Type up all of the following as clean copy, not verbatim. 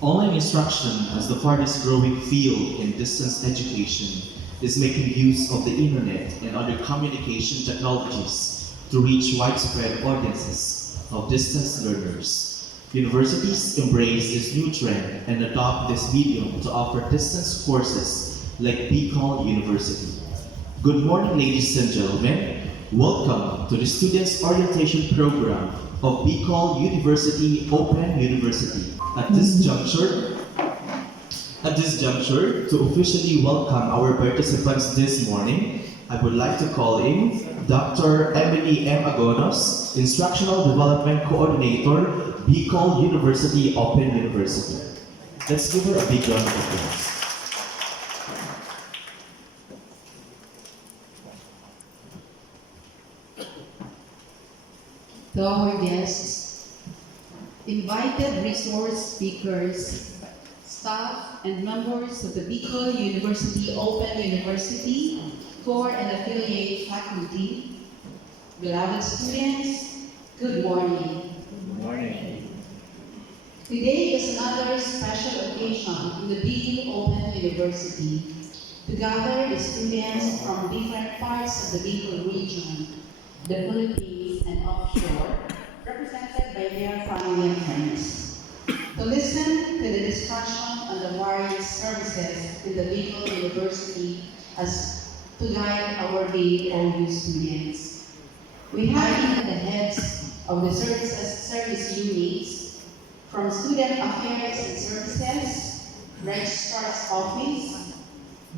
Online instruction, as the fastest growing field in distance education, is making use of the internet and other communication technologies to reach widespread audiences of distance learners. Universities embrace this new trend and adopt this medium to offer distance courses like Bicol University. Good morning, ladies and gentlemen. Welcome to the Students Orientation Program of Bicol University Open University. At this juncture, to officially welcome our participants this morning, I would like to call in Dr. Emily M. Agonos, Instructional Development Coordinator, Bicol University Open University. Let's give her a big round of applause. To our guests, invited resource speakers, staff, and members of the Bicol University Open University, core and affiliate faculty, beloved students, good morning. Good morning. Today is another special occasion in the Bicol Open University to gather the students from different parts of the Bicol region, the Philippines, and offshore, represented by their family and friends, to listen to the discussion on the various services in the Bicol University as to guide our BOU students. We have even the heads of the service units, from Student Affairs and Services, Registrar's Office,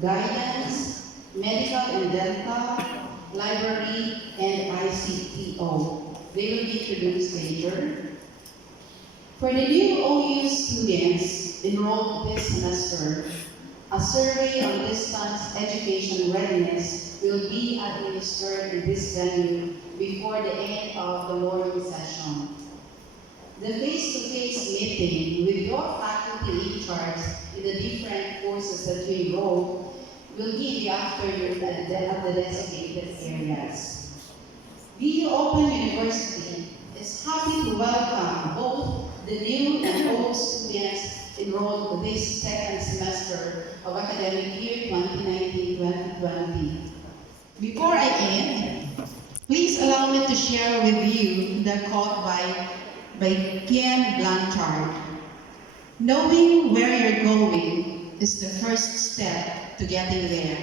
Guidance, Medical and Dental, Library, and ICTO. They will be introduced later. For the new OU students enrolled this semester, a survey on distance education readiness will be administered in this venue before the end of the morning session. The face-to-face meeting with your faculty in charge in the different courses that you enroll will give you after you're at the designated areas. BU Open University is happy to welcome both the new and old students enrolled this second semester of academic year 2019-2020. Before I end, please allow me to share with you the quote by Ken Blanchard. Knowing where you're going is the first step to getting there.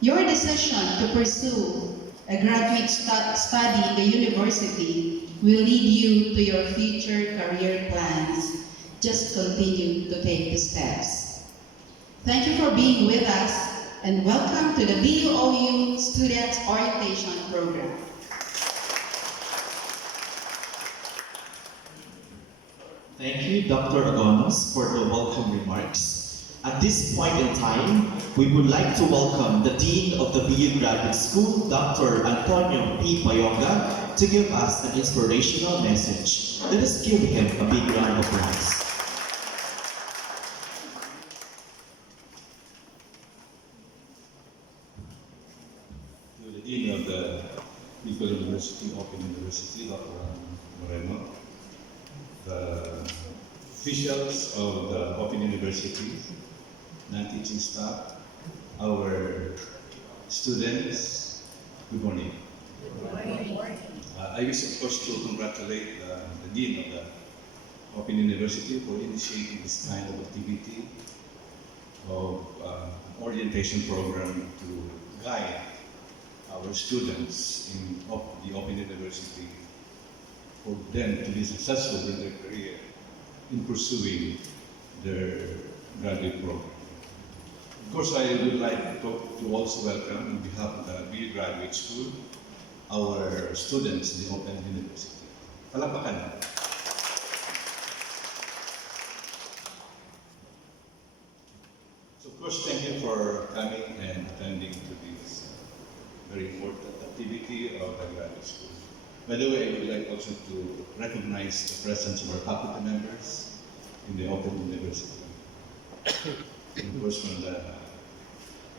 Your decision to pursue a graduate study in the university will lead you to your future career plans. Just continue to take the steps. Thank you for being with us, and welcome to the BOU Students Orientation Program. Thank you, Dr. Agonos, for the welcome remarks. At this point in time, we would like to welcome the Dean of the BU Graduate School, Dr. Antonio P. Payonga, to give us an inspirational message. Let us give him a big round of applause. To the Dean of the Bicol University Open University, Dr. Moreno, the officials of the Open University, non-teaching staff, our students, good morning. I wish, of course, to congratulate the Dean of the Open University for initiating this kind of activity of orientation program to guide our students in the Open University for them to be successful in their career in pursuing their graduate program. Of course, I would like to also welcome, on behalf of the BU Graduate School, our students in the Open University. Palakpakan. So, of course, thank you for coming and attending to this very important activity of the graduate school. By the way, I would like also to recognize the presence of our faculty members in the Open University. And of course, from the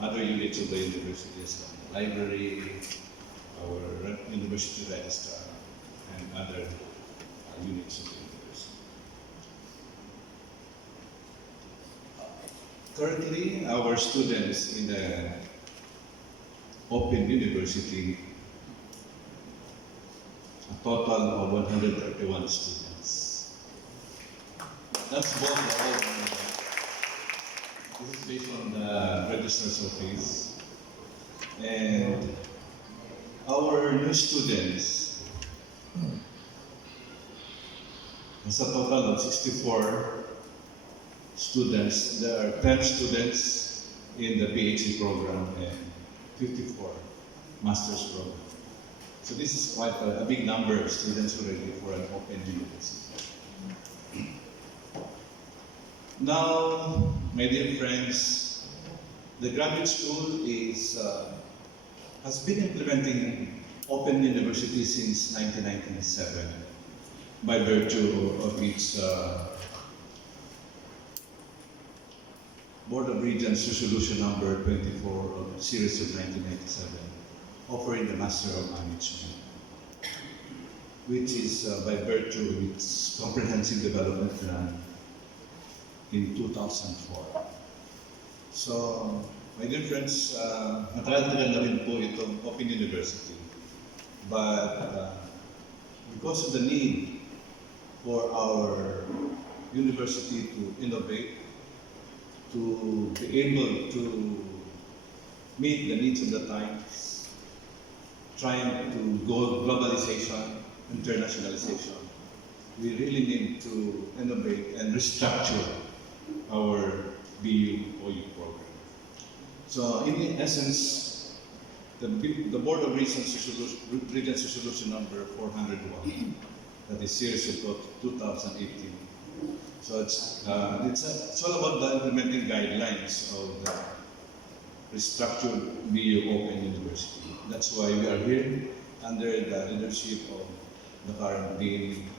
other units of the universities, the library, our university registrar, and other units of the university. Currently, our students in the Open University, a total of 131 students. That's both all. This is based on the registrar's office. And our new students is a total of 64 students. There are 10 students in the PhD program and 54 master's program. So this is quite a big number of students already for an open university. Now, my dear friends, the graduate school has been implementing open university since 1997 by virtue of its Board of Regents Resolution number 24 of the series of 1997, offering the Master of Management, which is by virtue of its comprehensive development plan in 2004. So, my dear friends, matagal-tagal na rin po itong Open University. But because of the need for our university to innovate, to be able to meet the needs of the times, trying to go globalization, internationalization, we really need to innovate and restructure our BU-OU program. So in essence, the Board of Regents Resolution number 401, that is series of 2018. So it's all about the implementing guidelines of the restructured BU Open University. That's why we are here under the leadership of the current Dean,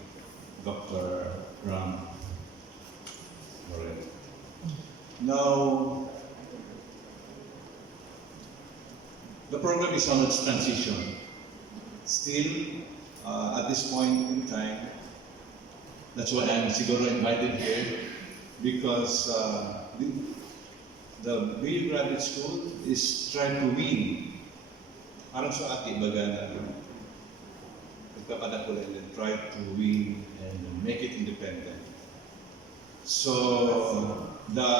Dr. Ram Moreno. Now, the program is on its transition. Still, at this point in time, that's why I'm siguro invited here, because the BU Graduate School is trying to win. Parang sa ati, baga na nagpapadakula and then try to win and make it independent. So, the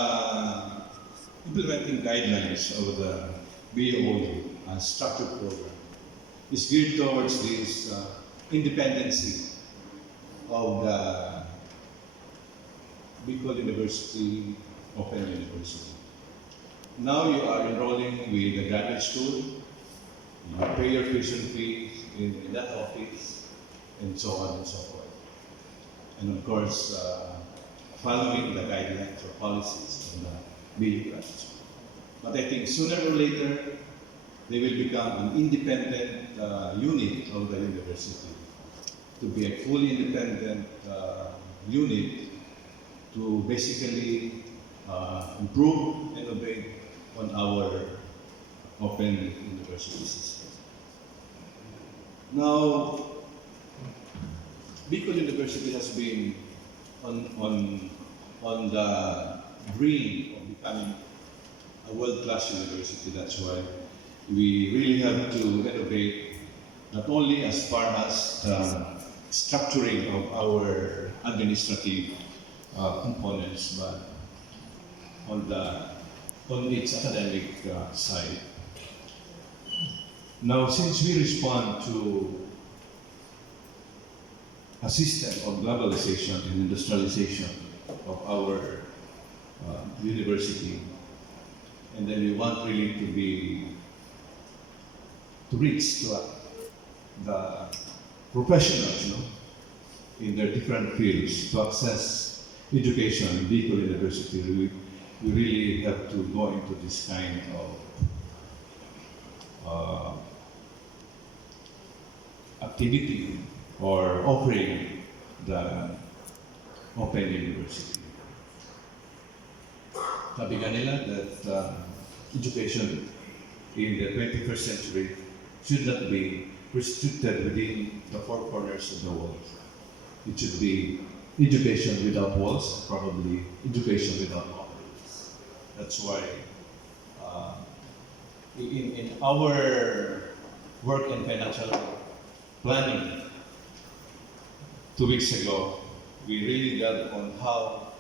implementing guidelines of the BU structured program is geared towards this independency of the Bicol University, Open University. Now you are enrolling with the graduate school, you pay your tuition fees in that office, and so on and so forth. And of course, following the guidelines or policies of the BU graduate school. But I think sooner or later, they will become an independent unit of the university, to be a fully independent unit to basically improve, innovate on our open university system. Now, Bicol University has been on the dream of becoming a world-class university. That's why we really have to innovate, not only as far as the structuring of our administrative components, but on its academic side. Now, since we respond to a system of globalization and industrialization of our university, and then we want really to reach to the professionals, in their different fields to access education in Bicol University. We really have to go into this kind of activity or offering the Open University. Sabi nga nila that education in the 21st century should not be restricted within the four corners of the world. It should be education without walls, probably education without boundaries. That's why in our work and financial planning 2 weeks ago, we really got on how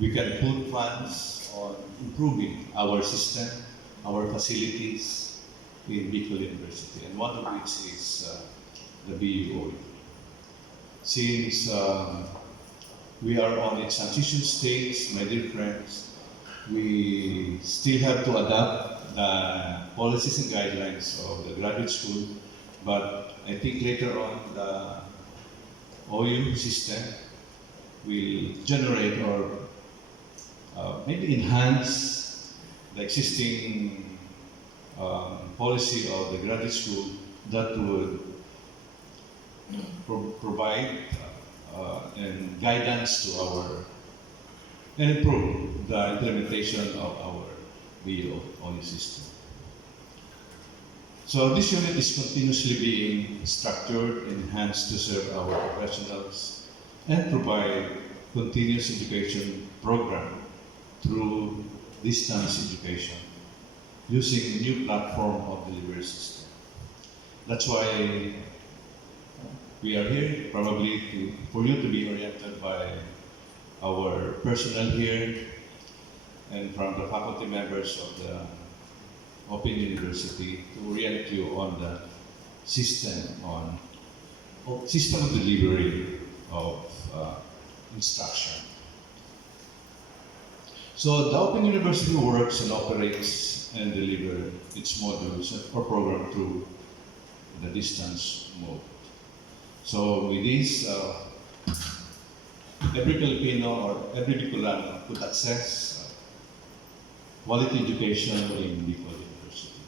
we can put funds on improving our system, our facilities in Bicol University, and one of which is the BUO. Since we are on its transition stage, my dear friends, we still have to adapt the policies and guidelines of the graduate school, but I think later on the OU system will generate or maybe enhance the existing policy of the graduate school that would provide and guidance to our and improve the implementation of our BOU system. So this unit is continuously being structured and enhanced to serve our professionals and provide continuous education program through distance education using a new platform of delivery system. That's why we are here, probably for you to be oriented by our personnel here and from the faculty members of the Open University to orient you on the system of delivery of instruction. So the Open University works and operates and delivers its modules or program through the distance mode. So with this, every Filipino or every Bicolano could access quality education in Bicol University.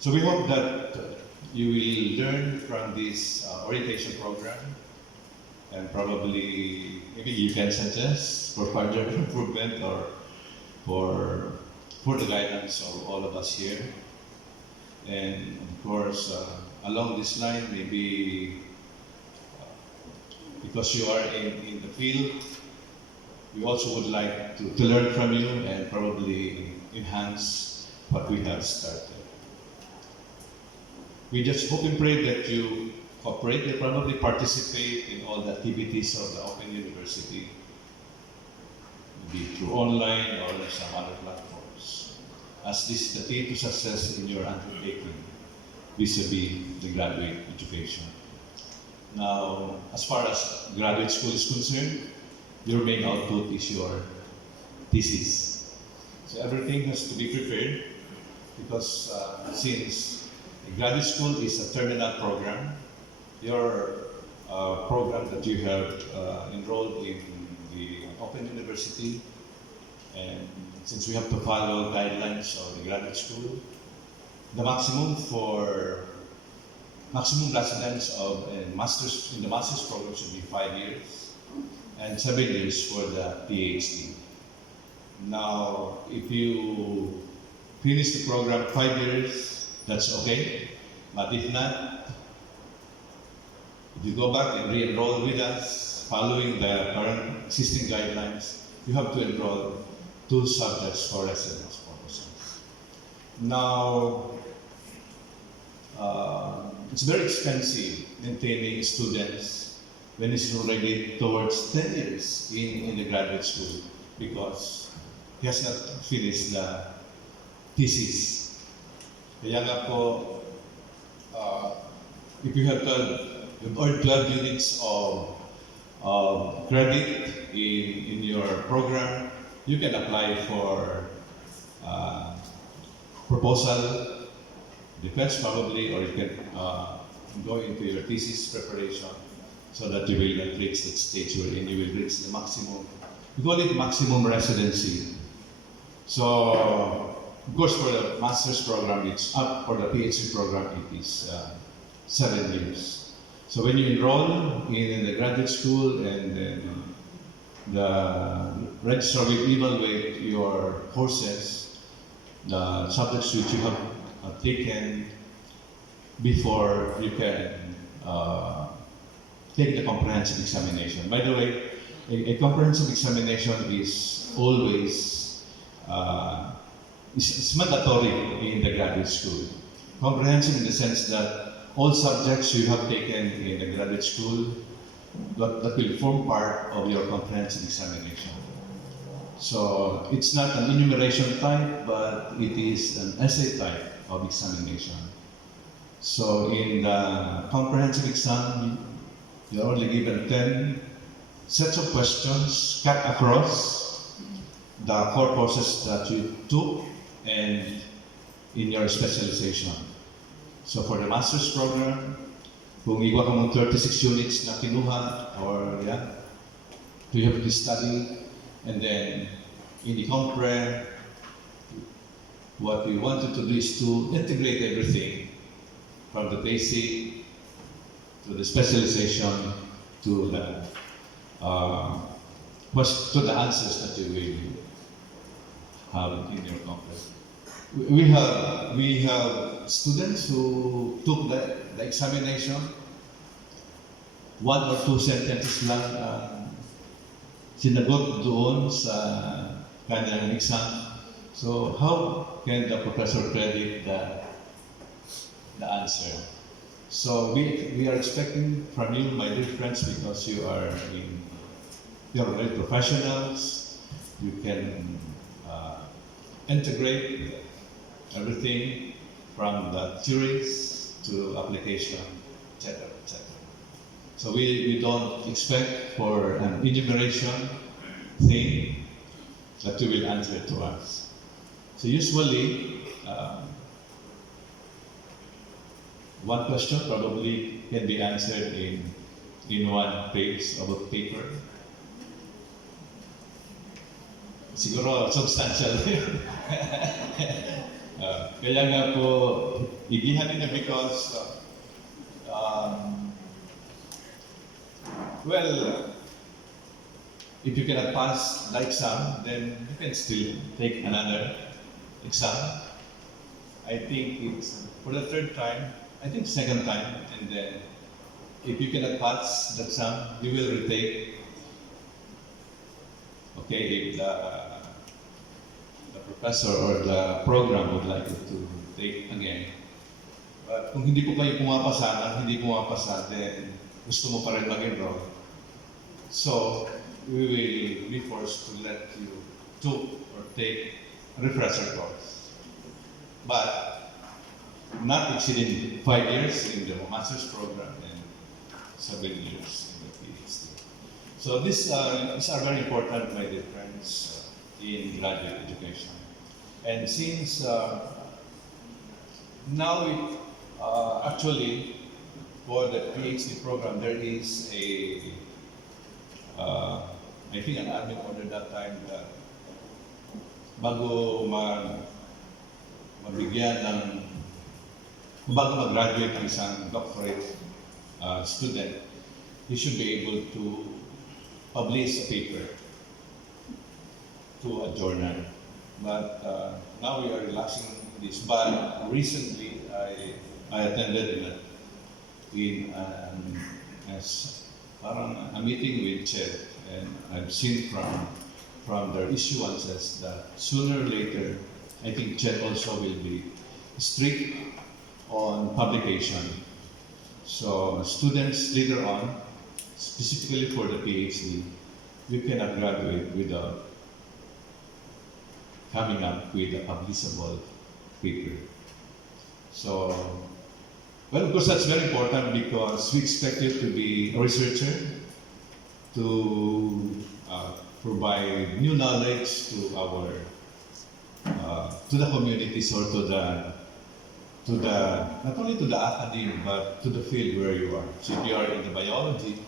So we hope that you will learn from this orientation program, and probably maybe you can suggest for further improvement or for the guidance of all of us here. And of course, along this line, maybe because you are in the field, we also would like to learn from you and probably enhance what we have started. We just hope and pray that you cooperate and probably participate in all the activities of the Open University, maybe through online or some other platforms, as this is the key to success in your undertaking vis-a-vis the graduate education. Now, as far as graduate school is concerned, your main output is your thesis. So everything has to be prepared because since graduate school is a terminal program, your program that you have enrolled in the Open University, and since we have to follow guidelines of the graduate school, the maximum residence of a master's in the master's program should be 5 years, and 7 years for the PhD. Now, if you finish the program 5 years, that's okay. But if not, if you go back and re-enroll with us, following the current existing guidelines, you have to enroll 2 subjects for residence purposes. Now, it's very expensive maintaining students when it's already towards 10 years in the graduate school because he has not finished the thesis. Kaya nga po, if you have you've earned 12 units of credit in your program, you can apply for proposal defense probably, or you can go into your thesis preparation so that you will not reach that stage wherein you will reach the maximum. We call it maximum residency. So, of course, for the master's program, it's up. For the PhD program, it is 7 years. So when you enroll in the graduate school and then the registrar will evaluate your courses, the subjects which you have taken before you can take the comprehensive examination. By the way, a comprehensive examination is always uh, is mandatory in the graduate school. Comprehensive in the sense that all subjects you have taken in the graduate school that will form part of your comprehensive examination. So it's not an enumeration type, but it is an essay type of examination. So in the comprehensive exam, you're only given 10 sets of questions cut across the core courses that you took and in your specialization. So for the master's program, kung iwa ka mong 36 units na kinuha, or you have to study, and then in the compre, what we wanted to do is to integrate everything from the basic to the specialization to the answers that you will have in your compre. We have students who took the examination, 1 or 2 sentences lang sinagot doon sa kanyang exam. So how can the professor predict the answer? So we are expecting from you, my dear friends, because you're already professionals, you can integrate everything from the theories to application, etc., etc. So we don't expect for an enumeration thing that you will answer to us. So usually, one question probably can be answered in 1 page of a paper. Siguro substantial. Kaya nga po, igihan nila because, well, if you cannot pass the exam, then you can still take another exam. I think it's for the 3rd time, I think 2nd time, and then if you cannot pass the exam, you will retake. Okay, if the professor or the program would like you to take again. But kung hindi po kayo pumapasa, then gusto mo pa rin mag-enroll. So, we will be forced to let you take a refresher course. But, not exceeding 5 years in the master's program and 7 years in the PhD. So, these are very important, my dear friends, in graduate education. And since now actually for the PhD program there is I think an admin order that time that bago mag-graduate ng isang doctorate student, he should be able to publish a paper to a journal. But now we are relaxing this. But recently, I attended a meeting with CHED, and I've seen from their issuances that sooner or later, I think CHED also will be strict on publication. So students later on, specifically for the PhD, you cannot graduate without coming up with a publishable paper. So, well, of course, that's very important because we expect you to be a researcher, to provide new knowledge to our to the communities or to the not only to the academy but to the field where you are. So if you are in the biology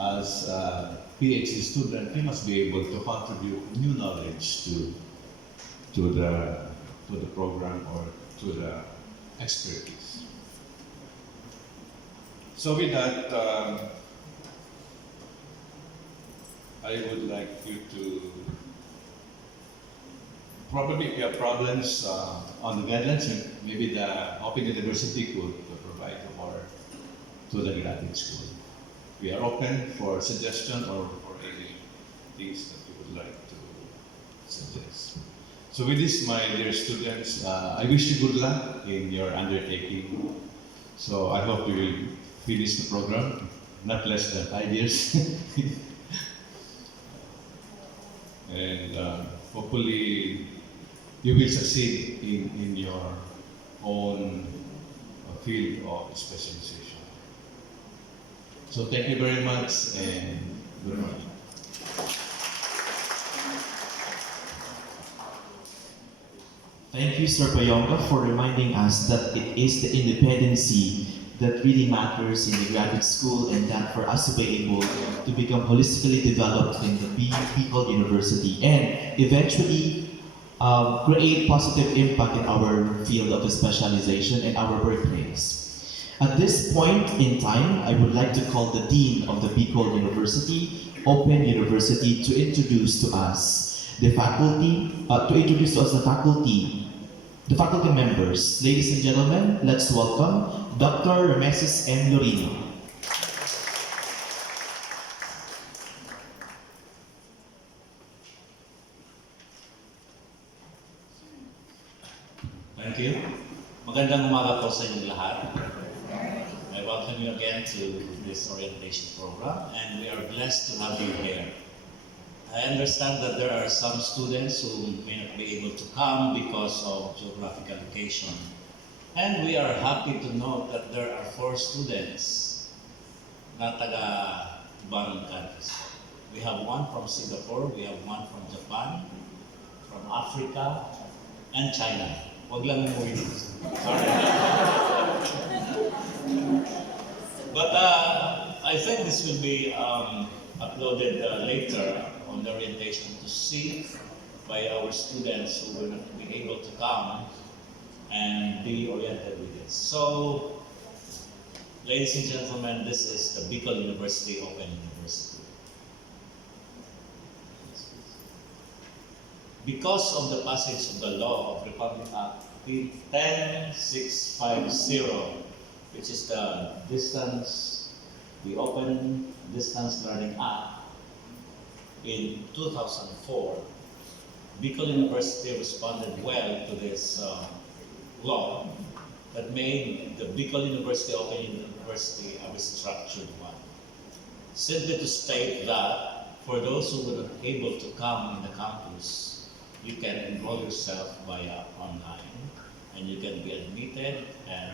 as a PhD student, you must be able to contribute new knowledge to the program or to the expertise. So with that, I would like you to probably if you have problems on the guidelines, maybe the Open University could provide more to the graduate school. We are open for suggestion or for any things that you would like to suggest. So with this, my dear students, I wish you good luck in your undertaking. So I hope you will finish the program, not less than 5 years. And hopefully you will succeed in your own field of specialization. So thank you very much and good morning. Thank you, Sir Payonga, for reminding us that it is the independency that really matters in the graduate school, and that for us to be able to become holistically developed in the Bicol University and eventually create positive impact in our field of specialization and our workplace. At this point in time, I would like to call the Dean of the Bicol University, Open University, to introduce to us the faculty, the faculty members. Ladies and gentlemen, let's welcome Dr. Rameses M. Lorino. Thank you. Magandang umaga po sa inyong lahat. I welcome you again to this orientation program, and we are blessed to have you here. I understand that there are some students who may not be able to come because of geographical location. And we are happy to note that there are 4 students na taga ibang countries. We have 1 from Singapore, we have 1 from Japan, from Africa, and China. Wag lang yung movie. Sorry. But I think this will be uploaded later on the orientation to see by our students who will not be able to come and be oriented with this. So, ladies and gentlemen, this is the Bicol University Open University. Because of the passage of the law of Republic Act 10650, which is the Open Distance Learning Act, in 2004, Bicol University responded well to this law that made the Bicol University Open University a restructured one. Simply to state that for those who were not able to come in the campus, you can enroll yourself via online, and you can be admitted and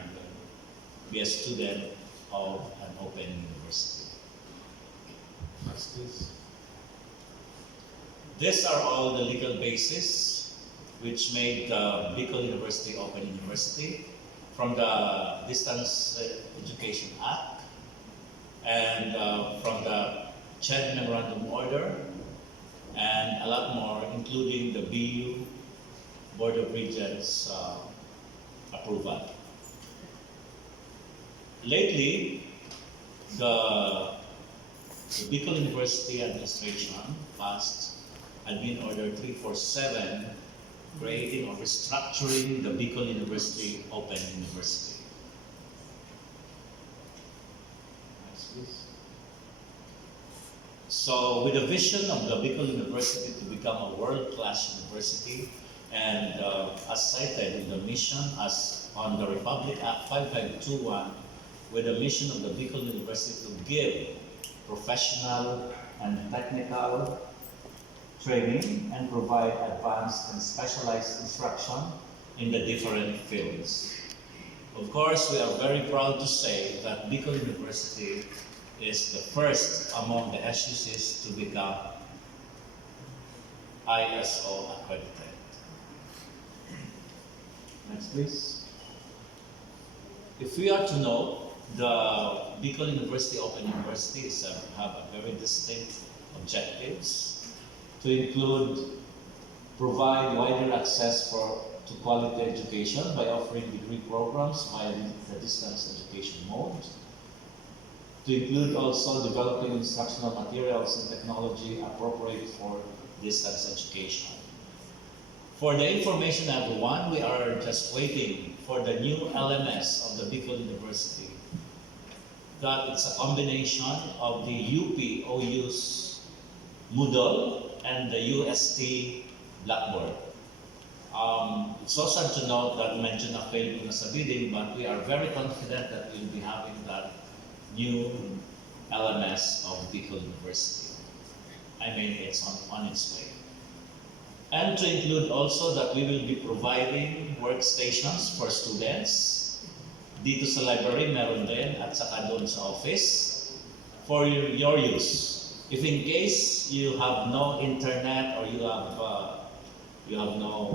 be a student of an open university. Next, please. These are all the legal basis which made the Bicol University Open University, from the Distance Education Act and from the CHED Memorandum Order, and a lot more, including the BU Board of Regents approval. Lately, the Bicol University Administration passed Admin Order 347, creating or restructuring the Bicol University Open University. Next, please. So, with the vision of the Bicol University to become a world-class university, and as cited in the mission as on the Republic Act 5521, with the mission of the Bicol University to give professional and technical training and provide advanced and specialized instruction in the different fields. Of course, we are very proud to say that Bicol University is the first among the SUCs to become ISO accredited. Next, please. If we are to know, the Bicol University Open University have a very distinct objectives, to include provide wider access to quality education by offering degree programs via the distance education mode, to include also developing instructional materials and technology appropriate for distance education. For the information everyone, we are just waiting for the new LMS of the Bicol University. That it's a combination of the UP OU's Moodle and the UST Blackboard. It's also sad to note that medyo na-fail ko na sa bidding, but we are very confident that we'll be having that new LMS of Bicol University. I mean, it's on its way. And to include also that we will be providing workstations for students. Dito sa library, meron din, at saka doon sa office for your use. If in case you have no internet or you have no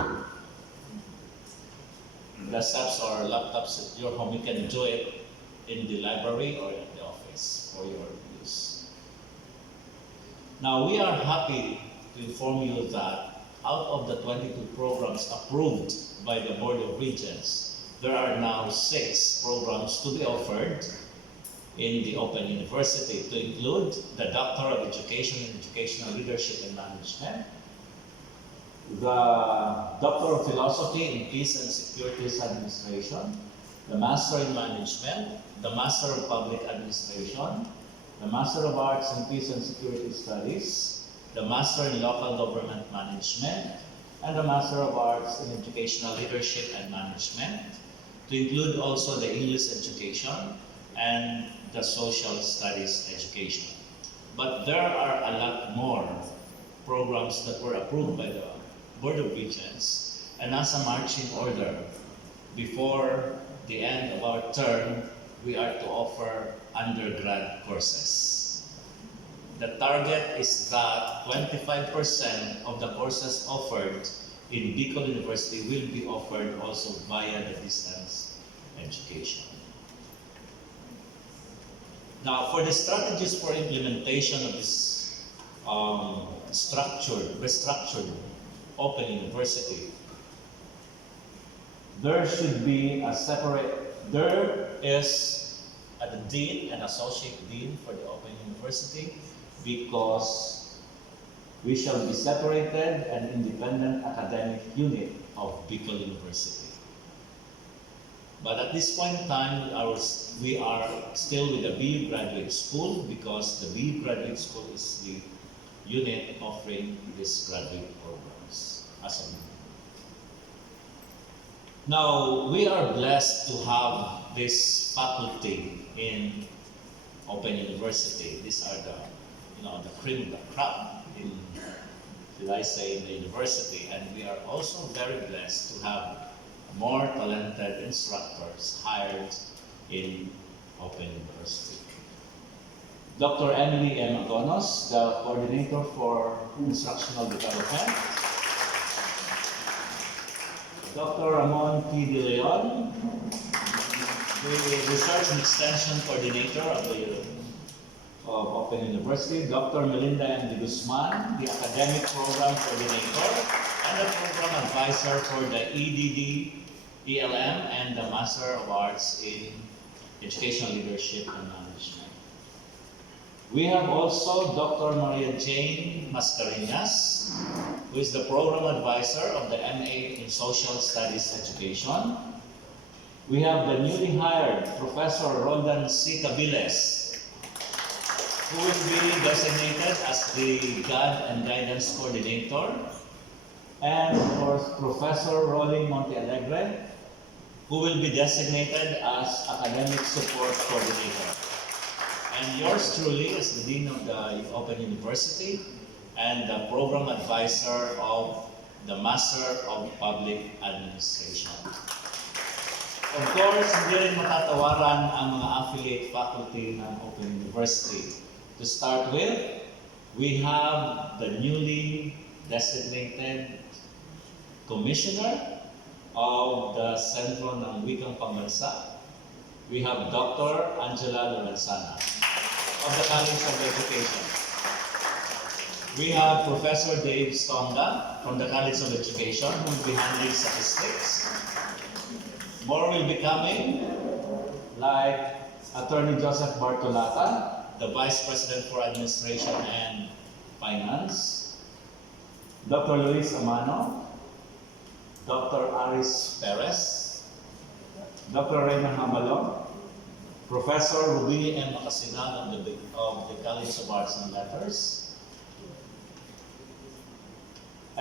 desktops or laptops at your home, you can do it in the library or in the office for your use. Now, we are happy to inform you that out of the 22 programs approved by the Board of Regents, there are now 6 programs to be offered in the Open University, to include the Doctor of Education in Educational Leadership and Management, the Doctor of Philosophy in Peace and Securities Administration, the Master in Management, the Master of Public Administration, the Master of Arts in Peace and Security Studies, the Master in Local Government Management, and the Master of Arts in Educational Leadership and Management, to include also the English education and the Social Studies education. But there are a lot more programs that were approved by the Board of Regents, and as a marching order, before the end of our term, we are to offer undergrad courses. The target is that 25% of the courses offered in Bicol University will be offered also via the distance education. Now, for the strategies for implementation of this restructured Open University, there is a dean and associate dean for the Open University, because we shall be separated and independent academic unit of Bicol University. But at this point in time, we are still with the BU Graduate School, because the BU Graduate School is the unit offering these graduate programs as of now. We are blessed to have this faculty in Open University. These are the cream of the crop in the university, and we are also very blessed to have more talented instructors hired in Open University. Dr. Emily M. Agonos, the Coordinator for Instructional Development. Dr. Ramon P. De Leon, the Research and Extension Coordinator of Open University. Dr. Melinda M. De Guzman, the Academic Program Coordinator and the Program Advisor for the EDD, ELM, and the Master of Arts in Educational Leadership and Management. We have also Dr. Maria Jane Mascareñas, who is the Program Advisor of the MA in Social Studies Education. We have the newly hired Professor Roldan C. Cabiles, who will be designated as the GAD and Guidance Coordinator. And of course, Professor Rolling Montealegre, who will be designated as Academic Support Coordinator. And yours truly as the Dean of the Open University and the Program Advisor of the Master of Public Administration. Of course, hindi rin matatawaran ang mga affiliate faculty ng Open University. To start with, we have the newly designated Commissioner of the Sentro ng Wikang Pambansa. We have Dr. Angela Lorenzana of the College of Education. We have Professor Dave Stonga from the College of Education, who will be handling statistics. More will be coming, like Attorney Joseph Bartolata, the Vice President for Administration and Finance, Dr. Luis Amano, Dr. Aris Perez, Dr. Reyna Hamalo, Professor Ruby M. Macasinan of the College of Arts and Letters,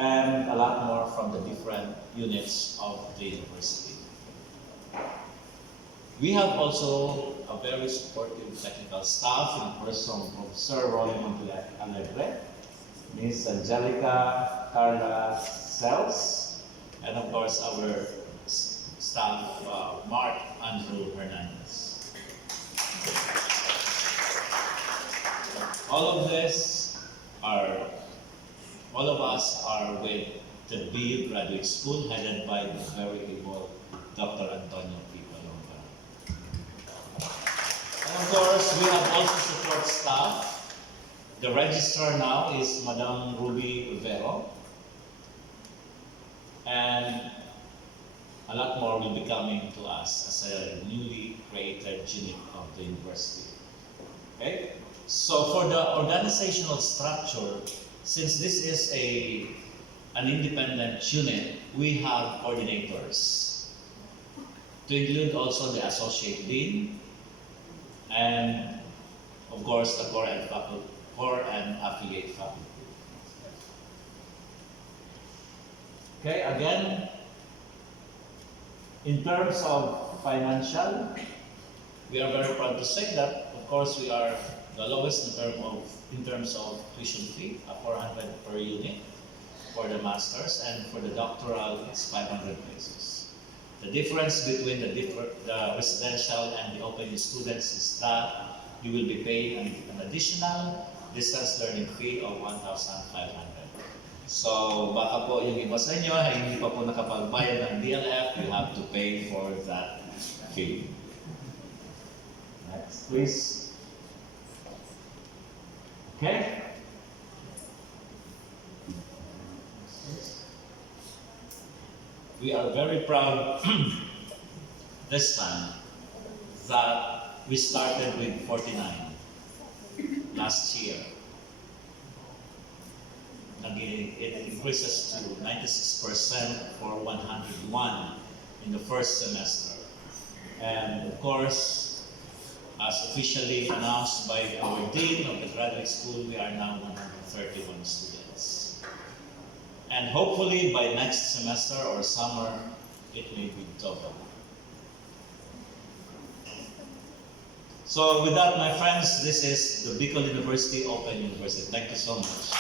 and a lot more from the different units of the university. We have also a very supportive technical staff in the person of Professor Rolly Alegre, Ms. Angelica Carla Sels, and of course our staff, Mark Andrew Hernandez. All of us are with the Bldg Graduate School headed by the very able Dr. Antonio P. Bldg. And of course, we have also support staff. The registrar now is Madam Ruby Rivero. And a lot more will be coming to us as a newly created unit of the university. Okay? So for the organizational structure, since this is an independent unit, we have coordinators to include also the associate dean and of course the core and affiliate faculty. Okay, again, in terms of financial, we are very proud to say that, of course, we are the lowest in terms of tuition fee, 400 per unit for the masters, and for the doctoral, it's 500 pesos. The difference between the residential and the open students is that you will be paying an additional distance learning fee of 1,500. So, baka po yung iba sa inyo, hindi pa po nakapagbayad ng DLF, you have to pay for that fee. Next, please. Okay? We are very proud this time that we started with 49 last year. It increases to 96% for 101 in the first semester. And of course, as officially announced by our Dean of the Graduate School, we are now 131 students. And hopefully by next semester or summer, it may be double. So with that, my friends, this is the Bicol University Open University. Thank you so much.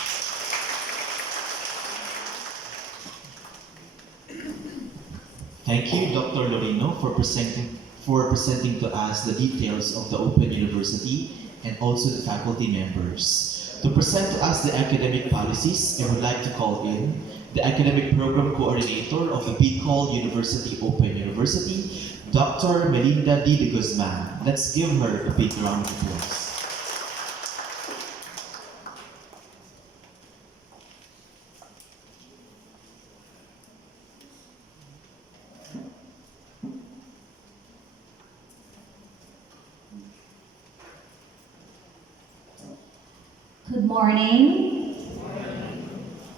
Thank you, Dr. Lorino, for presenting to us the details of the Open University and also the faculty members. To present to us the academic policies, I would like to call in the Academic Program Coordinator of the Bicol University Open University, Dr. Melinda D. de Guzman. Let's give her a big round of applause. Good morning.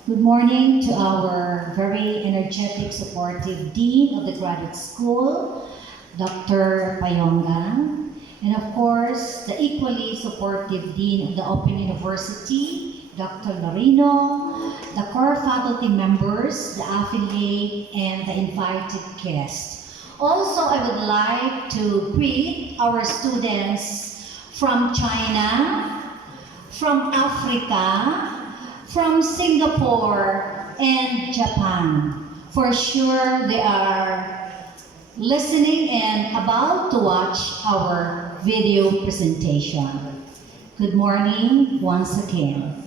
Good morning to our very energetic, supportive Dean of the Graduate School, Dr. Payonga, and of course, the equally supportive Dean of the Open University, Dr. Lorino, the core faculty members, the affiliate, and the invited guests. Also, I would like to greet our students from China, from Africa, from Singapore, and Japan. For sure, they are listening and about to watch our video presentation. Good morning once again.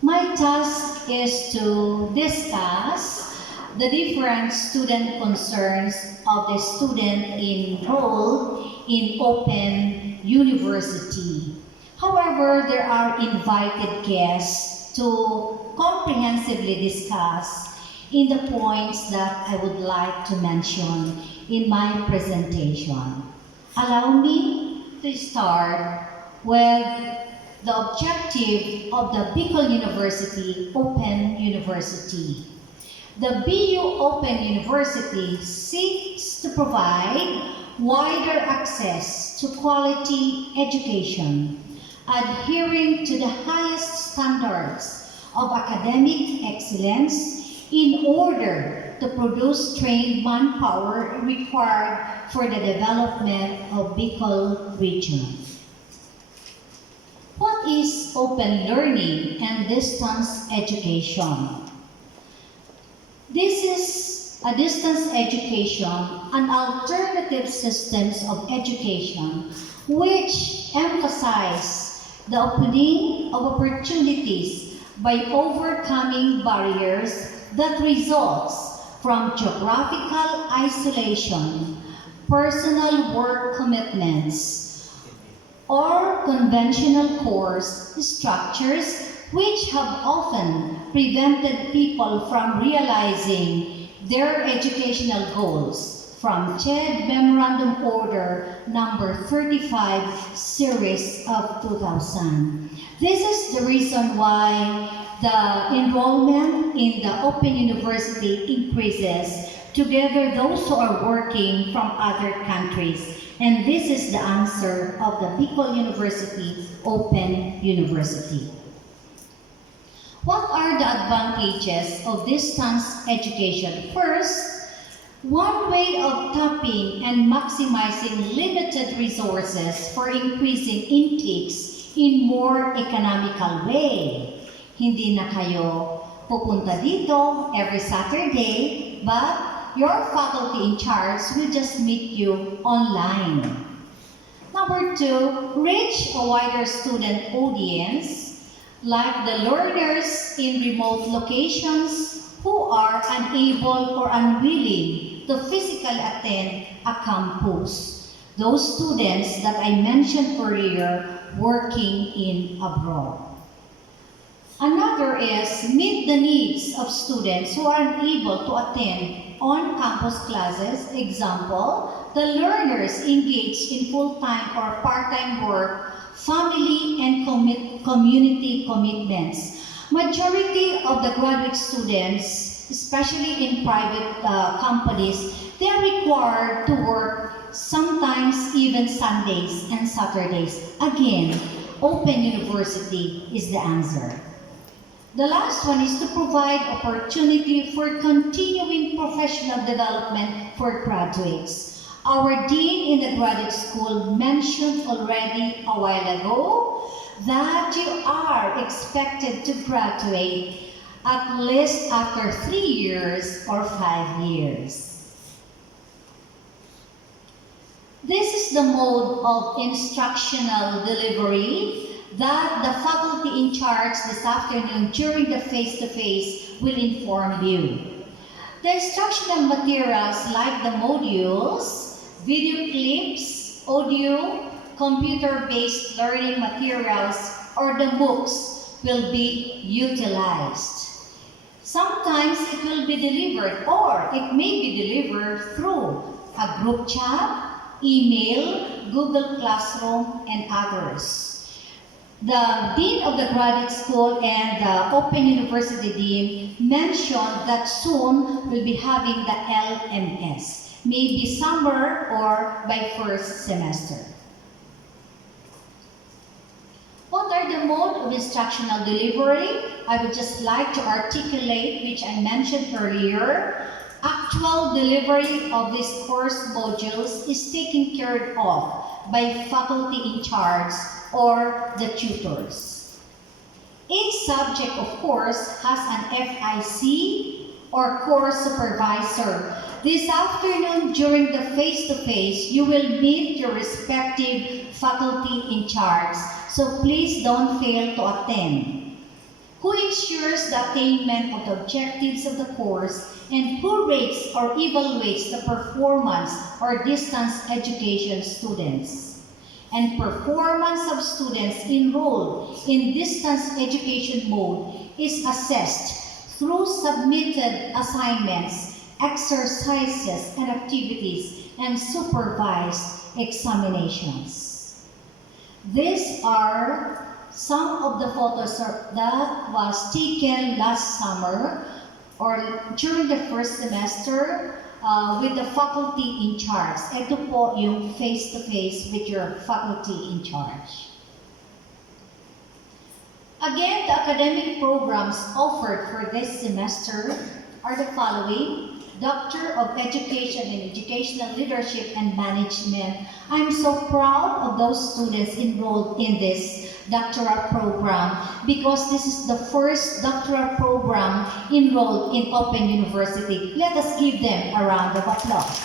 My task is to discuss the different student concerns of the student enrolled in Open University. However, there are invited guests to comprehensively discuss in the points that I would like to mention in my presentation. Allow me to start with the objective of the Bicol University Open University. The BU Open University seeks to provide wider access to quality education, adhering to the highest standards of academic excellence in order to produce trained manpower required for the development of Bicol region. What is open learning and distance education? This is a distance education, an alternative systems of education which emphasize the opening of opportunities by overcoming barriers that results from geographical isolation, personal work commitments, or conventional course structures which have often prevented people from realizing their educational goals from CHED Memorandum Order number 35 series of 2000. This is the reason why the enrollment in the Open University increases together those who are working from other countries. And this is the answer of the Bicol University Open University. What are the advantages of distance education? First, one way of tapping and maximizing limited resources for increasing intakes in more economical way. Hindi na kayo pupunta dito every Saturday, but your faculty in charge will just meet you online. Number two, reach a wider student audience, like the learners in remote locations who are unable or unwilling to physically attend a campus. Those students that I mentioned earlier working in abroad. Another is meet the needs of students who are unable to attend on-campus classes. Example, the learners engaged in full-time or part-time work, family and community commitments. Majority of the graduate students, especially in private companies, they are required to work sometimes even Sundays and Saturdays. Again, Open University is the answer. The last one is to provide opportunity for continuing professional development for graduates. Our Dean in the graduate school mentioned already a while ago that you are expected to graduate at least after 3 years or 5 years. This is the mode of instructional delivery that the faculty in charge this afternoon during the face-to-face will inform you. The instructional materials like the modules, video clips, audio, computer-based learning materials, or the books will be utilized. Sometimes it will be delivered or it may be delivered through a group chat, email, Google Classroom, and others. The Dean of the Graduate School and the Open University Dean mentioned that soon we'll be having the LMS, maybe summer or by first semester. What are the mode of instructional delivery? I would just like to articulate, which I mentioned earlier. Actual delivery of these course modules is taken care of by faculty in charge or the tutors. Each subject, of course, has an FIC or course supervisor. This afternoon, during the face-to-face, you will meet your respective faculty in charge, so please don't fail to attend. Who ensures the attainment of the objectives of the course, and who rates or evaluates the performance of distance education students. And performance of students enrolled in distance education mode is assessed through submitted assignments, exercises and activities, and supervised examinations. These are some of the photos that was taken last summer or during the first semester with the faculty in charge. Ito po yung face-to-face with your faculty in charge. Again, the academic programs offered for this semester are the following. Doctor of Education in Educational Leadership and Management. I'm so proud of those students enrolled in this doctoral program because this is the first doctoral program enrolled in Open University. Let us give them a round of applause.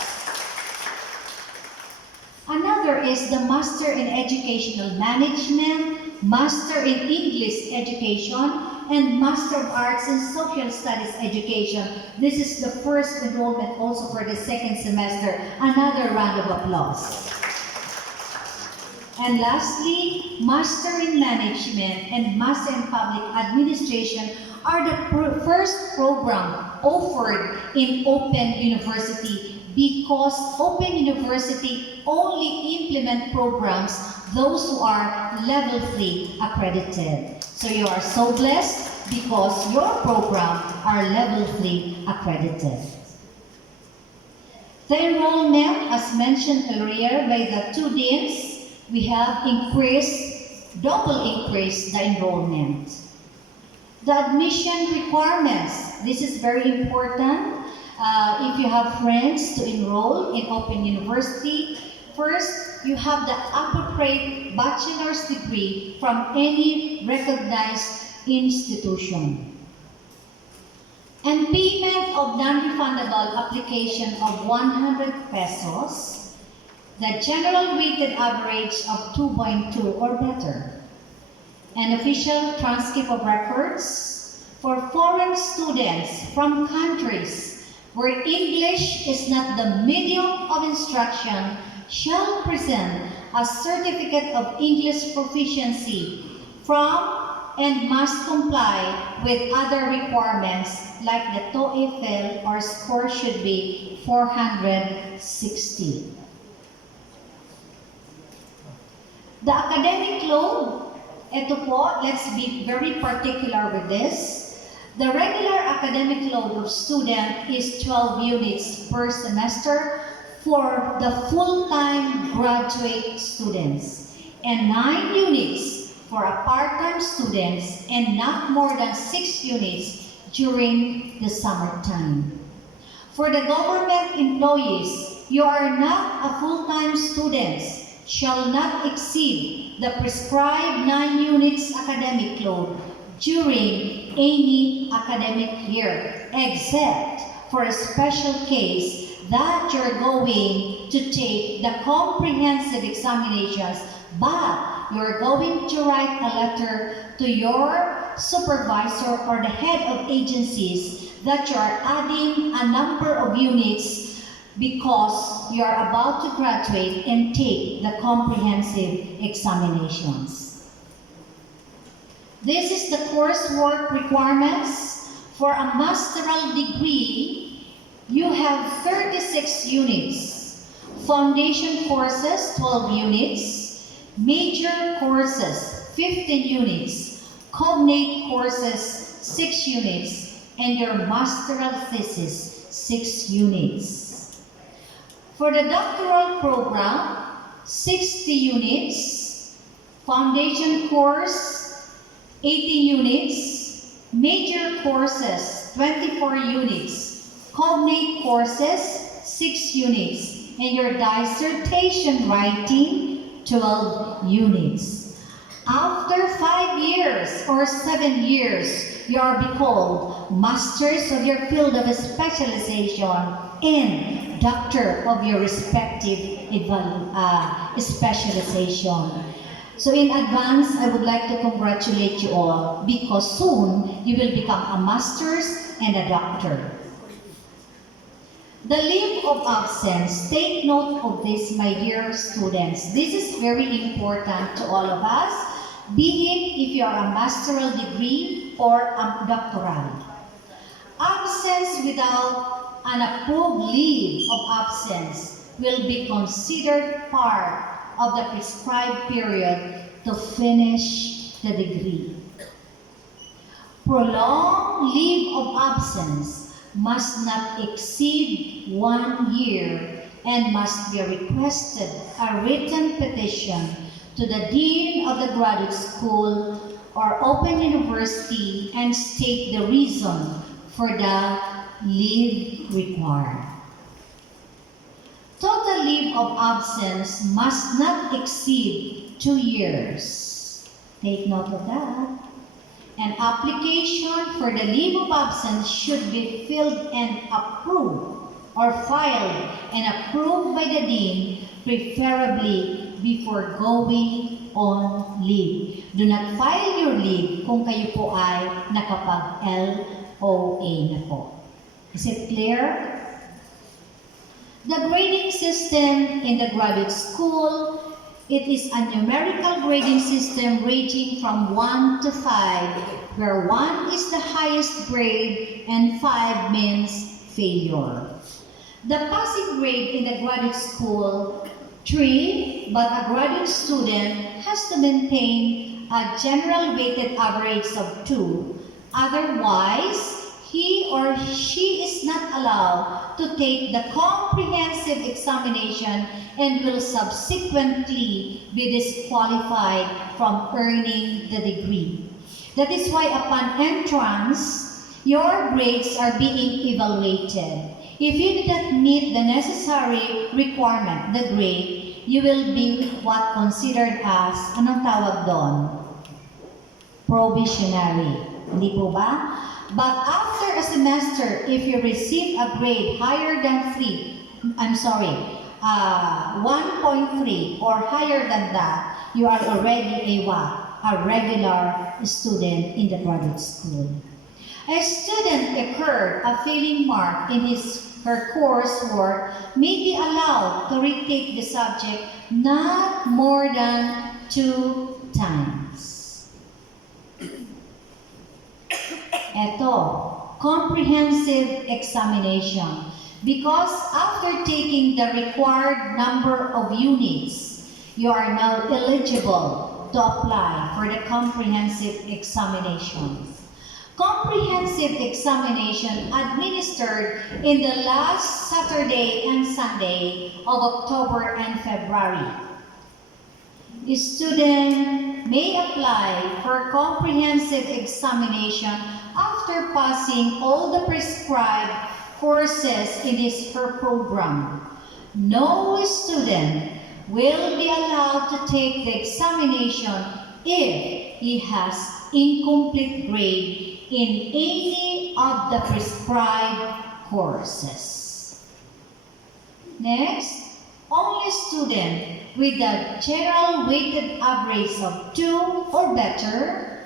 Another is the Master in Educational Management, Master in English Education, and Master of Arts in Social Studies Education. This is the first enrollment also for the second semester. Another round of applause. And lastly, Master in Management and Master in Public Administration are the first program offered in Open University because Open University only implement programs those who are level 3 accredited. So you are so blessed because your program are level 3 accredited. The enrollment, as mentioned earlier by the two deans, we have double increased the enrollment. The admission requirements, this is very important. If you have friends to enroll in Open University, first, you have the appropriate bachelor's degree from any recognized institution. And payment of non-refundable application of 100 pesos, the general weighted average of 2.2 or better. An official transcript of records for foreign students from countries where English is not the medium of instruction shall present a certificate of English proficiency from and must comply with other requirements like the TOEFL or score should be 460. The academic load, ito po, let's be very particular with this. The regular academic load of student is 12 units per semester for the full-time graduate students and 9 units for a part-time students and not more than 6 units during the summertime. For the government employees, you are not a full-time student, shall not exceed the prescribed 9 units academic load during any academic year, except for a special case that you're going to take the comprehensive examinations, but you're going to write a letter to your supervisor or the head of agencies that you are adding a number of units because you are about to graduate and take the comprehensive examinations. This is the coursework requirements. For a masteral degree, you have 36 units. Foundation courses, 12 units. Major courses, 15 units. Cognate courses, 6 units. And your masteral thesis, 6 units. For the doctoral program, 60 units. Foundation course, 80 units, major courses, 24 units, cognate courses, 6 units, and your dissertation writing, 12 units. After 5 years or 7 years, you are called masters of your field of specialization and doctor of your respective specialization. So in advance, I would like to congratulate you all because soon you will become a master's and a doctor. The leave of absence, take note of this, my dear students. This is very important to all of us, be it if you are a masteral degree or a doctoral. Absence without an approved leave of absence will be considered part of the prescribed period to finish the degree. Prolonged leave of absence must not exceed 1 year and must be requested a written petition to the Dean of the Graduate School or Open University and state the reason for the leave required. Total leave of absence must not exceed 2 years. Take note of that. An application for the leave of absence should be filled and approved or filed and approved by the dean, preferably before going on leave. Do not file your leave kung kayo po ay nakapag-LOA na po. Is it clear? The grading system in the graduate school, it is a numerical grading system ranging from 1 to 5, where 1 is the highest grade and 5 means failure. The passing grade in the graduate school, 3, but a graduate student has to maintain a general weighted average of 2. Otherwise, he or she is not allowed to take the comprehensive examination and will subsequently be disqualified from earning the degree. That is why upon entrance, your grades are being evaluated. If you did not meet the necessary requirement, the grade, you will be what considered as, anong tawag doon? Probationary. Hindi po ba? But after a semester, if you receive a grade higher than 1.3 or higher than that, you are already a regular student in the graduate school. A student incurred a failing mark in her coursework may be allowed to retake the subject not more than 2 times. Ito, comprehensive examination. Because after taking the required number of units, you are now eligible to apply for the comprehensive examination. Comprehensive examination administered in the last Saturday and Sunday of October and February. The student may apply for comprehensive examination after passing all the prescribed courses in her program. No student will be allowed to take the examination if he has incomplete grade in any of the prescribed courses. Next, only student with a general weighted average of 2 or better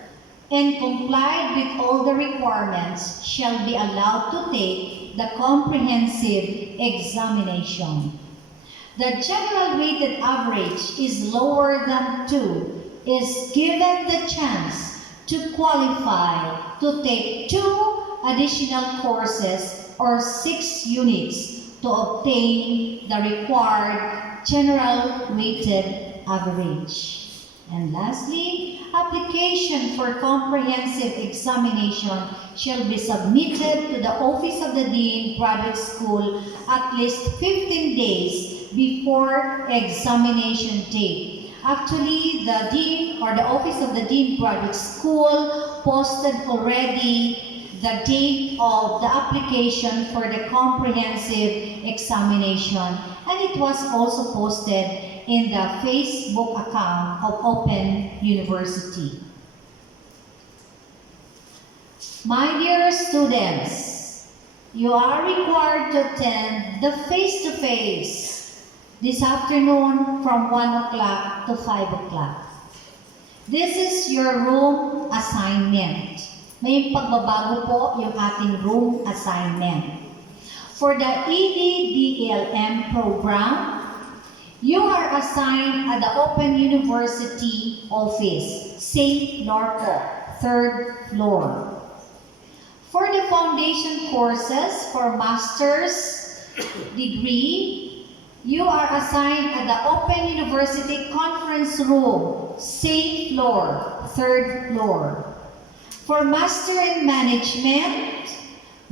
and complied with all the requirements shall be allowed to take the comprehensive examination. The general weighted average is lower than 2 is given the chance to qualify to take 2 additional courses or 6 units to obtain the required general weighted average. And lastly, application for comprehensive examination shall be submitted to the Office of the Dean Graduate School at least 15 days before examination date. Actually, the Dean or the Office of the Dean Graduate School posted already the date of the application for the comprehensive examination, and it was also posted in the Facebook account of Open University. My dear students, you are required to attend the face-to-face this afternoon from 1 o'clock to 5 o'clock. This is your room assignment. May pagbabago po yung ating room assignment. For the EDDLM program, you are assigned at the Open University office, St. Lorco, 3rd floor. For the foundation courses for master's degree, you are assigned at the Open University Conference Room, St. Floor, 3rd floor. For Master in Management,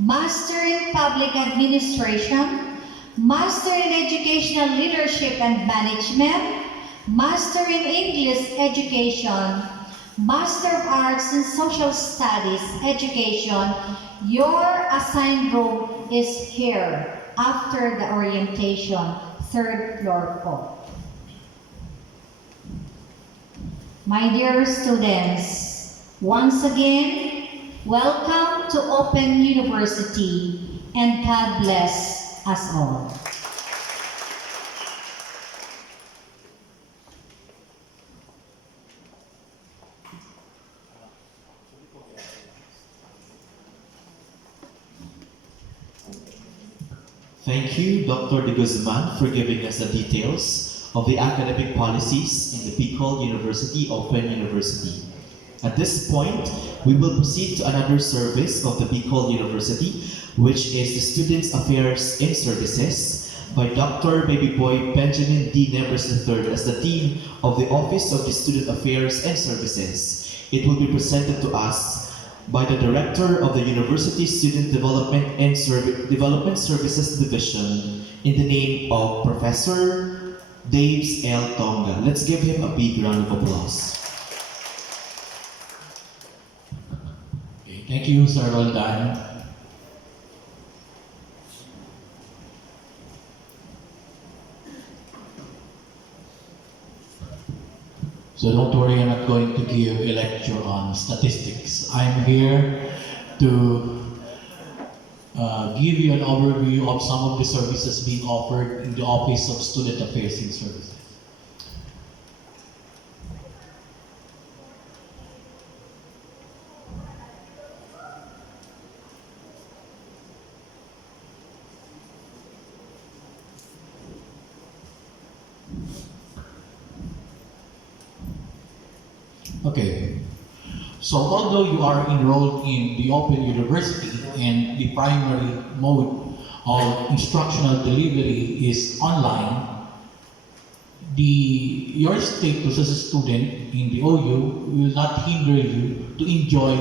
Master in Public Administration, Master in Educational Leadership and Management, Master in English Education, Master of Arts in Social Studies Education, your assigned room is here after the orientation, third floor po. My dear students, once again, welcome to Open University and God bless us all. Thank you, Dr. De Guzman, for giving us the details of the academic policies in the Bicol University Open University. At this point, we will proceed to another service of the Bicol University, which is the Students' Affairs and Services by Dr. Baby Boy Benjamin D. Nevers III as the Dean of the Office of the Student Affairs and Services. It will be presented to us by the Director of the University Student Development and Development Services Division in the name of Professor Daves L. Tonga. Let's give him a big round of applause. Okay, thank you, Sir Roldan. So don't worry, I'm not going to give a lecture on statistics. I'm here to give you an overview of some of the services being offered in the Office of Student Affairs and Services. Okay, so although you are enrolled in the Open University and the primary mode of instructional delivery is online, your status as a student in the OU will not hinder you to enjoy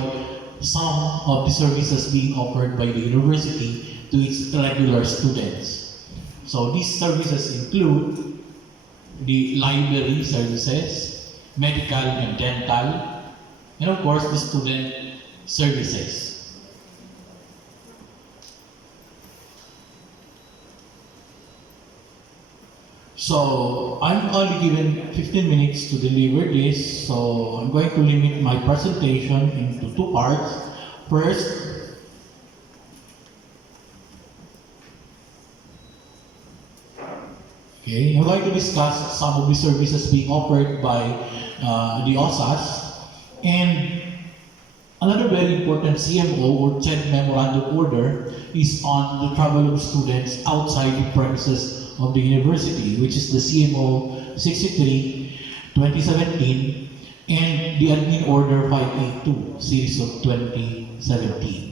some of the services being offered by the university to its regular students. So these services include the library services, medical and dental, and of course the student services. So I'm only given 15 minutes to deliver this, so I'm going to limit my presentation into two parts. First, okay, I'm going to discuss some of the services being offered by the OSAS, and another very important CMO or CHED memorandum order is on the travel of students outside the premises of the university, which is the CMO 63 2017 and the Admin Order 582 series of 2017.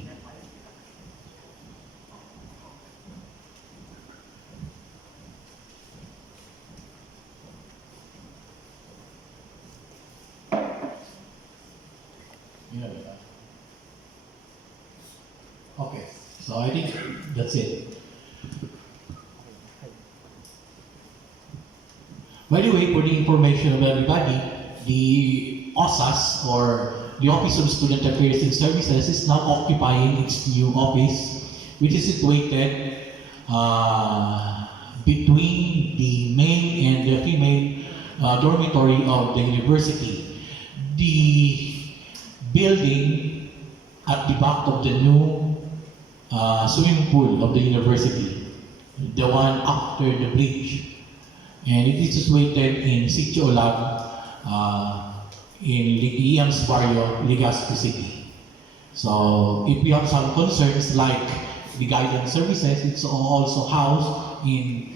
Okay, so I think that's it. By the way, for the information of everybody, the OSAS, or the Office of Student Affairs and Services, is now occupying its new office, which is situated between the male and the female dormitory of the university. The building at the back of the new swimming pool of the university, the one after the bridge. And it is situated in Sitio Olag, in Ligiam's Barrio, Legazpi City. So if you have some concerns like the guidance services, it's also housed in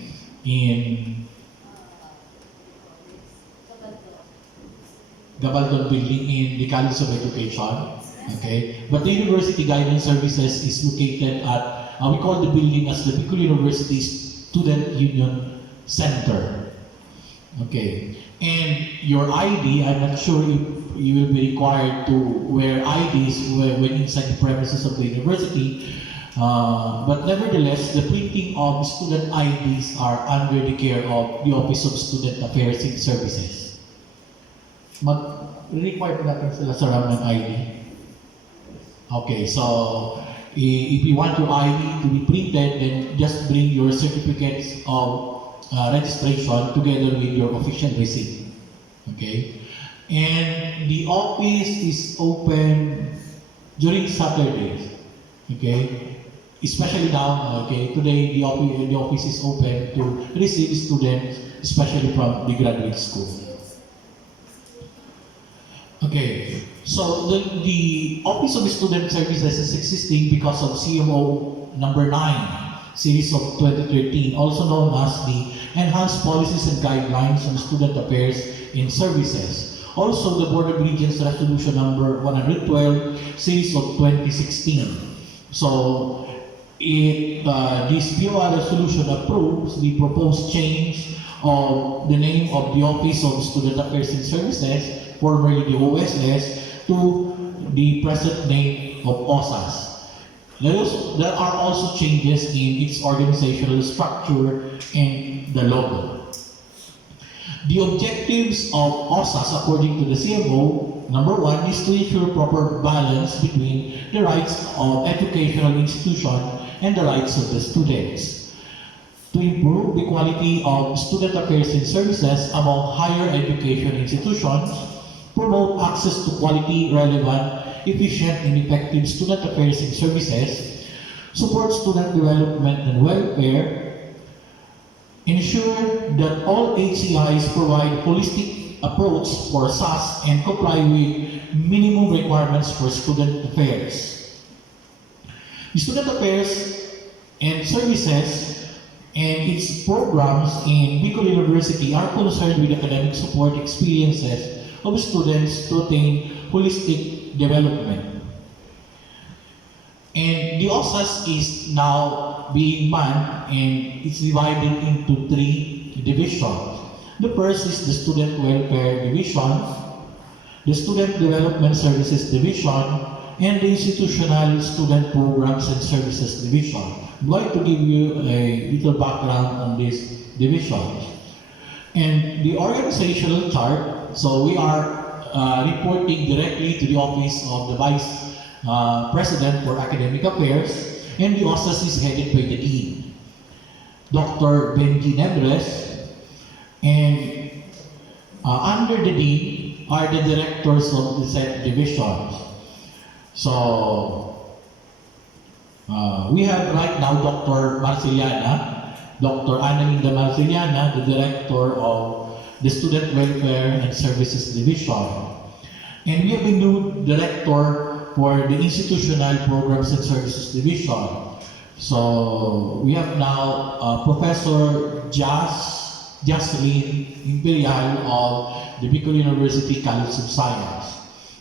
Gabaldon building in the College of Education. Okay, but the University Guidance Services is located at, we call the building as the Bicol University Student Union Center. Okay, and your ID, I'm not sure if you will be required to wear IDs when inside the premises of the university, but nevertheless, the printing of student IDs are under the care of the Office of Student Affairs and Services. Mag-require po natin sila sa RAM ng ID. Okay, so if you want your ID to be printed, then just bring your certificates of registration together with your official receipt. Okay? And the office is open during Saturdays. Okay? Especially now, okay, today the office is open to receive students, especially from the graduate school. Okay, so the Office of Student Services is existing because of CMO number 9, series of 2013, also known as the Enhanced Policies and Guidelines on Student Affairs in Services. Also, the Board of Regents Resolution number 112, series of 2016. So, this BOR resolution approves the proposed change of the name of the Office of Student Affairs in Services, formerly the OSS, to the present name of OSAS. There are also changes in its organizational structure and the logo. The objectives of OSAS, according to the CMO, number 1 is to ensure proper balance between the rights of educational institution and the rights of the students. To improve the quality of student affairs and services among higher education institutions, promote access to quality, relevant, efficient, and effective student affairs and services, support student development and welfare, ensure that all HCIs provide holistic approach for SAS and comply with minimum requirements for student affairs. The student affairs and services and its programs in Bicol University are concerned with academic support experiences of students to attain holistic development. And the OSAS is now being manned and it's divided into 3 divisions. The first is the Student Welfare Division, the Student Development Services Division, and the Institutional Student Programs and Services Division. I'd like to give you a little background on these divisions. And the organizational chart, so we are reporting directly to the Office of the Vice President for Academic Affairs, and the OSAS is headed by the Dean, Dr. Bldg, and under the Dean are the directors of the said divisions. So, we have right now Dr. Marceliana, Dr. Analinda Marceliana, the Director of the Student Welfare and Services Division. And we have a new Director for the Institutional Programs and Services Division. So, we have now Professor Jocelyn Imperial of the Bicol University College of Science.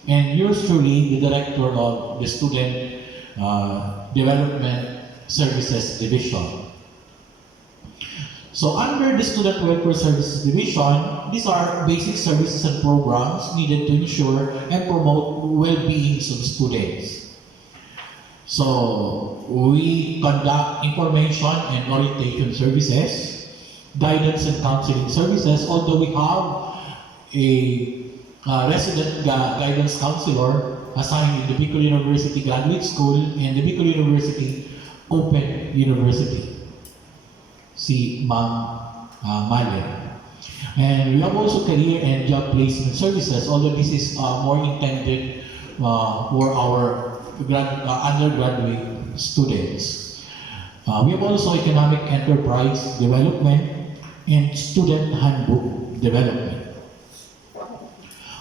And yours truly, the Director of the Student Development Services Division. So under the Student Welfare Services Division, these are basic services and programs needed to ensure and promote well-being of students. So we conduct information and orientation services, guidance and counseling services, although we have a resident guidance counselor assigned in the Bicol University Graduate School and the Bicol University Open University, si Ma'am Malen. And we have also career and job placement services, although this is more intended for our undergraduate students. We have also economic enterprise development and student handbook development.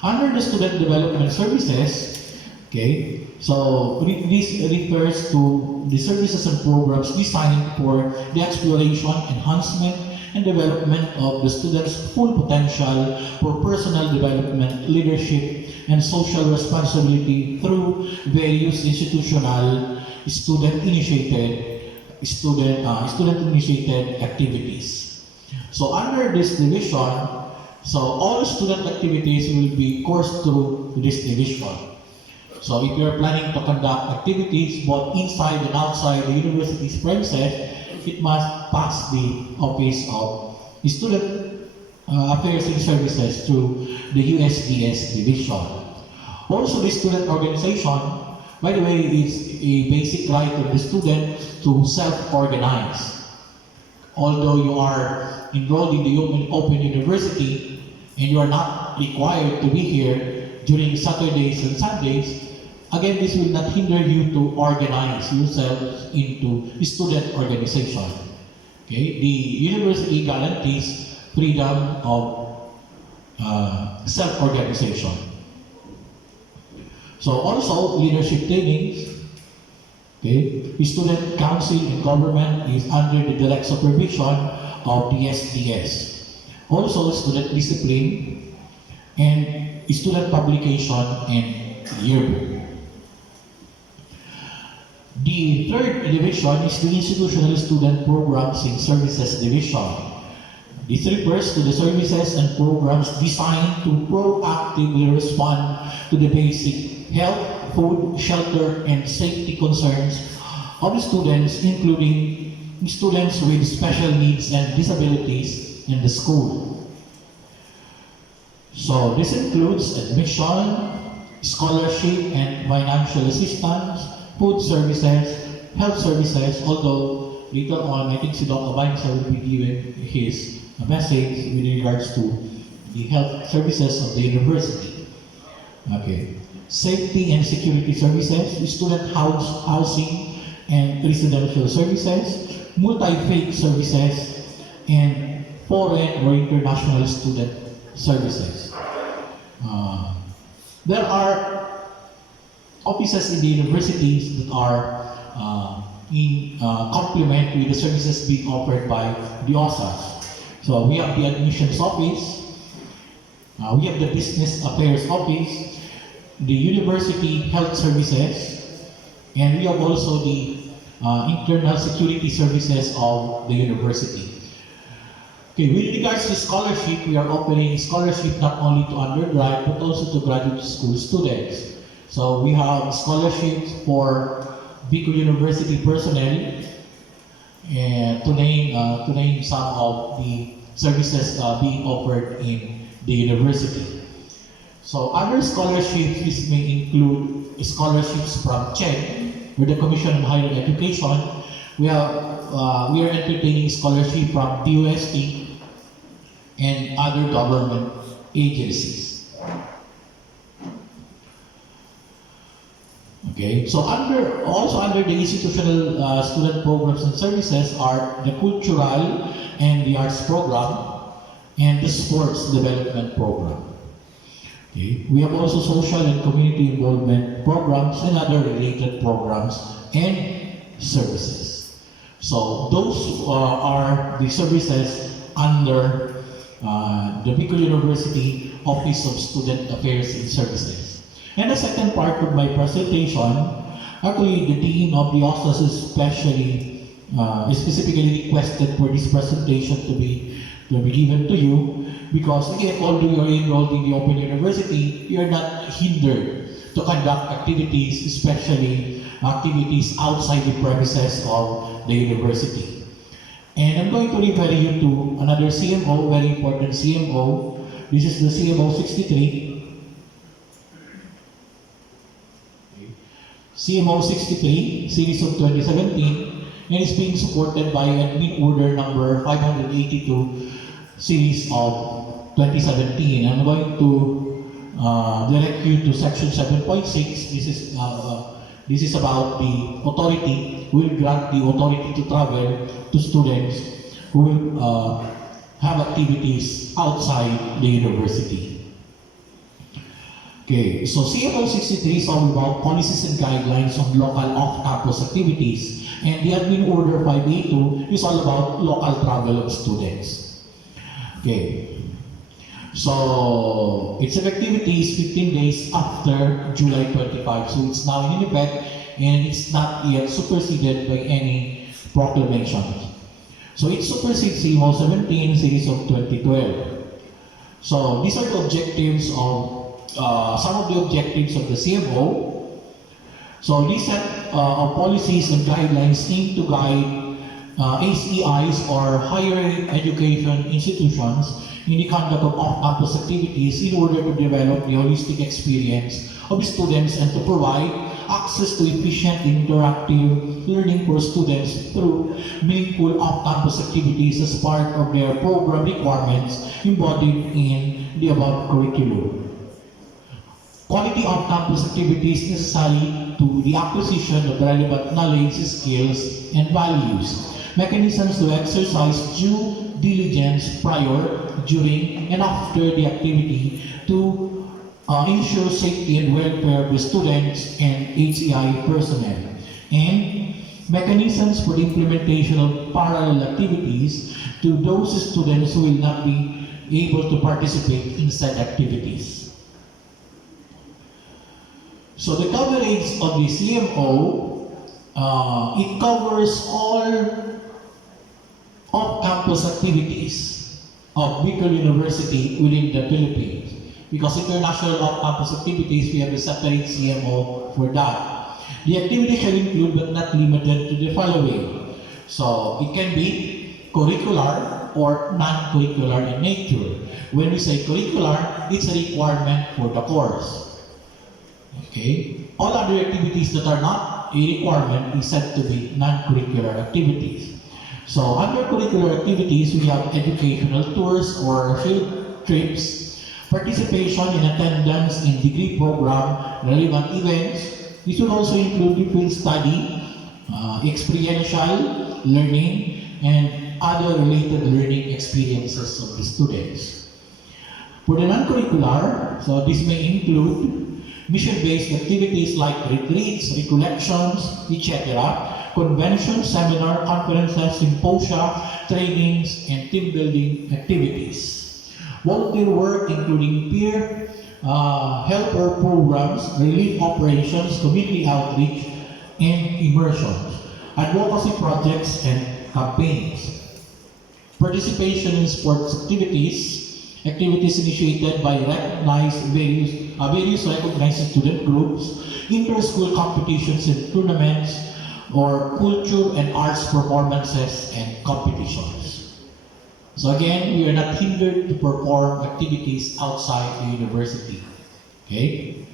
Under the student development services, okay, so this refers to the services and programs designed for the exploration, enhancement, and development of the students' full potential for personal development, leadership, and social responsibility through various institutional student-initiated activities. So under this division, so all student activities will be coursed through this division. So if you're planning to conduct activities both inside and outside the university's premises, it must pass the Office of Student Affairs and Services through the USDS division. Also, the student organization, by the way, is a basic right of the student to self-organize. Although you are enrolled in the Open University and you are not required to be here during Saturdays and Sundays, again, this will not hinder you to organize yourself into student organization. Okay? The university guarantees freedom of self-organization. So also, leadership trainings, okay? The student council and government is under the direct supervision of the SDS. Also, student discipline and student publication and yearbook. The third division is the Institutional Student Programs and Services Division. This refers to the services and programs designed to proactively respond to the basic health, food, shelter, and safety concerns of the students, including students with special needs and disabilities in the school. So this includes admission, scholarship and financial assistance, food services, health services, although later on I think si Doc Abanza will be giving his message with regards to the health services of the university. Okay. Safety and security services, student housing and residential services, multi-faith services, and foreign or international student services. There are offices in the universities that are in complement with the services being offered by the OSAS. So we have the admissions office, we have the business affairs office, the university health services, and we have also the internal security services of the university. Okay, with regards to scholarship, we are offering scholarship not only to undergrad but also to graduate school students. So we have scholarships for Bicol University personnel, and to name some of the services being offered in the university. So other scholarships may include scholarships from CHED, or the Commission on Higher Education. We are entertaining scholarship from DOST and other government agencies. Okay, so also under the institutional student programs and services are the cultural and the arts program and the sports development program. Okay. We have also social and community involvement programs and other related programs and services. So those are the services under the Bicol University Office of Student Affairs and Services. And the second part of my presentation, actually the Dean of the OSAS specifically requested for this presentation to be given to you, because again, although you are enrolled in the Open University, you are not hindered to conduct activities, especially activities outside the premises of the university. And I'm going to refer you to another CMO, very important CMO. This is the CMO 63. CMO 63, series of 2017, and is being supported by Admin Order number 582, series of 2017. I'm going to direct you to section 7.6. This is about the authority who will grant the authority to travel to students who will have activities outside the university. Okay, so CMO 63 is all about policies and guidelines on local off-campus activities, and the Admin Order 582 is all about local travel of students. Okay, so its effectivity is 15 days after July 25, so it's now in effect and it's not yet superseded by any proclamation. So it supersedes CMO 17 series of 2012. So these are the objectives of some of the objectives of the CMO. So these set of policies and guidelines aim to guide HEIs or higher education institutions in the conduct of off-campus activities in order to develop the holistic experience of students and to provide access to efficient interactive learning for students through meaningful off-campus activities as part of their program requirements embodied in the above curriculum. Quality off-campus activities necessary to the acquisition of relevant knowledge, skills, and values. Mechanisms to exercise due diligence prior, during, and after the activity to ensure safety and welfare of the students and HEI personnel. And mechanisms for the implementation of parallel activities to those students who will not be able to participate in said activities. So the coverage of the CMO, it covers all off-campus activities of Bicol University within the Philippines. Because international off-campus activities, we have a separate CMO for that. The activity shall include but not limited to the following. So it can be curricular or non-curricular in nature. When we say curricular, it's a requirement for the course. Okay? All other activities that are not a requirement is said to be non-curricular activities. So under curricular activities, we have educational tours or field trips, participation in attendance in degree program, relevant events. This will also include the field study, experiential learning, and other related learning experiences of the students. For the non-curricular, so this may include mission-based activities like retreats, recollections, etc., conventions, seminar, conferences, symposia, trainings, and team building activities. Volunteer work including peer helper programs, relief operations, community outreach, and immersions, advocacy projects and campaigns. Participation in sports activities, activities initiated by various recognized student groups, inter-school competitions and tournaments, or culture and arts performances and competitions. So again, we are not hindered to perform activities outside the university. Okay?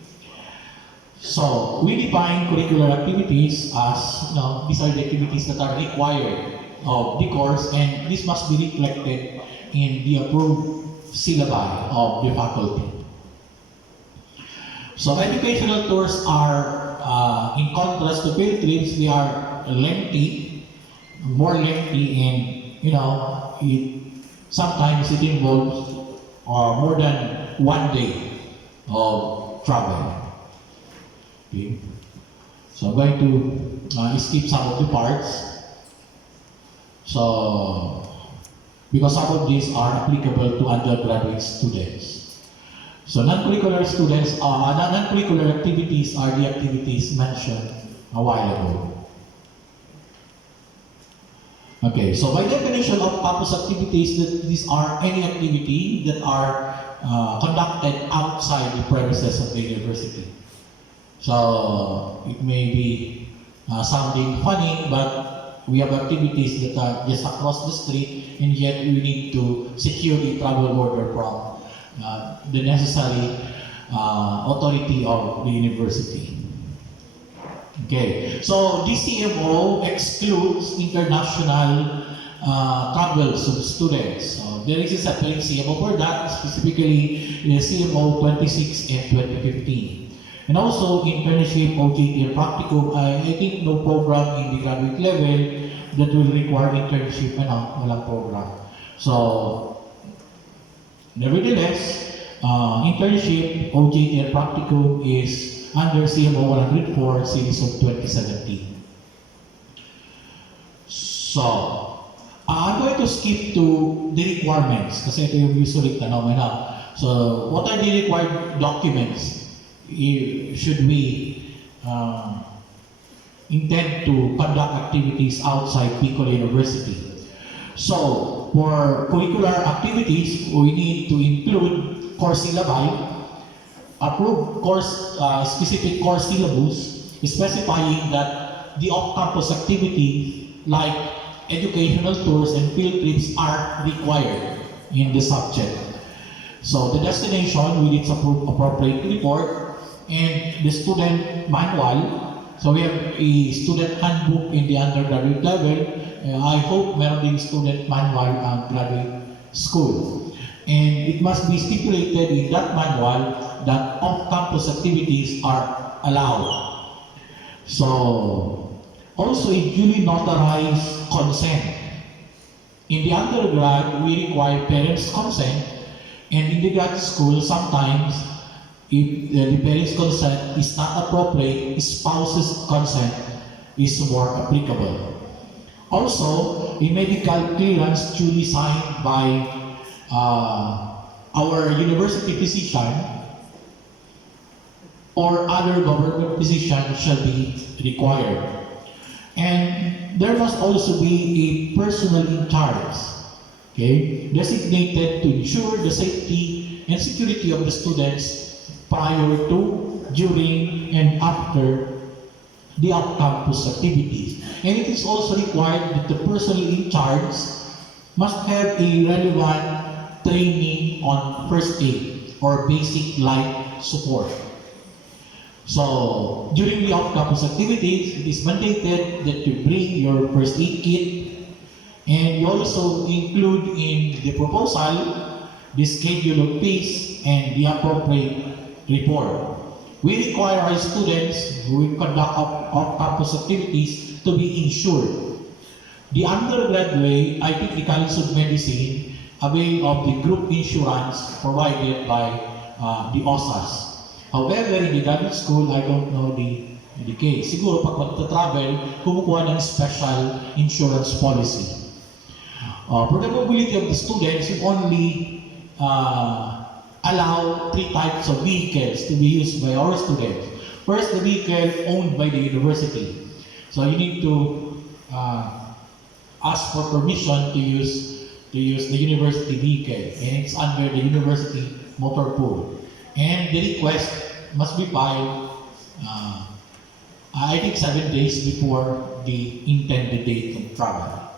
So we define curricular activities as, these are the activities that are required of the course, and this must be reflected in the approved syllabi of the faculty. So educational tours are, in contrast to field trips, they are lengthy, more lengthy, and sometimes it involves more than 1 day of travel. Okay. So I'm going to skip some of the parts. So, because some of these are applicable to undergraduate students. So non-curricular non-curricular activities are the activities mentioned a while ago. Okay, so by definition of campus activities, these are any activity that are conducted outside the premises of the university. So it may be sounding funny, but we have activities that are just across the street, and yet we need to secure the travel order from the necessary authority of the university. Okay, so DCMO excludes international travels of students. So there is a separate CMO for that, specifically the CMO 26 and 2015. And also internship, OJT, and practicum. I think no program in the graduate level that will require internship, walang program. So, nevertheless, internship, OJT, and practicum is under CMO 104 series of 2017. So, I'm going to skip to the requirements kasi ito yung usually tanong na. So, what are the required documents should we intend to conduct activities outside Bicol University? So, for curricular activities, we need to include course syllabi, approved course, specific course syllabus, specifying that the off-campus activity like educational tours and field trips are required in the subject. So the destination with its appropriate report and the student manual. So we have a student handbook in the undergraduate level. I hope meron din student manual ang graduate school. And it must be stipulated in that manual that off-campus activities are allowed. So, also a duly notarized consent. In the undergrad, we require parents' consent, and in the grad school, sometimes, if the parents' consent is not appropriate, spouse's consent is more applicable. Also, a medical clearance duly signed by our university physician or other government physician shall be required. And there must also be a personal in charge, okay, designated to ensure the safety and security of the students prior to, during, and after the off-campus activities. And it is also required that the person in charge must have a relevant training on first aid or basic life support. So, during the off-campus activities, it is mandated that you bring your first aid kit, and you also include in the proposal the schedule of fees and the appropriate report. We require our students who will conduct off-campus activities to be insured. The undergraduate, I think the College of Medicine, avail of the group insurance provided by the OSAS. However, in the graduate school, I don't know the case. Siguro pag magta-travel, kumukuha ng special insurance policy. For the mobility of the students, you only allow 3 types of vehicles to be used by our students. First, the vehicle owned by the university. So you need to ask for permission to use the university vehicle, and it's under the university motor pool. And the request must be filed, I think 7 days before the intended date of travel.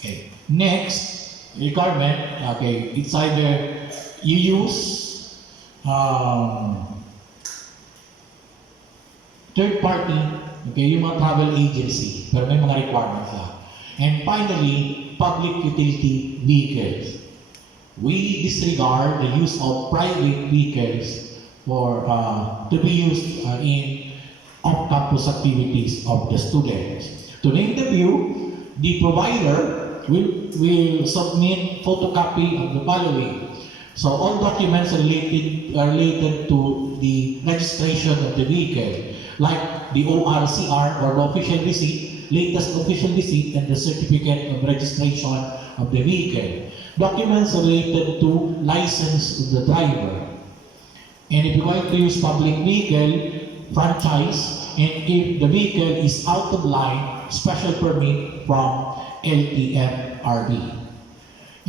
Okay. Next requirement, okay, it's either you use third party, okay, yung mga travel agency, pero may mga requirements lang. And finally, public utility vehicles. We disregard the use of private vehicles for to be used in off-campus activities of the students. To name the few, the provider will submit photocopy of the following. So all documents related to the registration of the vehicle, like the ORCR or the official receipt, latest official receipt, and the certificate of registration of the vehicle. Documents related to license of the driver. And if you're going to use public vehicle, franchise, and if the vehicle is out of line, special permit from LTFRB.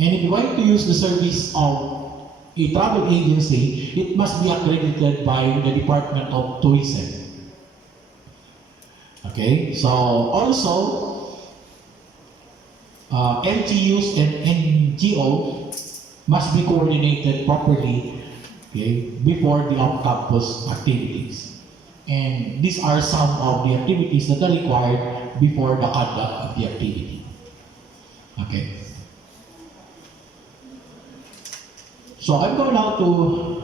And if you're going to use the service of a travel agency, it must be accredited by the Department of Tourism. Okay, so also, LGUs and NGOs must be coordinated properly, okay, before the off-campus activities. And these are some of the activities that are required before the conduct of the activity. Okay. So I'm going now to...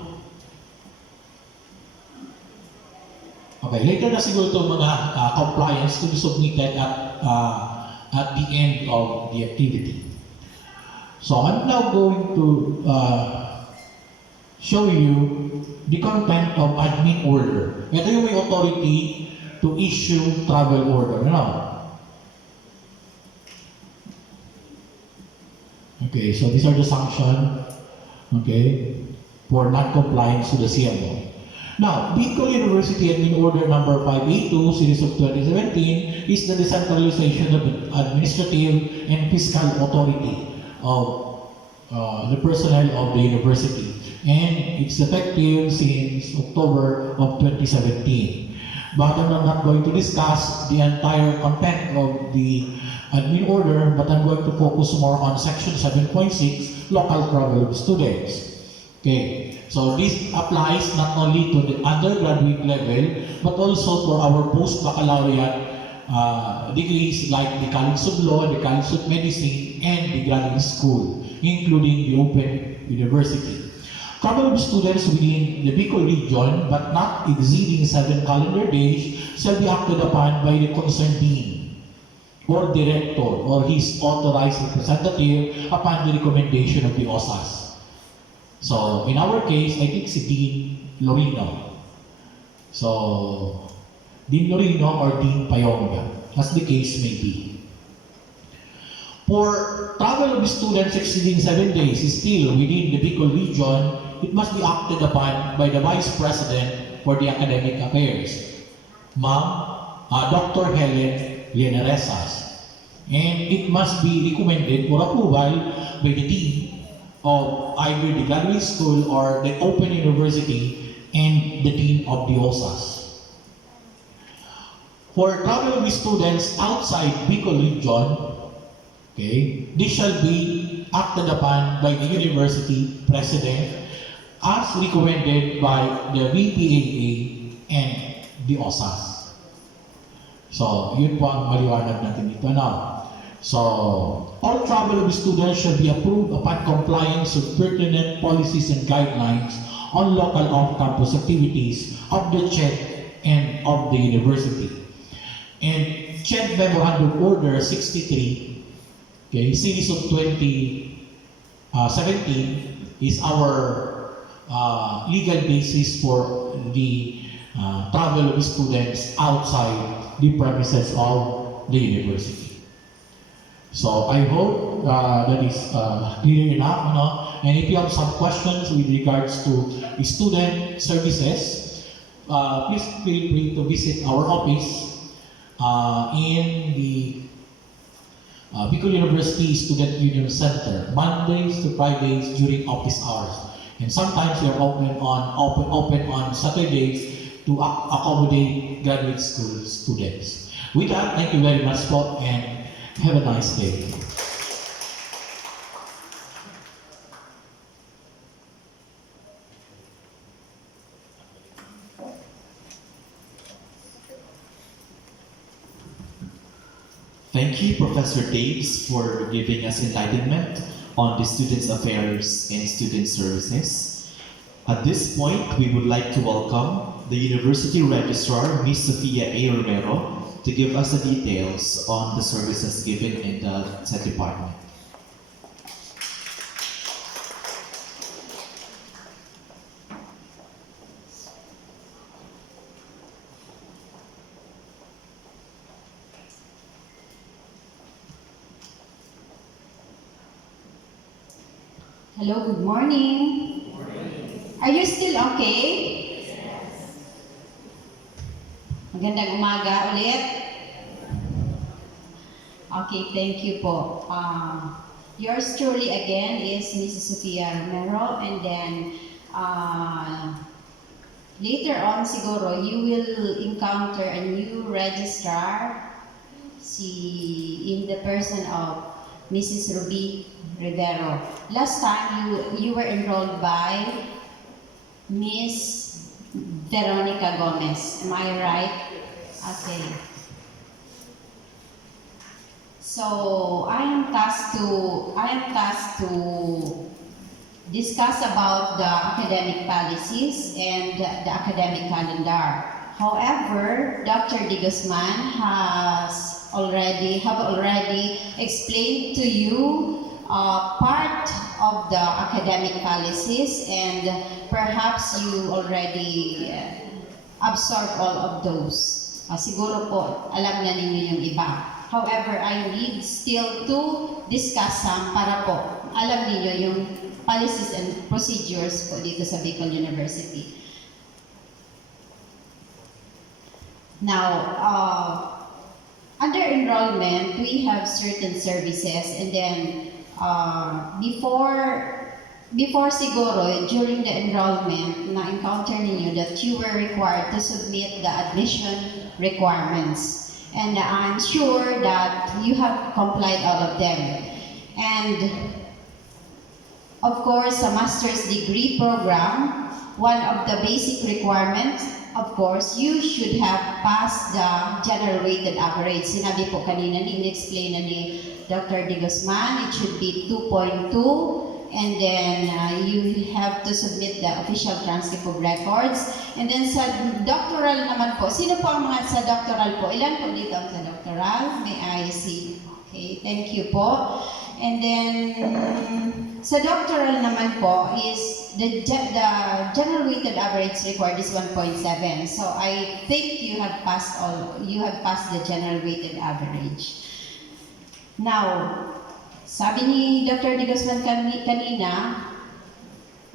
Okay, later na siguro ito mga compliance to be submitted at the end of the activity. So I'm now going to show you the content of admin order. Ito yung may authority to issue travel order. You know? Okay, so these are the sanctions, okay, for non-compliance to the CMO. Now, Bicol University Admin Order number 582, series of 2017, is the decentralization of administrative and fiscal authority of the personnel of the university. And it's effective since October of 2017. But I'm not going to discuss the entire content of the admin order, but I'm going to focus more on section 7.6, local travel of students. Okay, so this applies not only to the undergraduate level, but also for our post-baccalaureate degrees like the College of Law, the College of Medicine, and the graduate school, including the Open University. Travel of students within the Bicol region, but not exceeding 7 calendar days, shall be acted upon by the concerned dean or director or his authorized representative upon the recommendation of the OSAS. So, in our case, I think si Dean Lorino. So, Dean Lorino or Dean Payonga, as the case may be. For travel of students exceeding 7 days still within the Bicol region, it must be acted upon by the Vice President for the Academic Affairs, Dr. Helen Lianaresas. And it must be recommended for approval by the Dean of either the graduate school or the Open University and the Dean of the OSAS. For travel with students outside Bicol region, okay, this shall be acted upon by the university president as recommended by the VPAA and the OSAS. So, yun po ang maliwanag natin dito na. So, all travel of students shall be approved upon compliance with pertinent policies and guidelines on local off-campus activities of the CHED and of the university. And CHED Memorandum Order 63, okay, series of 2017 is our legal basis for the travel of students outside the premises of the university. So I hope that is clear enough. And if you have some questions with regards to student services, please feel free to visit our office in the Bicol University Student Union Center, Mondays to Fridays during office hours. And sometimes we are open on Saturdays to accommodate graduate school students. With that, thank you very much for and have a nice day. Thank you, Professor Daves, for giving us enlightenment on the Students' Affairs and Student Services. At this point, we would like to welcome the University Registrar, Ms. Sofia A. Romero, to give us the details on the services given in the said department. Hello, good morning. Good morning. Are you still okay? Yes. Magandang umaga ulit. Okay, thank you po. Yours truly again is Mrs. Sofia Romero, and then later on siguro you will encounter a new registrar in the person of Mrs. Ruby Rivero. Last time you were enrolled by Miss Veronica Gomez. Am I right? Okay. So I am tasked to discuss about the academic policies and the academic calendar. However, Dr. De Guzman have already explained to you part of the academic policies, and perhaps you already absorb all of those. Siguro po, alam na ninyo yung iba. However, I need still to discuss some para po alam ninyo yung policies and procedures po dito sa Bicol University. Now, under enrollment, we have certain services, and then before siguro, during the enrollment, na-encounter ninyo that you were required to submit the admission requirements. And I'm sure that you have complied all of them. And of course, a master's degree program, one of the basic requirements, of course, you should have passed the general weighted average. Sinabi po kanina, in-explain na ni Dr. De Guzman, it should be 2.2, and then you have to submit the official transcript of records. And then sa doctoral naman po, sino po ang mga sa doctoral po? Ilan po dito ang sa doctoral? May I see? Okay, thank you po. And then, sa doctoral naman po is the general weighted average required is 1.7. So I think you have passed the general weighted average. Now, sabi ni Dr. De Guzman kanina,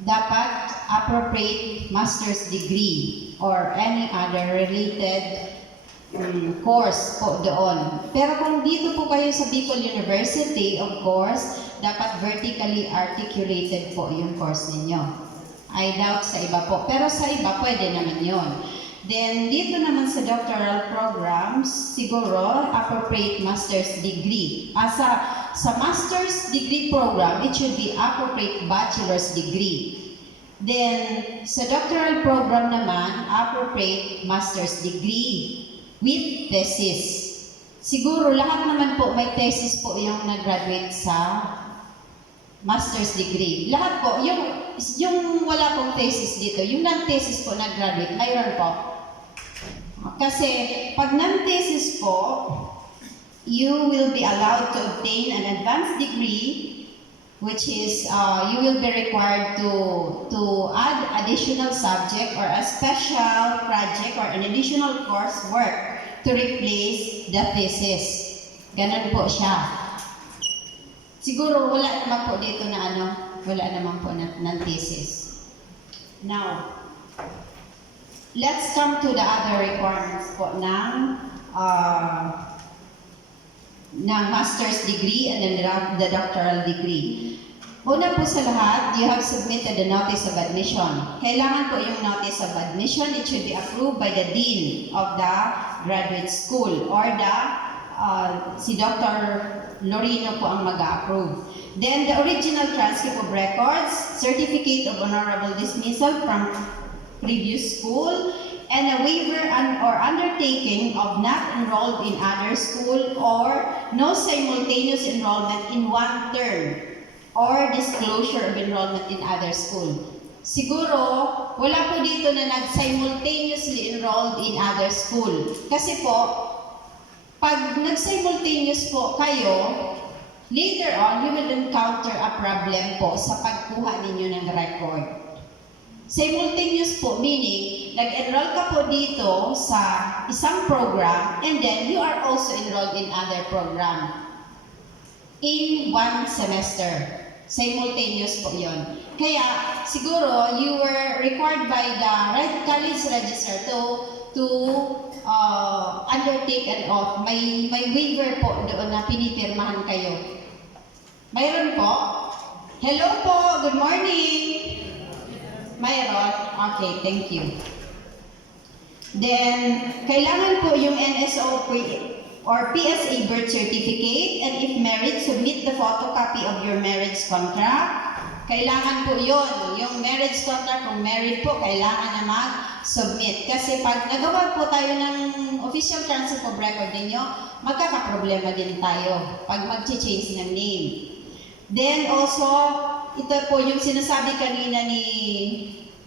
dapat appropriate master's degree or any other related course po doon. Pero kung dito po kayo sa Bicol University, of course, dapat vertically articulated po yung course ninyo. I doubt sa iba po. Pero sa iba, pwede naman yon. Then, dito naman sa doctoral programs, siguro, appropriate master's degree. Sa master's degree program, it should be appropriate bachelor's degree. Then, sa doctoral program naman, appropriate master's degree with thesis. Siguro lahat naman po may thesis po yung nag-graduate sa master's degree. Lahat po, yung wala pong thesis dito, yung non-thesis po nag-graduate, mayroon po. Kasi pag non-thesis po, you will be allowed to obtain an advanced degree, which is you will be required to add additional subject or a special project or an additional coursework to replace the thesis. Ganun po siya. Siguro wala naman po dito na wala naman po na thesis. Now, let's come to the other requirements po ng master's degree and then the doctoral degree. Una po sa lahat, you have submitted the notice of admission. Kailangan po yung notice of admission, it should be approved by the dean of the graduate school or si Dr. Lorino po ang mag-approve. Then the original transcript of records, certificate of honorable dismissal from previous school, and a waiver or undertaking of not enrolled in other school or no simultaneous enrollment in one term or disclosure of enrollment in other school. Siguro, wala po dito na nag-simultaneously enrolled in other school. Kasi po, pag nag-simultaneous po kayo, later on, you will encounter a problem po sa pagkuha ninyo ng record. Simultaneous po, meaning, nag-enroll ka po dito sa isang program and then you are also enrolled in other program in one semester. Simultaneous po yon. Kaya, siguro, you were required by the college registrar to undertake an oath. May waiver po doon na pinipirmahan kayo. Mayroon po? Hello po, good morning! Mayroon? Okay, thank you. Then, kailangan po yung NSO or PSA birth certificate, and if married, submit the photocopy of your marriage contract. Kailangan po yun. Yung marriage contract, kung married po, kailangan na mag-submit. Kasi pag nagawa po tayo ng official transcript of record ninyo, magkakaproblema din tayo pag mag-change ng name. Then also, ito po yung sinasabi kanina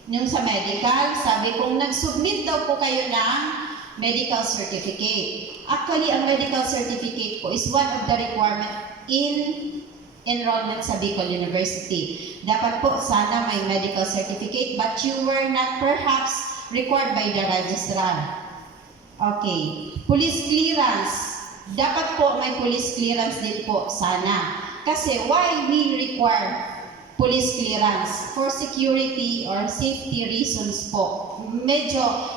yung sa medical, sabi kung nag-submit daw po kayo ng medical certificate. Actually, ang medical certificate po is one of the requirement in enrollment sa Bicol University. Dapat po sana may medical certificate, but you were not perhaps required by the registrar. Okay. Police clearance. Dapat po may police clearance din po sana. Kasi why we require police clearance? For security or safety reasons po.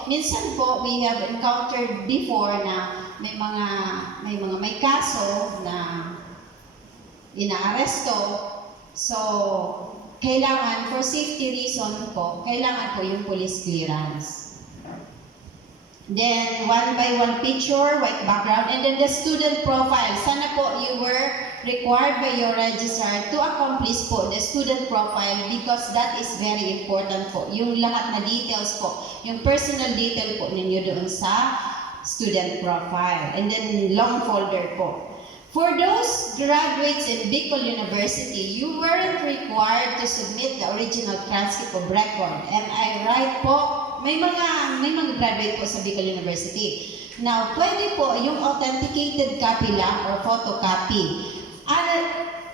Minsan po we have encountered before na may kaso na inaaresto. So, for safety reason po, kailangan po yung police clearance. Then, one by one picture, white background, and then the student profile. Sana po you were required by your registrar to accomplish po the student profile because that is very important po. Yung lahat na details po, yung personal detail po ninyo doon sa student profile. And then, long folder po. For those graduates in Bicol University, you weren't required to submit the original transcript of record. Am I right po? May mga graduate po sa Bicol University. Now, pwede po yung authenticated copy lang or photocopy.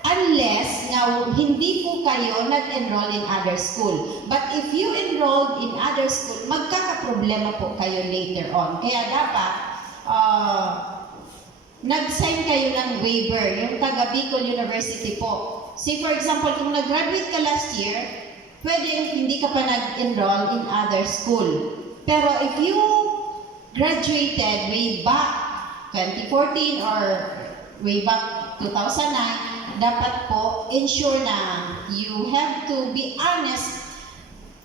Unless, now, hindi po kayo nag-enroll in other school. But if you enrolled in other school, magkakaproblema po kayo later on. Kaya dapat, nag-sign kayo ng waiver, yung taga Bicol University po. Say for example, kung nag-graduate ka last year, pwede hindi ka pa nag-enroll in other school. Pero if you graduated way back 2014 or way back 2009, dapat po ensure na you have to be honest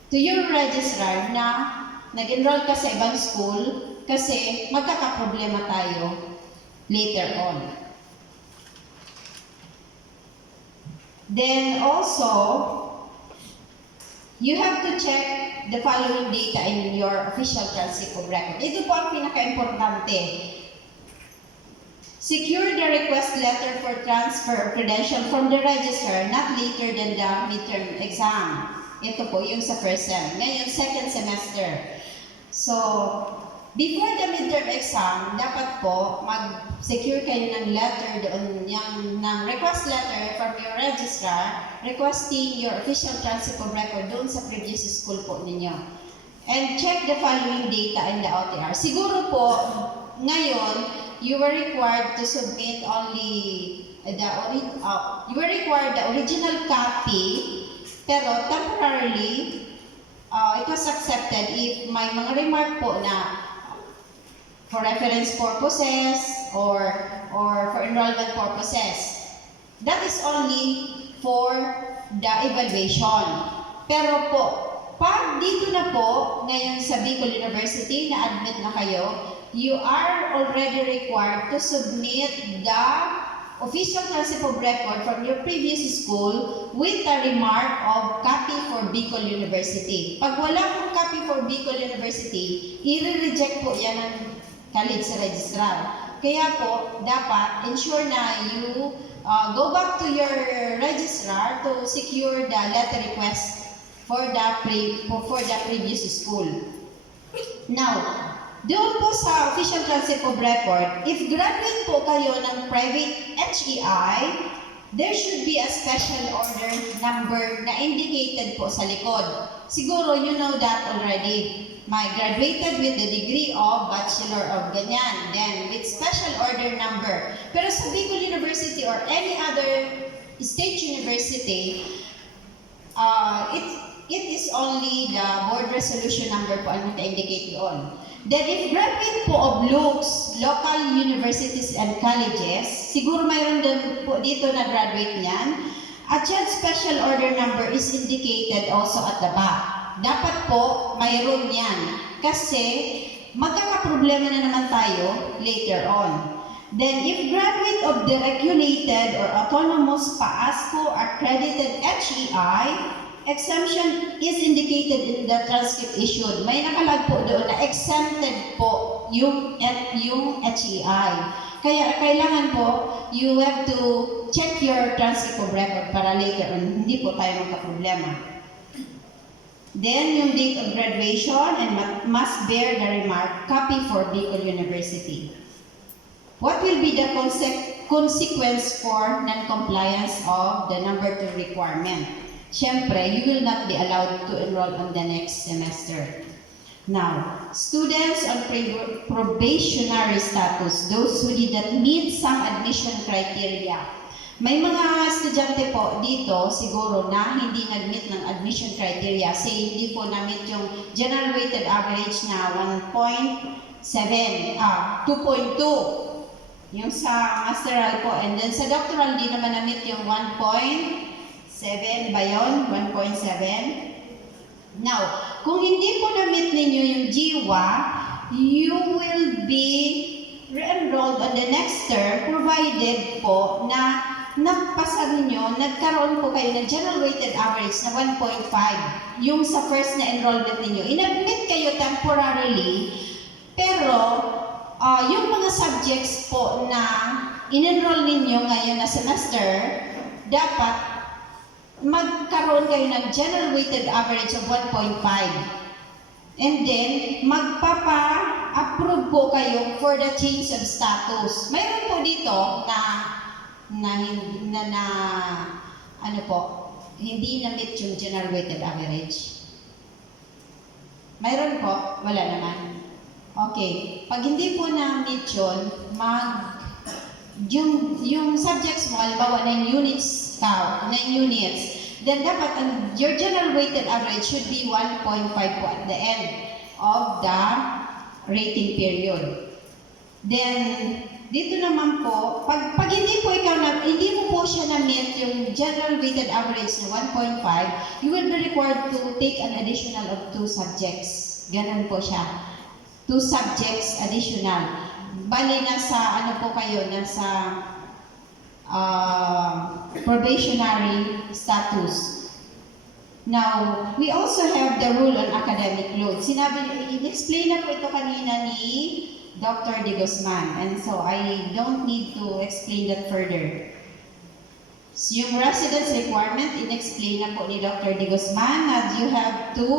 to your registrar na nag-enroll ka sa ibang school kasi magkakaproblema tayo later on. Then also, you have to check the following data in your official transcript of record. Ito po ang pinaka-importante. Secure the request letter for transfer of credential from the registrar not later than the midterm exam. Ito po yung sa first sem. Ngayon, second semester. So, before the midterm exam, dapat po mag-secure kayo ng letter doon, ng request letter from your registrar requesting your official transcript of record doon sa previous school po ninyo. And check the following data in the OTR. Siguro po, ngayon, you were required to submit only you were required the original copy, pero temporarily, it was accepted if may mga remark po na for reference purposes or for enrollment purposes. That is only for the evaluation. Pero po, pag dito na po, ngayon sa Bicol University, na-admit na kayo, you are already required to submit the official transcript of record from your previous school with a remark of copy for Bicol University. Pag wala pong copy for Bicol University, i-reject po yan ng college sa registrar. Kaya po, dapat ensure na you go back to your registrar to secure the letter request for the previous school. Now, doon po sa official transcript of record, if graduate po kayo ng private HEI, there should be a special order number na indicated po sa likod. Siguro you know that already. May graduated with the degree of Bachelor of ganyan, then with special order number. Pero sa Bicol University or any other state university, it is only the board resolution number po ang naka-indicate doon. Then if graduate po of LUCs, local universities and colleges, siguro mayroon din po dito na graduate niyan, at yan special order number is indicated also at the back. Dapat po mayroon yan kasi magkakaproblema na naman tayo later on. Then if graduate of the regulated or autonomous PAASCO accredited HEI, exemption is indicated in the transcript issued. May nakalag po doon na exempted po yung HEI. Kaya kailangan po, you have to check your transcript of record para later on, hindi po tayo magka-problema. Then, yung date of graduation and must bear the remark, copy for Bicol University. What will be the consequence for non-compliance of the number 2 requirement? Siyempre, you will not be allowed to enroll on the next semester. Now, students on probationary status, those who did not meet some admission criteria. May mga estudyante po dito siguro na hindi nag-meet ng admission criteria. Say, hindi po na-meet yung general weighted average na 2.2. Yung sa masteral po. And then sa doctoral, hindi naman na-meet yung 1.7 ba yun? 1.7. Now, kung hindi po na-meet ninyo yung GWA, you will be re-enrolled on the next term provided po na nagpasa ninyo, nagkaroon po kayo ng general weighted average na 1.5 yung sa first na enrollment ninyo. Inadmit kayo temporarily, pero yung mga subjects po na in-enroll ninyo ngayon na semester, dapat magkaroon kayo ng general weighted average of 1.5. And then, magpapa-approve po kayo for the change of status. Mayroon po dito hindi na-meet yung general weighted average. Mayroon po? Wala naman. Okay. Pag hindi po na-meet yun, yung subjects mo, halimbawa 9 units, then dapat your general weighted average should be 1.5 po at the end of the rating period. Then, dito naman po, pag hindi po hindi mo po siya na-meet yung general weighted average na 1.5, you will be required to take an additional of 2 subjects. Ganun po siya. 2 subjects additional. Bali, nasa probationary status. Now, we also have the rule on academic load. In-explain na po ito kanina ni Dr. De Guzman, and so I don't need to explain that further. So, yung residence requirement, in-explain na po ni Dr. De Guzman that you have to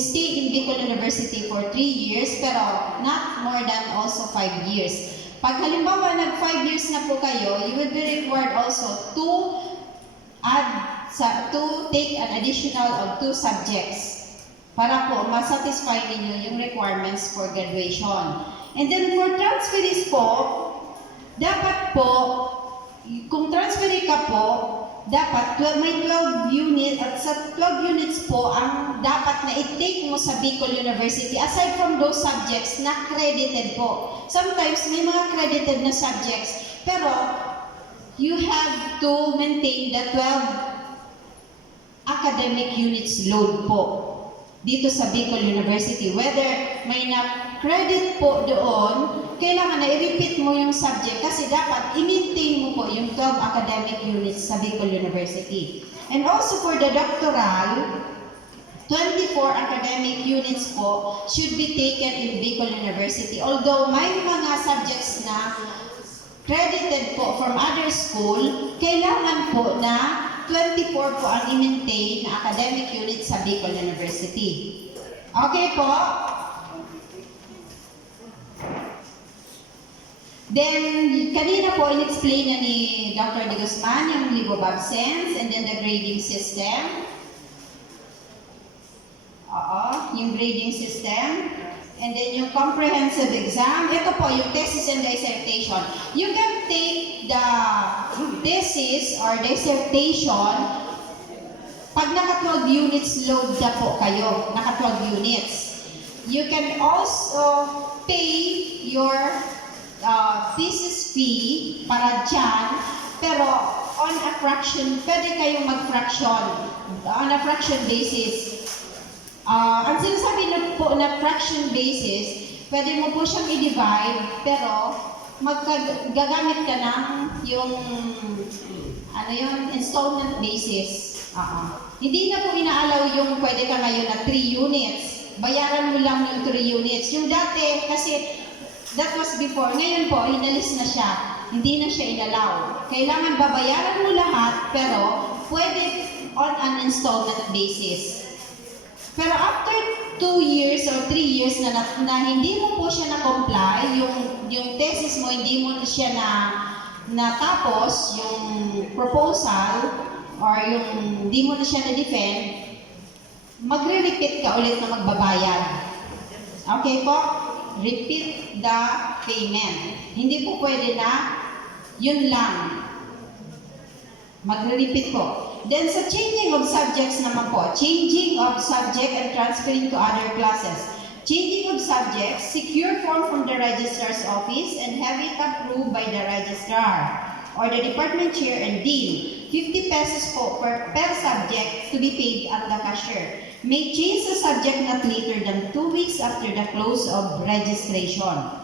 stay in Bicol University for 3 years, pero not more than also 5 years. Pag halimbawa nag 5 years na po kayo, you will be required also to take an additional of 2 subjects para po masatisfy ninyo yung requirements for graduation. And then for transferees po, dapat po, kung transferee ka po, dapat may 12 units at sa 12 units po ang dapat na i-take mo sa Bicol University aside from those subjects na credited po. Sometimes may mga credited na subjects pero you have to maintain the 12 academic units load po dito sa Bicol University. Whether may na-credit po doon, kailangan na i-repeat mo yung subject kasi dapat i-maintain mo po yung 12 academic units sa Bicol University. And also for the doctoral, 24 academic units po should be taken in Bicol University. Although may mga subjects na credited po from other school, kailangan po na 24 po ang i-maintain na academic unit sa Bicol University. Okay po? Then, kanina po in-explain na ni Dr. De Guzman yung leave of absence and then the grading system. Yung grading system. And then yung comprehensive exam. Ito po, yung thesis and dissertation. You can take the thesis or dissertation pag naka 12 units load na po kayo. Naka 12 units. You can also pay your thesis fee para dyan, pero on a fraction, pwede kayong mag-fraction. On a fraction basis. Ang sinasabi na po na fraction basis, pwede mo po siyang i-divide, pero gagamit ka ng yung installment basis. Hindi na po inaalaw yung pwede ka ngayon na 3 units. Bayaran mo lang yung 3 units. Yung dati, kasi that was before. Ngayon po, inalis na siya. Hindi na siya inalaw. Kailangan babayaran mo lahat, pero pwede on an installment basis. Pero after 2 years or 3 years na hindi mo po siya na-comply, yung thesis mo, hindi mo siya natapos, yung proposal, or yung hindi mo na siya na-defend, magre-repeat ka ulit na magbabayad. Okay po? Repeat the payment. Hindi po pwede na yun lang. Magre-repeat po. Then sa changing of subjects naman po, changing of subject and transferring to other classes. Changing of subjects, secure form from the registrar's office and have it approved by the registrar or the department chair and dean. 50 pesos po per subject to be paid at the cashier. may change the subject not later than 2 weeks after the close of registration.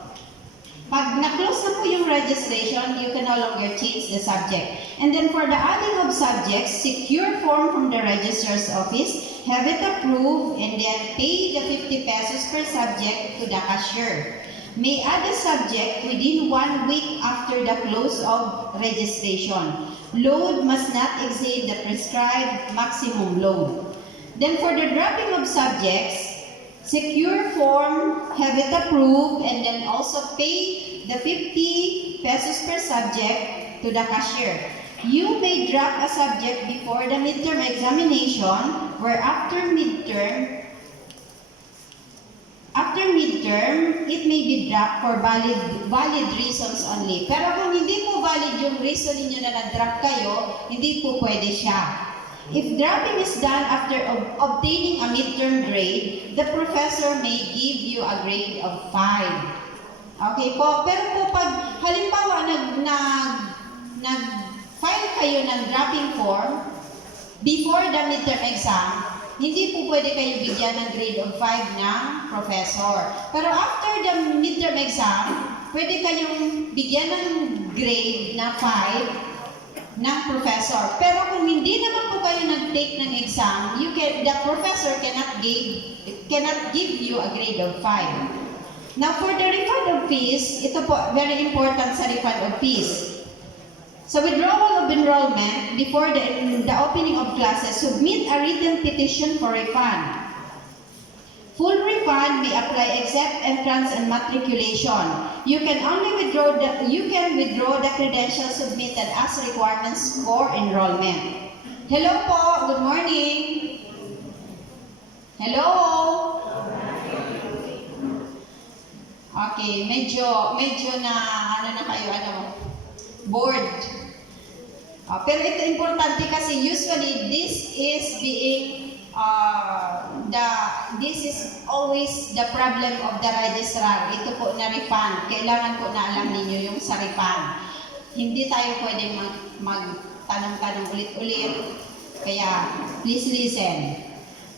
Pag na-close na po yung registration, you can no longer change the subject. And then for the adding of subjects, secure form from the registrar's office, have it approved, and then pay the 50 pesos per subject to the cashier. May add a subject within 1 week after the close of registration. Load must not exceed the prescribed maximum load. Then for the dropping of subjects, secure form, have it approved, and then also pay the 50 pesos per subject to the cashier. You may drop a subject before the midterm examination, where after midterm, it may be dropped for valid reasons only. Pero kung hindi po valid yung reason ninyo na nag-drop kayo, hindi po pwede siya. If dropping is done after obtaining a midterm grade, the professor may give you a grade of 5. Okay po? Pero po pag halimbawa nag-file kayo ng dropping form before the midterm exam, hindi po pwede kayo bigyan ng grade of 5 ng professor. Pero after the midterm exam, pwede kayong bigyan ng grade na 5 ng professor. Pero kung hindi naman po kayo nag-take ng exam, the professor cannot give you a grade of 5. Now, for the refund of fees, ito po, very important sa refund of fees. Sa withdrawal of enrollment, before the opening of classes, submit a written petition for refund. Full refund may apply except entrance and matriculation. You can withdraw the credentials submitted as requirements for enrollment. Hello po, good morning. Hello. Okay, medyo na kayo bored. Pero ito importante kasi usually this is this is always the problem of the registrar. Ito po na refund. Kailangan po na alam ninyo yung sa refund. Hindi tayo pwedeng magtanong-tanong ulit-ulit. Kaya, please listen.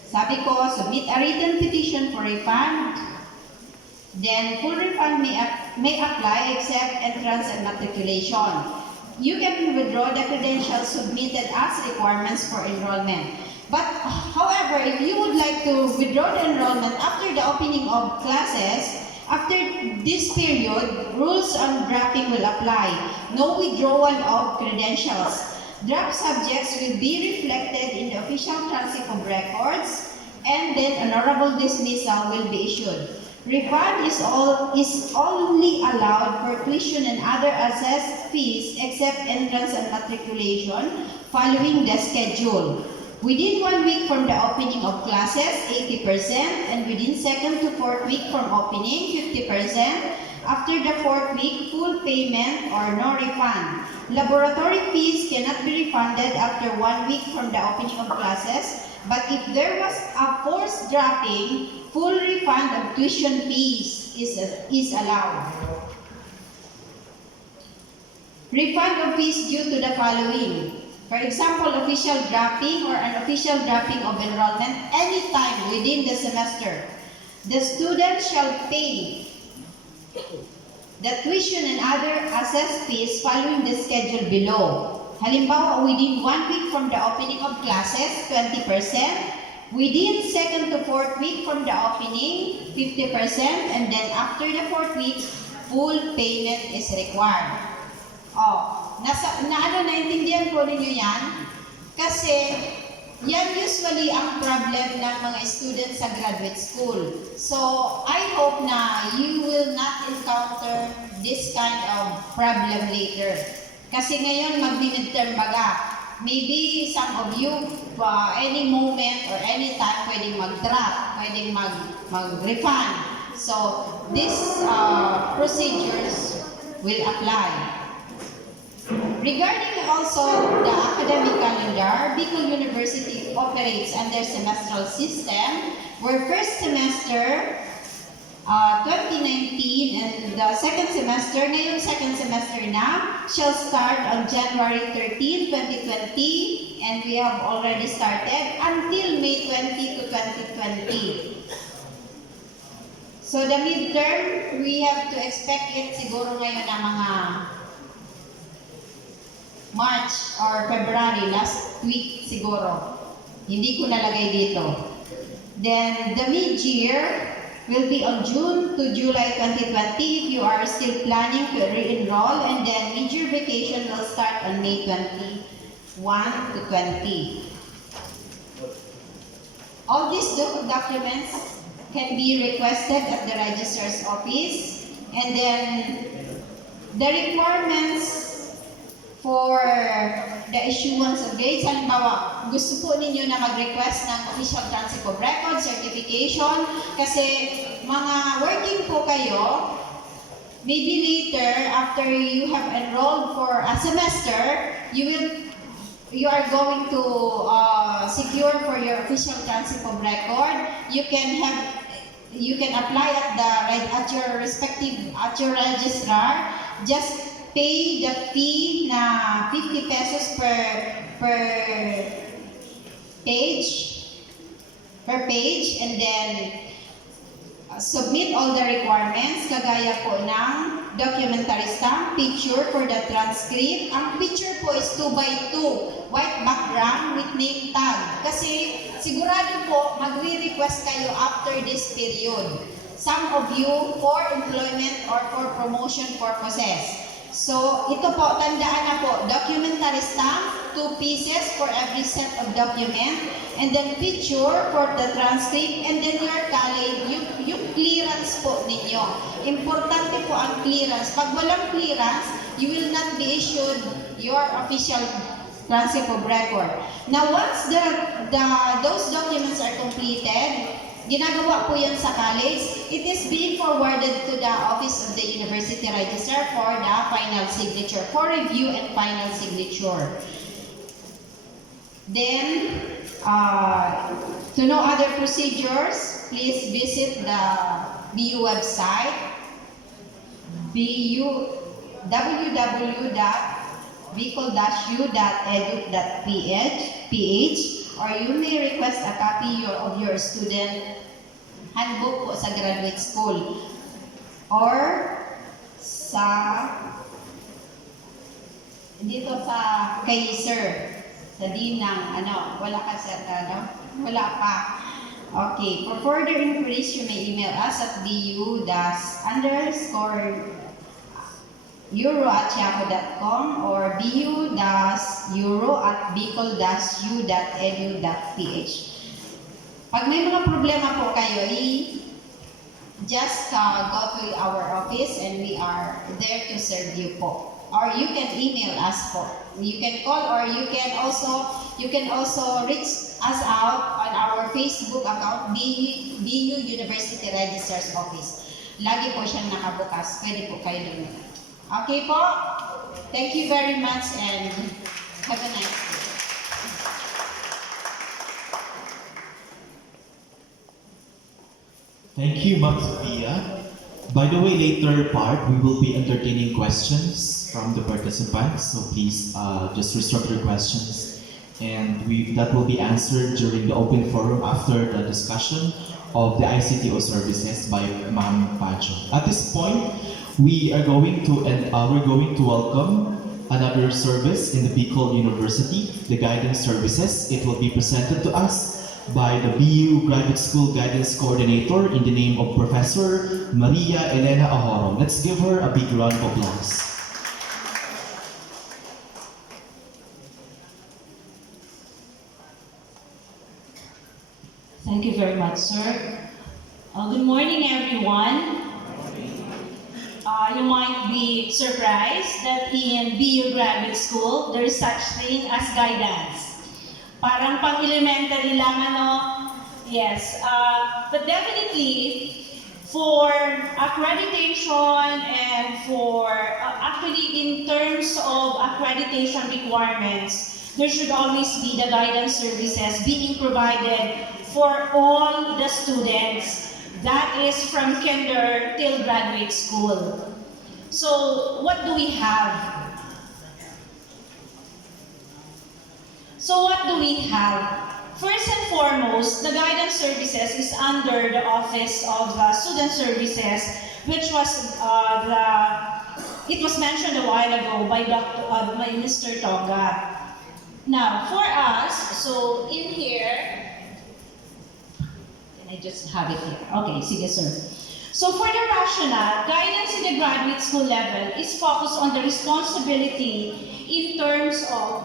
Sabi ko, submit a written petition for refund. Then, full refund may apply except entrance and matriculation. You can withdraw the credentials submitted as requirements for enrollment. But, however, if you would like to withdraw the enrollment after the opening of classes, after this period, rules on dropping will apply. No withdrawal of credentials. Drop subjects will be reflected in the official transcript of records, and then honorable dismissal will be issued. Refund is only allowed for tuition and other assessed fees except entrance and matriculation following the schedule. Within 1 week from the opening of classes, 80%, and within 2nd to 4th week from opening, 50%. After the 4th week, full payment or no refund. Laboratory fees cannot be refunded after 1 week from the opening of classes, but if there was a forced dropping, full refund of tuition fees is allowed. Refund of fees due to the following. For example, official dropping or unofficial dropping of enrollment anytime within the semester. The student shall pay the tuition and other assessed fees following the schedule below. Halimbawa, within 1 week from the opening of classes, 20%. Within 2nd to 4th week from the opening, 50%. And then after the 4th week, full payment is required. Naintindihan po ninyo yan? Kasi yan usually ang problem ng mga students sa graduate school. So, I hope na you will not encounter this kind of problem later. Kasi ngayon, magmi-midterm baga. Maybe some of you, any moment or any time, pwedeng mag-drop, pwedeng mag-refund. So, these procedures will apply. Regarding also the academic calendar, Bicol University operates under semestral system where first semester 2019, and the second semester, ngayong second semester na, shall start on January 13, 2020, and we have already started until May 20 to 2020. So the midterm, we have to expect it siguro ngayon na mga March or February, last week siguro. Hindi ko nalagay dito. Then the mid-year will be on June to July 2020 if you are still planning to re-enroll, and then mid-year vacation will start on May 21 to 20. All these documents can be requested at the registrar's office, and then the requirements for the issuance of grades. Halimbawa, gusto po ninyo na mag-request ng official transcript of record, certification, kasi mga working po kayo, maybe later, after you have enrolled for a semester, you are going to secure for your official transcript of record. You can apply at your registrar. Just pay the fee na 50 pesos per page, and then submit all the requirements, kagaya po ng documentary stamp, picture for the transcript. Ang picture po is 2x2, white background with name tag. Kasi sigurado po magre-request kayo after this period. Some of you for employment or for promotion purposes. So, ito po, tandaan na po, documentary stamp, 2 pieces for every set of document, and then picture for the transcript, and then your college, yung clearance po ninyo. Importante po ang clearance. Pag walang clearance, you will not be issued your official transcript of record. Now, once those documents are completed, ginagawa po yan sa college. It is being forwarded to the Office of the University Registrar for the final signature, for review and final signature. Then, to know other procedures, please visit the BU website, www.bicol-u.edu.ph, or you may request a copy of your student handbook po sa graduate school, or dito sa kay sir, sa dean ng wala ka sir, wala pa. Okay, for further inquiries, you may email us at bu_euro@yahoo.com or bu-euro@bicol-u.edu.ph. Pag may mga problema po kayo, just go to our office and we are there to serve you po. Or you can email us po. You can call, or you can also reach us out on our Facebook account, BU University Registrar's Office. Lagi po siyang nakabukas. Pwede po kayo doon. Okay po? Thank you very much and have a nice day. Thank you, Ma'am Sophia. By the way, later part, we will be entertaining questions from the participants. So please just restrict your questions, and that will be answered during the open forum after the discussion of the ICTO services by Ma'am Pacho. At this point, we are going to welcome another service in the Bicol University, the guidance services. It will be presented to us by the BU Graduate School Guidance Coordinator in the name of Professor Maria Elena Ahoro. Let's give her a big round of applause. Thank you very much, sir. Good morning, everyone. You might be surprised that in BU Graduate School, there is such thing as guidance. Parang pang-elementary lang, Yes. But definitely, for accreditation and for, actually in terms of accreditation requirements, there should always be the guidance services being provided for all the students That is from kinder till graduate school. So what do we have? First and foremost, the guidance services is under the Office of Student Services, which was it was mentioned a while ago by by Mr. Toga. Now, for us, so in here, can I just have it here? Okay, sige sir. So for the rationale, guidance in the graduate school level is focused on the responsibility in terms of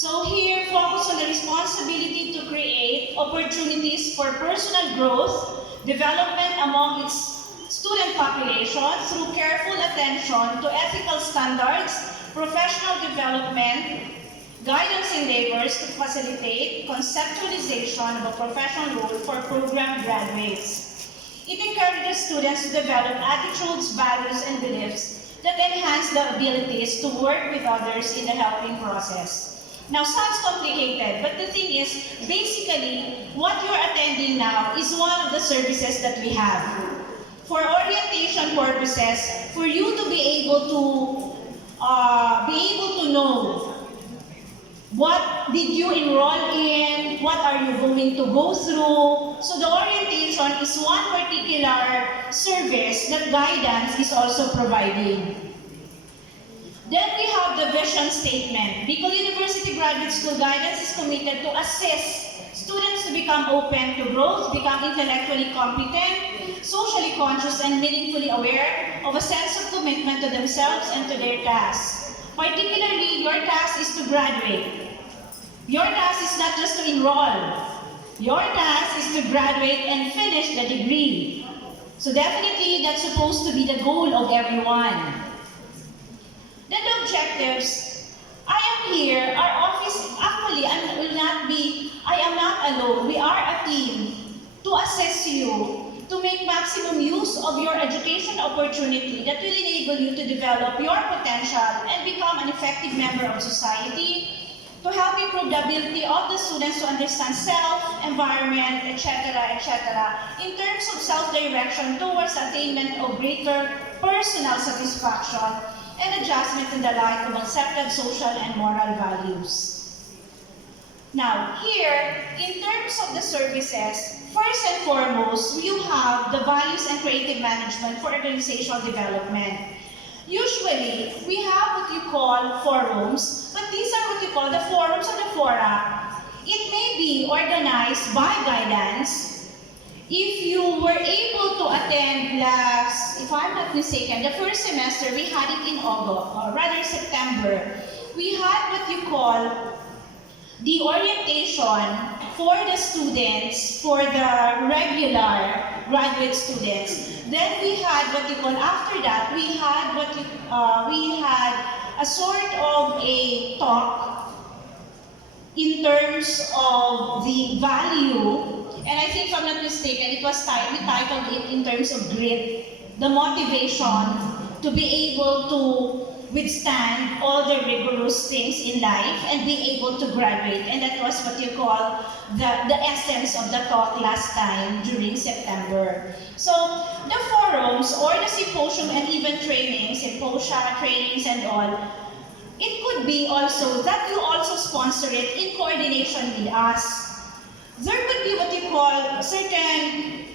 So here, focus on the responsibility to create opportunities for personal growth, development among its student population through careful attention to ethical standards, professional development, guidance endeavors to facilitate conceptualization of a professional role for program graduates. It encourages students to develop attitudes, values, and beliefs that enhance the abilities to work with others in the helping process. Now, sounds complicated, but the thing is, basically, what you're attending now is one of the services that we have. For orientation purposes, for you to be able to know what did you enroll in, what are you going to go through. So the orientation is one particular service that guidance is also providing. Then we have the vision statement. Bicol University Graduate School Guidance is committed to assist students to become open to growth, become intellectually competent, socially conscious, and meaningfully aware of a sense of commitment to themselves and to their tasks. Particularly, your task is to graduate. Your task is not just to enroll. Your task is to graduate and finish the degree. So definitely, that's supposed to be the goal of everyone. Then the objectives. I am here, our office, actually, I am not alone. We are a team to assess you, to make maximum use of your education opportunity that will enable you to develop your potential and become an effective member of society, to help improve the ability of the students to understand self, environment, etc., in terms of self-direction towards attainment of greater personal satisfaction and adjustment in the light of accepted social and moral values. Now, here, in terms of the services, first and foremost, you have the values and creative management for organizational development. Usually, we have what you call forums, but these are what you call the forums or the fora. It may be organized by guidance. If you were able to attend last, if I'm not mistaken, the first semester, we had it in August, or rather September. We had what you call the orientation for the students, for the regular graduate students. Then we had what you call, after that, we had a sort of a talk in terms of the value. And I think, if I'm not mistaken, it was we titled it in terms of grit, the motivation to be able to withstand all the rigorous things in life and be able to graduate. And that was what you call the essence of the talk last time during September. So the forums or the symposium and even trainings, symposia, trainings and all, it could be also that you also sponsor it in coordination with us. There could be what you call certain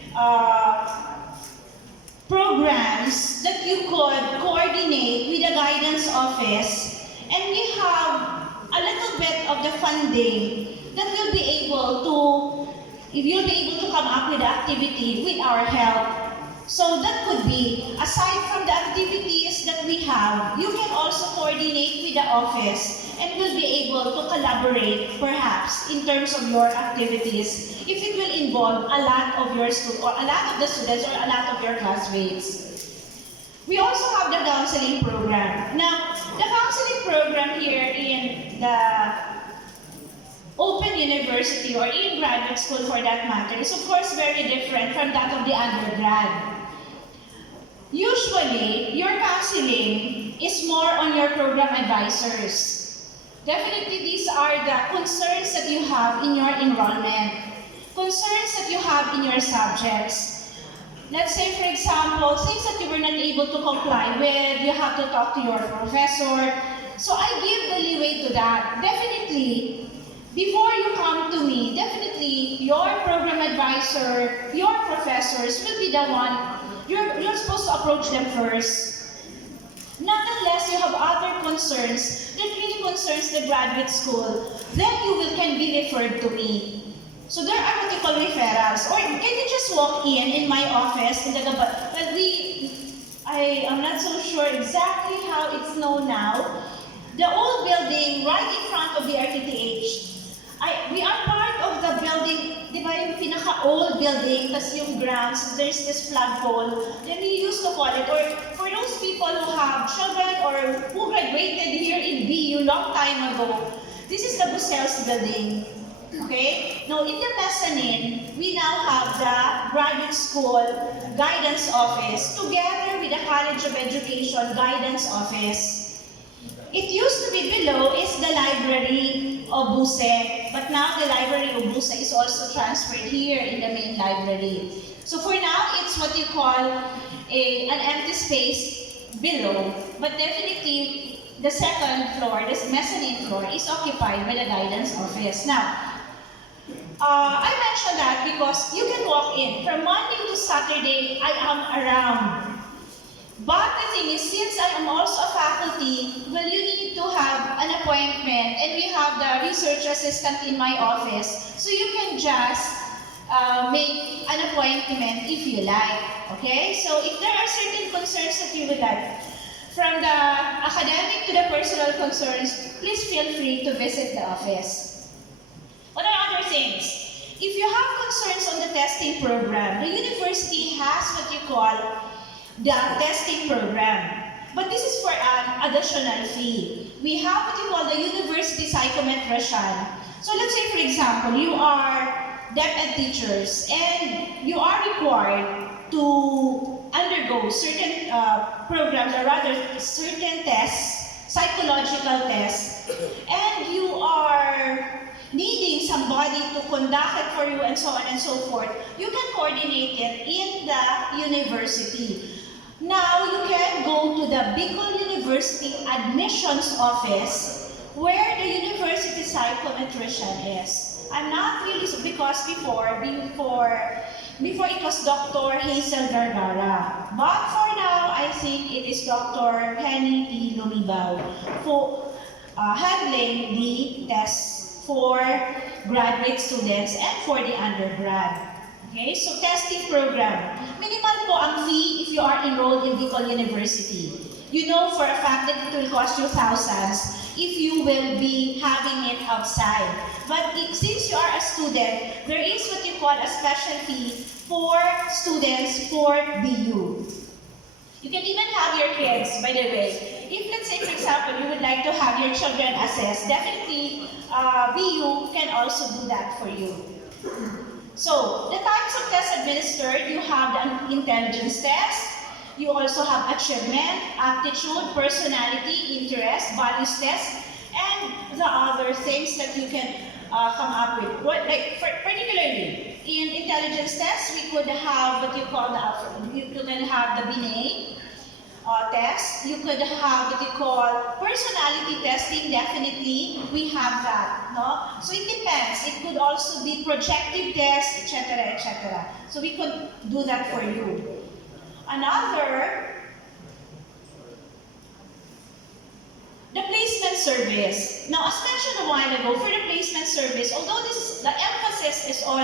programs that you could coordinate with the guidance office, and we have a little bit of the funding that will be able to, if you'll be able to come up with the activity with our help. So that could be, aside from the activities that we have, you can also coordinate with the office and will be able to collaborate perhaps in terms of your activities if it will involve a lot of your or a lot of the students or a lot of your classmates. We also have the counseling program. Now, the counseling program here in the Open University or in graduate school for that matter is of course very different from that of the undergrad. Usually, your counseling is more on your program advisors. Definitely, these are the concerns that you have in your enrollment, concerns that you have in your subjects. Let's say, for example, things that you were not able to comply with, you have to talk to your professor. So I give the leeway to that. Definitely, before you come to me, definitely your program advisor, your professors will be the one, you're supposed to approach them first. Not unless you have other concerns that really concerns the graduate school, then can be referred to me. So there are what you call referrals. Or can you just walk in my office in the but I am not so sure exactly how it's known now. The old building right in front of the RTTH. We are part of the building, di ba yung pinaka-old building, tas yung grounds, there's this flagpole. Then we used to call it, or for those people who have children or who graduated here in BU long time ago, this is the Bucels building. Okay? Now, in the mezzanine, we now have the graduate school guidance office together with the College of Education guidance office. It used to be below is the library of Buse, but now the library of Buse is also transferred here in the main library. So for now, it's what you call an empty space below, but definitely the second floor, this mezzanine floor, is occupied by the guidance office. Now, I mentioned that because you can walk in. From Monday to Saturday, I am around. But the thing is, since I am also a faculty, well, you need to have an appointment, and we have the research assistant in my office, so you can just make an appointment if you like, okay? So if there are certain concerns that you would like, from the academic to the personal concerns, please feel free to visit the office. What are other things? If you have concerns on the testing program, the university has what you call the testing program. But this is for an additional fee. We have what you call the university psychometrician. So let's say, for example, you are DepEd teachers and you are required to undergo certain programs, or rather certain tests, psychological tests, and you are needing somebody to conduct it for you and so on and so forth, you can coordinate it in the university. Now, you can go to the Bicol University admissions office where the university psychometrician is. I'm not really, because before it was Dr. Hazel Vergara. But for now, I think it is Dr. Penny P. Lumibao for handling the tests for graduate students and for the undergrad. Okay, so testing program. Minimal po ang fee if you are enrolled in Bicol University. You know for a fact that it will cost you thousands if you will be having it outside. But since you are a student, there is what you call a special fee for students for BU. You can even have your kids, by the way. If, let's say, for example, you would like to have your children assessed, definitely BU can also do that for you. So, the types of tests administered, you have the intelligence test, you also have achievement, aptitude, personality, interest, values test, and the other things that you can come up with. Particularly, in intelligence tests, we could have what you call you can have the Binet test. You could have what you call personality testing. Definitely, we have that. No? So it depends. It could also be projective tests, etc., etc. So we could do that for you. Another, the placement service. Now, as mentioned a while ago, for the placement service, although the emphasis is on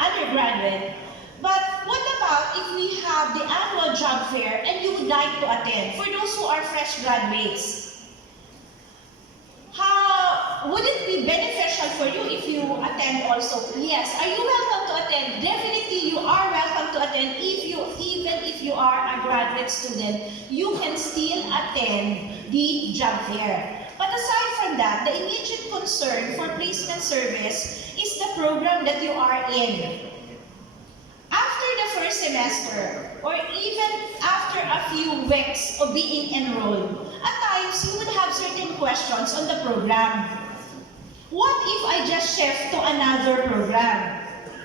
undergraduate, but what about if we have the annual job fair and you would like to attend? For those who are fresh graduates, would it be beneficial for you if you attend also? Yes. Are you welcome to attend? Definitely you are welcome to attend. Even if you are a graduate student, you can still attend the job fair. But aside from that, the immediate concern for placement service is the program that you are in. After the the first semester, or even after a few weeks of being enrolled, at times you would have certain questions on the program. What if I just shift to another program?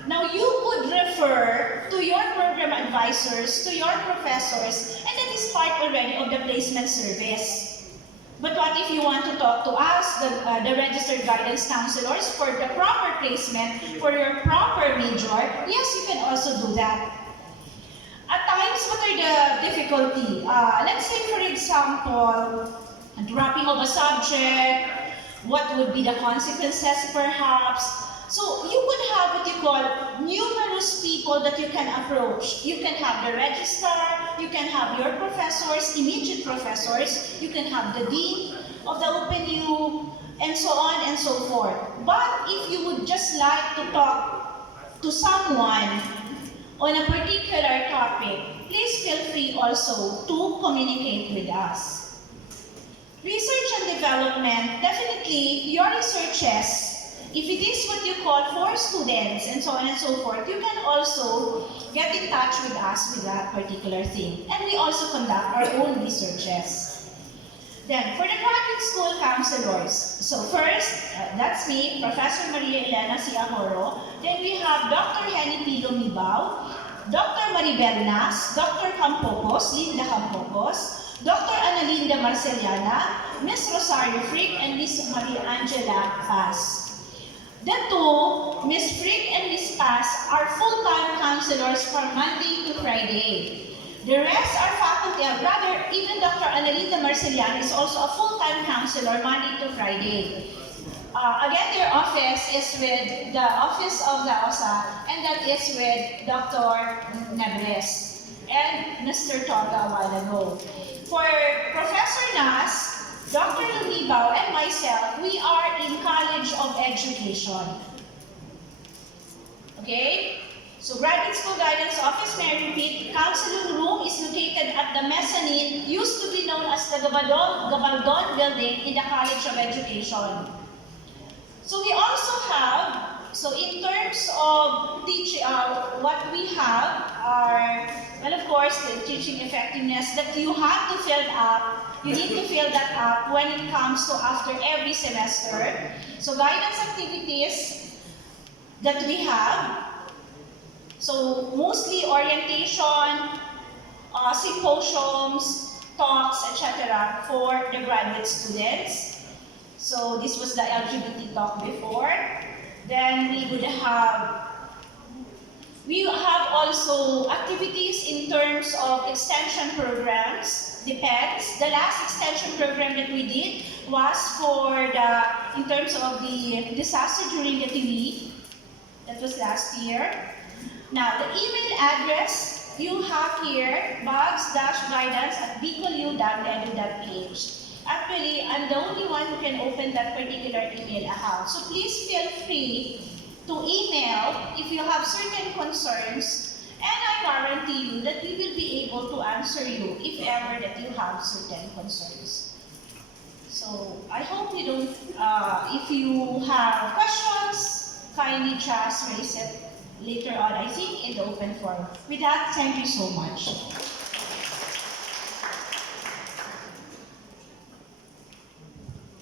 Now you could refer to your program advisors, to your professors, and that is part already of the placement service. But what if you want to talk to us, the registered guidance counselors, for the proper placement, for your proper major? Yes, you can also do that. At times, what are the difficulty? Let's say, for example, dropping of a subject, what would be the consequences perhaps? So you could have what you call numerous people that you can approach. You can have the registrar, you can have your professors, immediate professors, you can have the dean of the OpenU, and so on and so forth. But if you would just like to talk to someone on a particular topic, please feel free also to communicate with us. Research and development, definitely your researches, if it is what you call for students and so on and so forth, you can also get in touch with us with that particular thing. And we also conduct our own researches. Then, for the graduate school counselors, so first, that's me, Professor Maria Elena C. Ahoro. Then we have Dr. Henny P. Lumibao, Dr. Maribel Nas, Dr. Campocos, Linda Campocos, Dr. Analinda Marceliana, Ms. Rosario Frick, and Ms. Maria Angela Paz. The two, Ms. Frick and Ms. Paz, are full-time counselors from Monday to Friday. The rest are faculty, rather, even Dr. Analinda Marceliana is also a full-time counselor Monday to Friday. Again, their office is with the office of the OSA, and that is with Dr. Nebles and Mr. Toga a while ago. For Professor Nas, Dr. Lumibao, and myself, we are in College of Education. Okay? So, Graduate School Guidance Office, may I repeat, counseling room is located at the mezzanine, used to be known as the Gabaldon Building in the College of Education. So, we also have, so in terms of teaching, what we have are, well, of course, the teaching effectiveness that you have to fill up. You need to fill that up when it comes to after every semester. So guidance activities that we have, so mostly orientation, symposiums, talks, etc. for the graduate students. So this was the LGBT talk before. Then we have also activities in terms of extension programs. Depends. The last extension program that we did was in terms of the disaster during the TV. That was last year. Now, the email address you have here, bugs-guidance@bicolu.edu.ph. Actually, I'm the only one who can open that particular email account. So please feel free to email if you have certain concerns, and I guarantee you that we will be able to answer you if ever that you have certain concerns. So I hope you don't, if you have questions, kindly just raise it later on, I think, in the open forum. With that, thank you so much.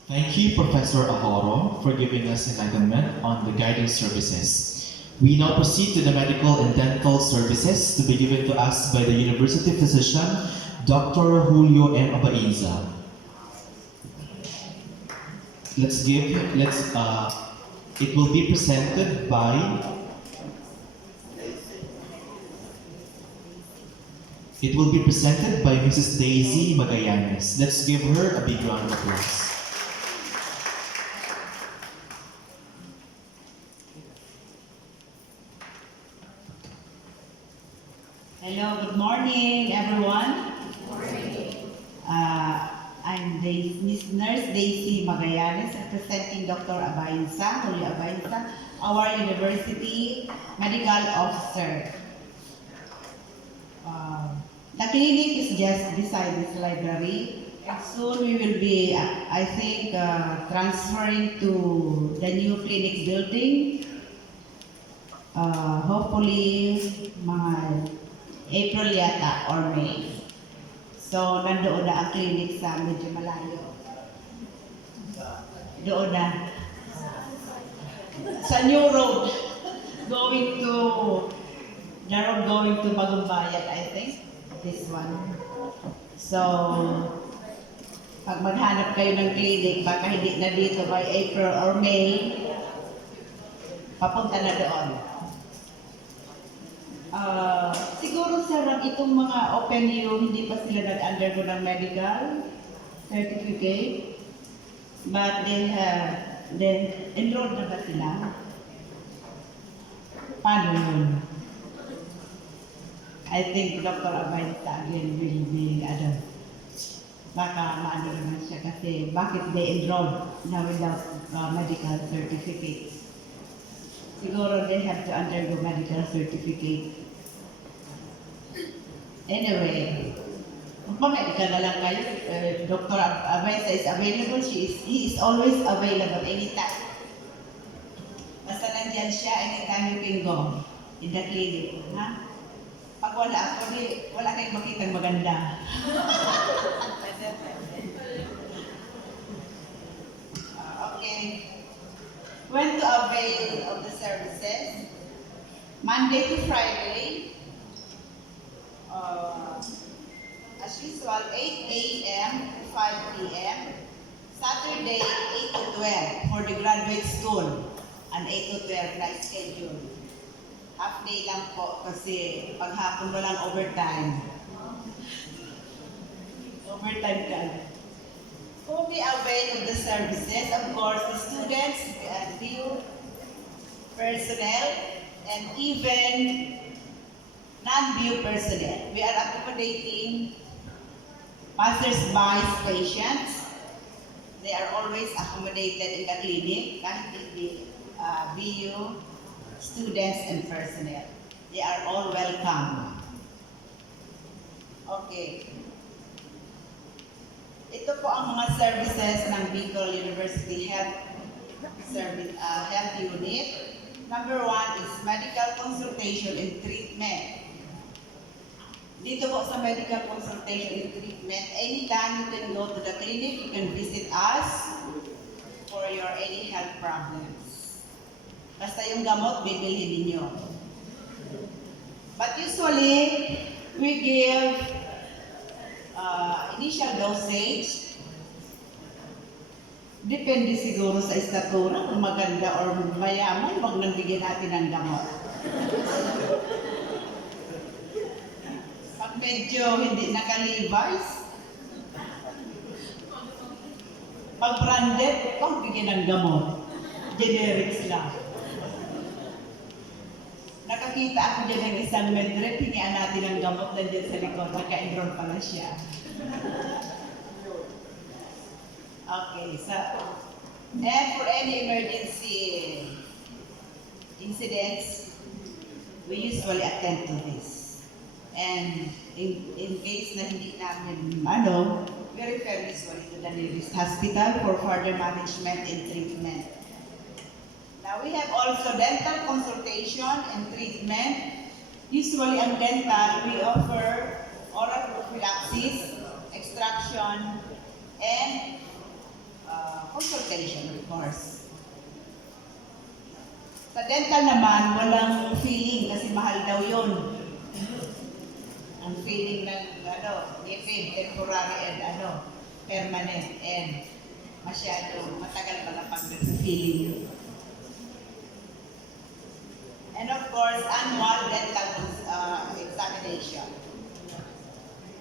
Thank you, Professor Ahoro, for giving us enlightenment on the guidance services. We now proceed to the medical and dental services to be given to us by the University Physician, Dr. Julio M. Abaiza. It will be presented by Mrs. Daisy Magallanes. Let's give her a big round of applause. Hello, good morning, everyone. Good morning. I'm Miss Nurse Daisy Magallanes, representing Dr. Abainsa, Julio Abainsa, our University Medical Officer. The clinic is just beside this library. And soon we will be, I think, transferring to the new clinic building. hopefully mga April yata or May. So, nandoon na ang clinic sa medyo malayo. Doon na. Sa New Road, going to, the road going to Bagumbayan, I think. This one. So, pag maghanap kayo ng clinic, baka hindi na dito by April or May, papunta na doon. Siguro sarap itong mga open U, hindi pa sila nag-undergo ng medical certificate, but they enrolled na ba sila? Paano yun? I think Dr. Abayta again will be, baka maano naman siya kasi bakit they enrolled na without medical certificate? Siguro they have to undergo medical certificate. Anyway, magpa-medical na lang kayo. Dr. Abayta is available. He is always available anytime. Basta nandyan siya, anytime you can go in the clinic. Ha? Pag wala ako, wala kayong makitang maganda. Okay. When to avail of the services? Monday to Friday. As usual, 8 a.m. to 5 p.m. Saturday, 8 to 12 for the graduate school. An 8 to 12 na schedule. Half day lang po kasi paghapon mo lang overtime. Overtime ka. Who may avail of the services? Of course, the students, view, personnel, and even non-view personnel. We are accommodating passers-by patients. They are always accommodated in the clinic, kahit hindi view, students, and personnel. They are all welcome. Okay. Ito po ang mga services ng Bicol University Health Unit. Number 1 is medical consultation and treatment. Dito po sa medical consultation and treatment, anytime you can go to the clinic, you can visit us for your any health problems. Basta yung gamot, bibilhin ninyo. But usually, we give initial dosage. Depende siguro sa estatura, kung maganda or mayaman, wag nang bigyan natin ng gamot. Pag medyo hindi naka-Levi's, pag branded, pag bigyan ng gamot. Generics lang. Nakakita ako dyan ng isang medrep, hingian natin ng gamot na dyan sa likod, naka-enroll pala siya. Okay, so, and for any emergency incidents, we usually attend to this. And in case na hindi namin, we refer usually to the nearest hospital for further management and treatment. Now, we have also dental consultation and treatment. Usually, on dental, we offer oral prophylaxis, extraction, and consultation, of course. Sa dental naman, walang filling kasi mahal daw yun. Ang filling ng ngipin, temporary and permanent, and masyado matagal pa na pag-filling yun. And of course, annual dental examination.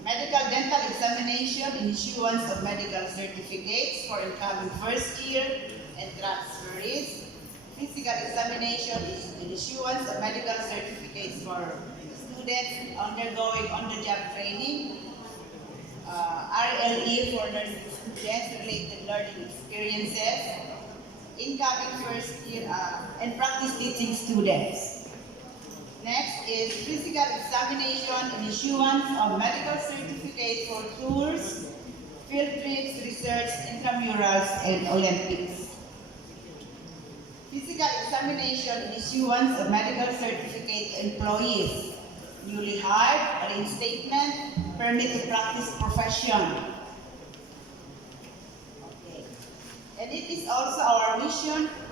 Medical dental examination and issuance of medical certificates for incoming first year and transferees. Physical examination is the issuance of medical certificates for students undergoing on-the-job training. RLE for nursing students, related learning experiences. Incoming first year and practice teaching students. Next is physical examination and issuance of medical certificates for tours, field trips, research, intramurals, and Olympics. Physical examination and issuance of medical certificate to employees, newly hired, reinstatement, permit to practice profession. Okay. And it is also our mission to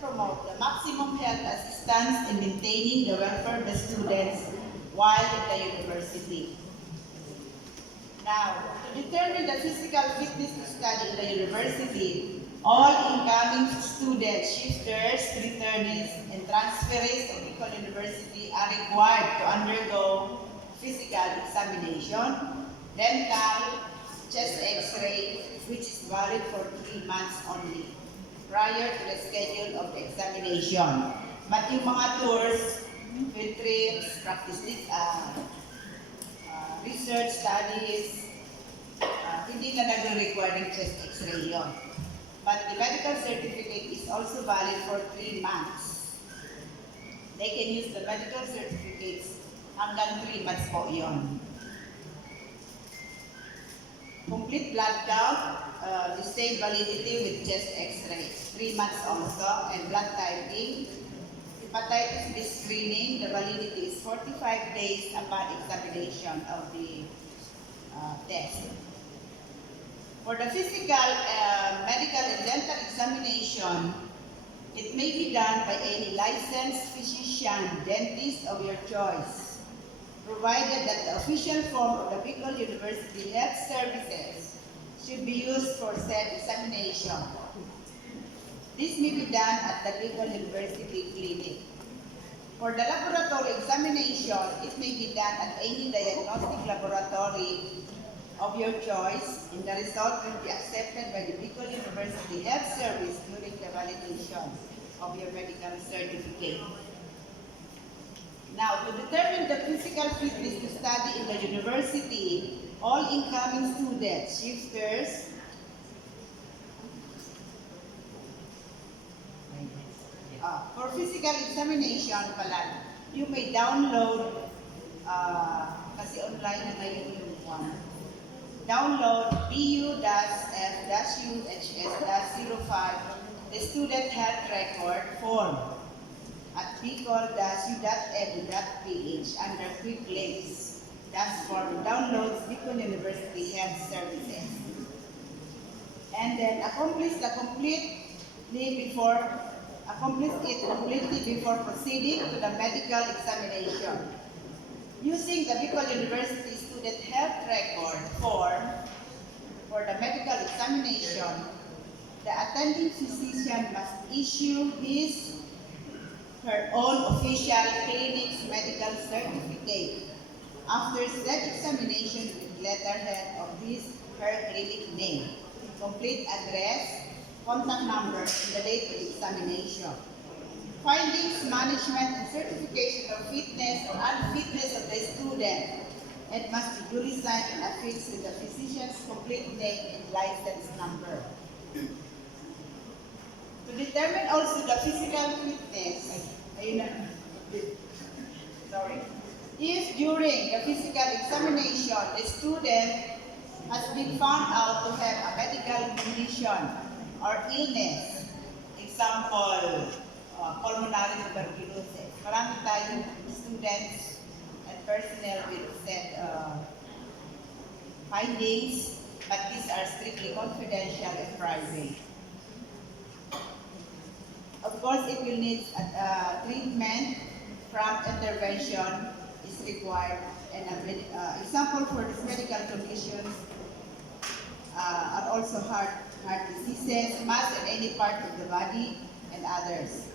promote the maximum health assistance in maintaining the welfare of the students while at the university. Now, to determine the physical fitness to study in the university, all incoming students, shifters, returnees, and transferees of Bicol University are required to undergo physical examination, dental, chest x-ray, which is valid for 3 months only, prior to the schedule of the examination. But yung mga tours, field trips, research studies, hindi na nagre-require ng chest x-ray yun. But the medical certificate is also valid for 3 months. They can use the medical certificates hanggang 3 months po yun. Complete blood count, the same validity with chest x-ray, 3 months also, and blood typing. Hepatitis B screening, the validity is 45 days upon examination of the test. For the physical, medical, and dental examination, it may be done by any licensed physician, dentist of your choice, provided that the official form of the Bicol University Health Services should be used for said examination. This may be done at the Bicol University Clinic. For the laboratory examination, it may be done at any diagnostic laboratory of your choice, and the result will be accepted by the Bicol University Health Service during the validation of your medical certificate. Now, to determine the physical fitness to study in the university, all incoming students, shifters, for physical examination pala, you may download, kasi online na ngayon yung one, download BU-F-UHS-05, the student health record form at bicol-u.edu.ph under quick links. That's for downloads Bicol University Health Services. And then accomplish it completely before proceeding to the medical examination. Using the Bicol University Student Health Record form for the medical examination, the attending physician must issue her own official clinic's medical certificate after said examination with letterhead of her clinic name, complete address, contact number, and the date of examination. Findings, management, and certification of fitness or unfitness of the student, and must be duly signed and affixed with the physician's complete name and license number. To determine also the physical fitness, if during the physical examination the student has been found out to have a medical condition or illness, example, pulmonary tuberculosis. Marami tayong students and personnel with said findings, but these are strictly confidential and private. Of course, it will need treatment, prompt intervention is required, and example for these medical conditions are also heart diseases, mass in any part of the body, and others.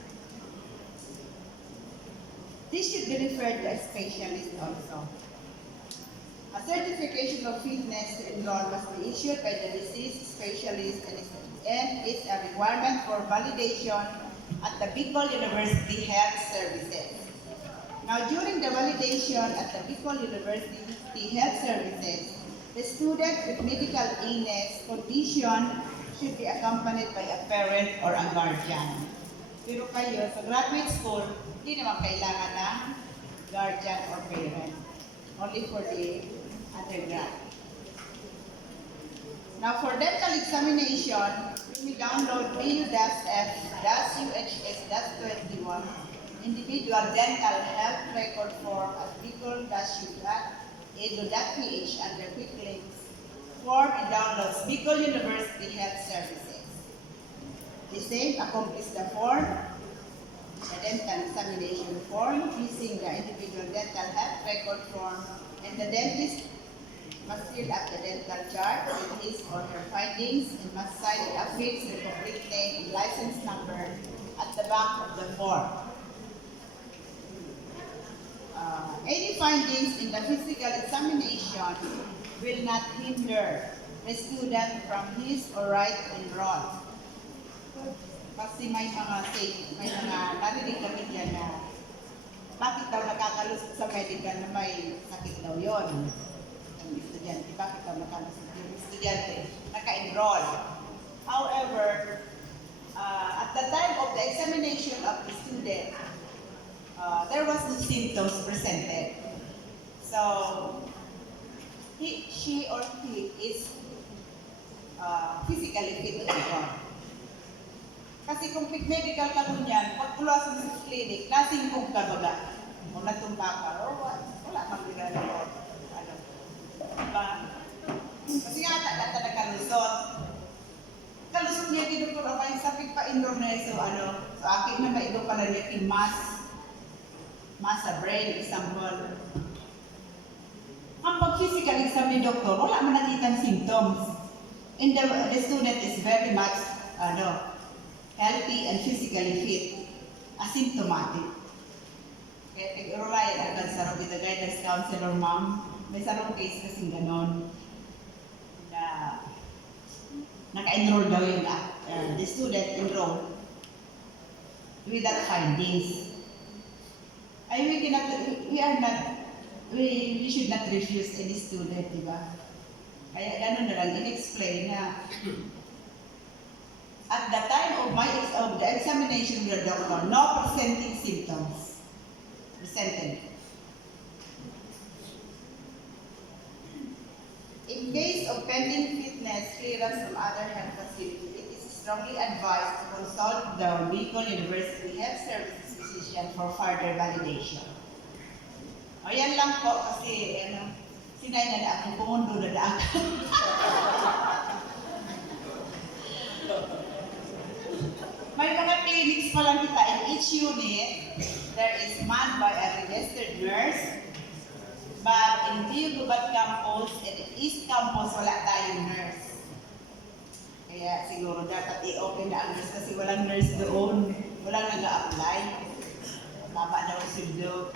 This should be referred to a specialist also. A certification of fitness to enroll must be issued by the deceased specialist and is a requirement for validation at the Bicol University Health Services. Now, during the validation at the Bicol University Health Services, the student with medical illness condition should be accompanied by a parent or a guardian. Pero kayo, sa graduate school, hindi naman kailangan ng guardian or parent. Only for the undergrad. Now, for dental examination, we download BU-F-UHS-21 individual dental health record form at bicol-u.edu.ph under quick links. Form and downloads Bicol University Health Services. The same accomplish the form, the dental examination form using the individual dental health record form, and the dentist must fill up the dental chart with his or her findings and must sign and affix the complete name and license number at the back of the form. Any findings in the physical examination will not hinder the student from his or right enroll. Kasi may mga narinig kami dyan na bakit daw nakakalusot sa medical na may sakit daw yun. Ang estudyante, bakit daw nakakalusot yung estudyante naka-enroll. However, at the time of the examination of the student, there was no symptoms presented. So, she or he is physically fit to enroll. Kasi kung medical ka nun yan, pag pulasang sa clinic, nasingkong ka baga, o natumba ka, or wala kang ginagawa. Diba? Kasi nga, nakalusot. Kalusot niya din Dr. Apay, sapit pa indorneso, so akin na maido pala niya yung mass sa brain, example. Ang pag-physical exam ni Doktor, wala man nakitang symptoms. And the student is very much, healthy and physically fit, asymptomatic. Kaya nag-rely agad sa the guidance counselor, ma'am. May sarong case kasing ganon na naka-enroll daw yung the student enrolled without findings. We should not refuse any student, di ba? Kaya ganon na lang, in-explain na at the time of the examination with the doctor, no presenting symptoms presented. In case of pending fitness clearance from other health facilities, it is strongly advised to consult the Bicol University Health Services physician for further validation. O yan lang po kasi sinay na ako, pumundo na ako. May mga clinics pa lang kita. In each unit, there is manned by a registered nurse. But in Bldg campus and East campus, wala tayong nurse. Kaya siguro dapat i-open na ang nurse kasi walang nurse doon. Walang nag-a-apply. Tama daw si Bldg.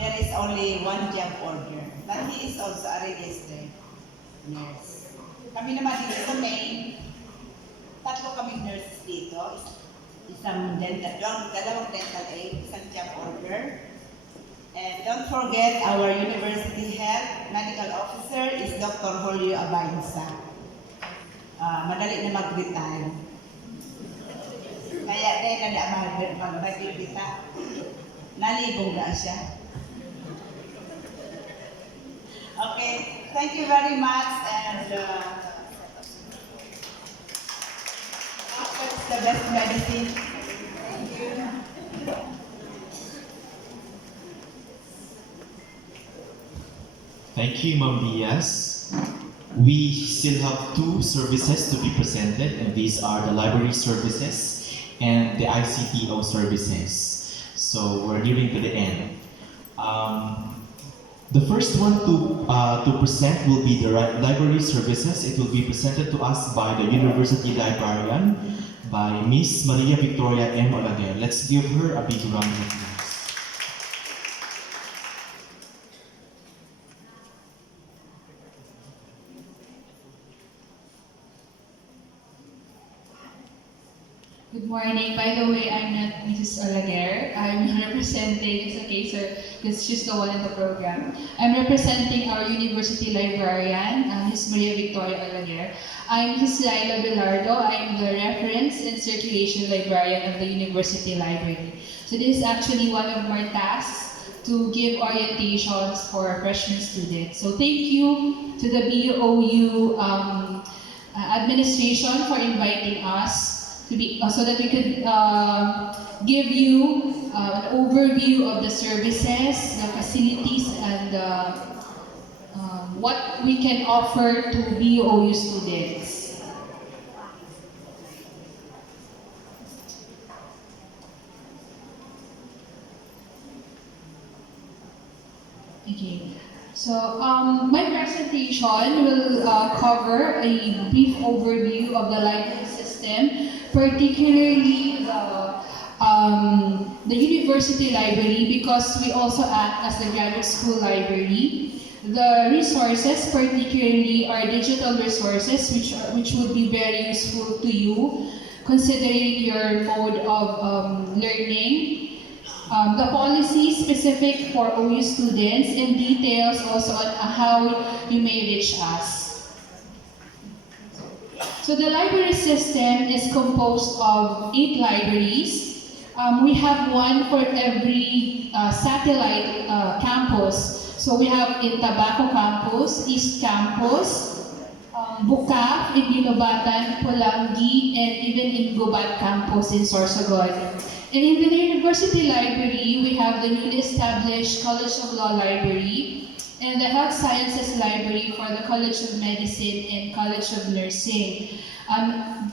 There is only one job order. But he is also a registered nurse. Kami naman dito sa main, tatlo kaming nurses dito. Isang dalawang dental aid, isang job order. And don't forget, our university health medical officer is Dr. Julio Abainsa. Madali na mag-retire. Kaya dahil na mag-retire, nalibong na siya. Okay, thank you very much, and after the best medicine. Thank you. Thank you, Ma'am Diaz. We still have two services to be presented, and these are the library services and the ICTO services. So we're nearing to the end. The first one to present will be the library services. It will be presented to us by the University Librarian, by Miss Maria Victoria M. Bldg. Let's give her a big round of applause. Good morning. By the way, I'm not Mrs. Bldg. I'm representing, it's okay sir, because she's the one in the program. I'm representing our university librarian, Ms. Maria Victoria Bldg. I'm Mrs. Laila Belardo. I'm the reference and circulation librarian of the university library. So this is actually one of our tasks to give orientations for freshman students. So thank you to the BOU administration for inviting us to be so that we could give you an overview of the services, the facilities, and what we can offer to BOU students. Okay. So my presentation will cover a brief overview of the library system, particularly the university library, because we also act as the graduate school library. The resources, particularly, are digital resources, which would be very useful to you, considering your mode of learning. The policy specific for OU students and details also on how you may reach us. So the library system is composed of 8 libraries. We have one for every satellite campus. So we have in Tabaco Campus, East Campus, Bucaf, in Binobatan, Bldg, and even in Gubat Campus in Sorsogon. And in the University Library, we have the newly established College of Law Library and the Health Sciences Library for the College of Medicine and College of Nursing.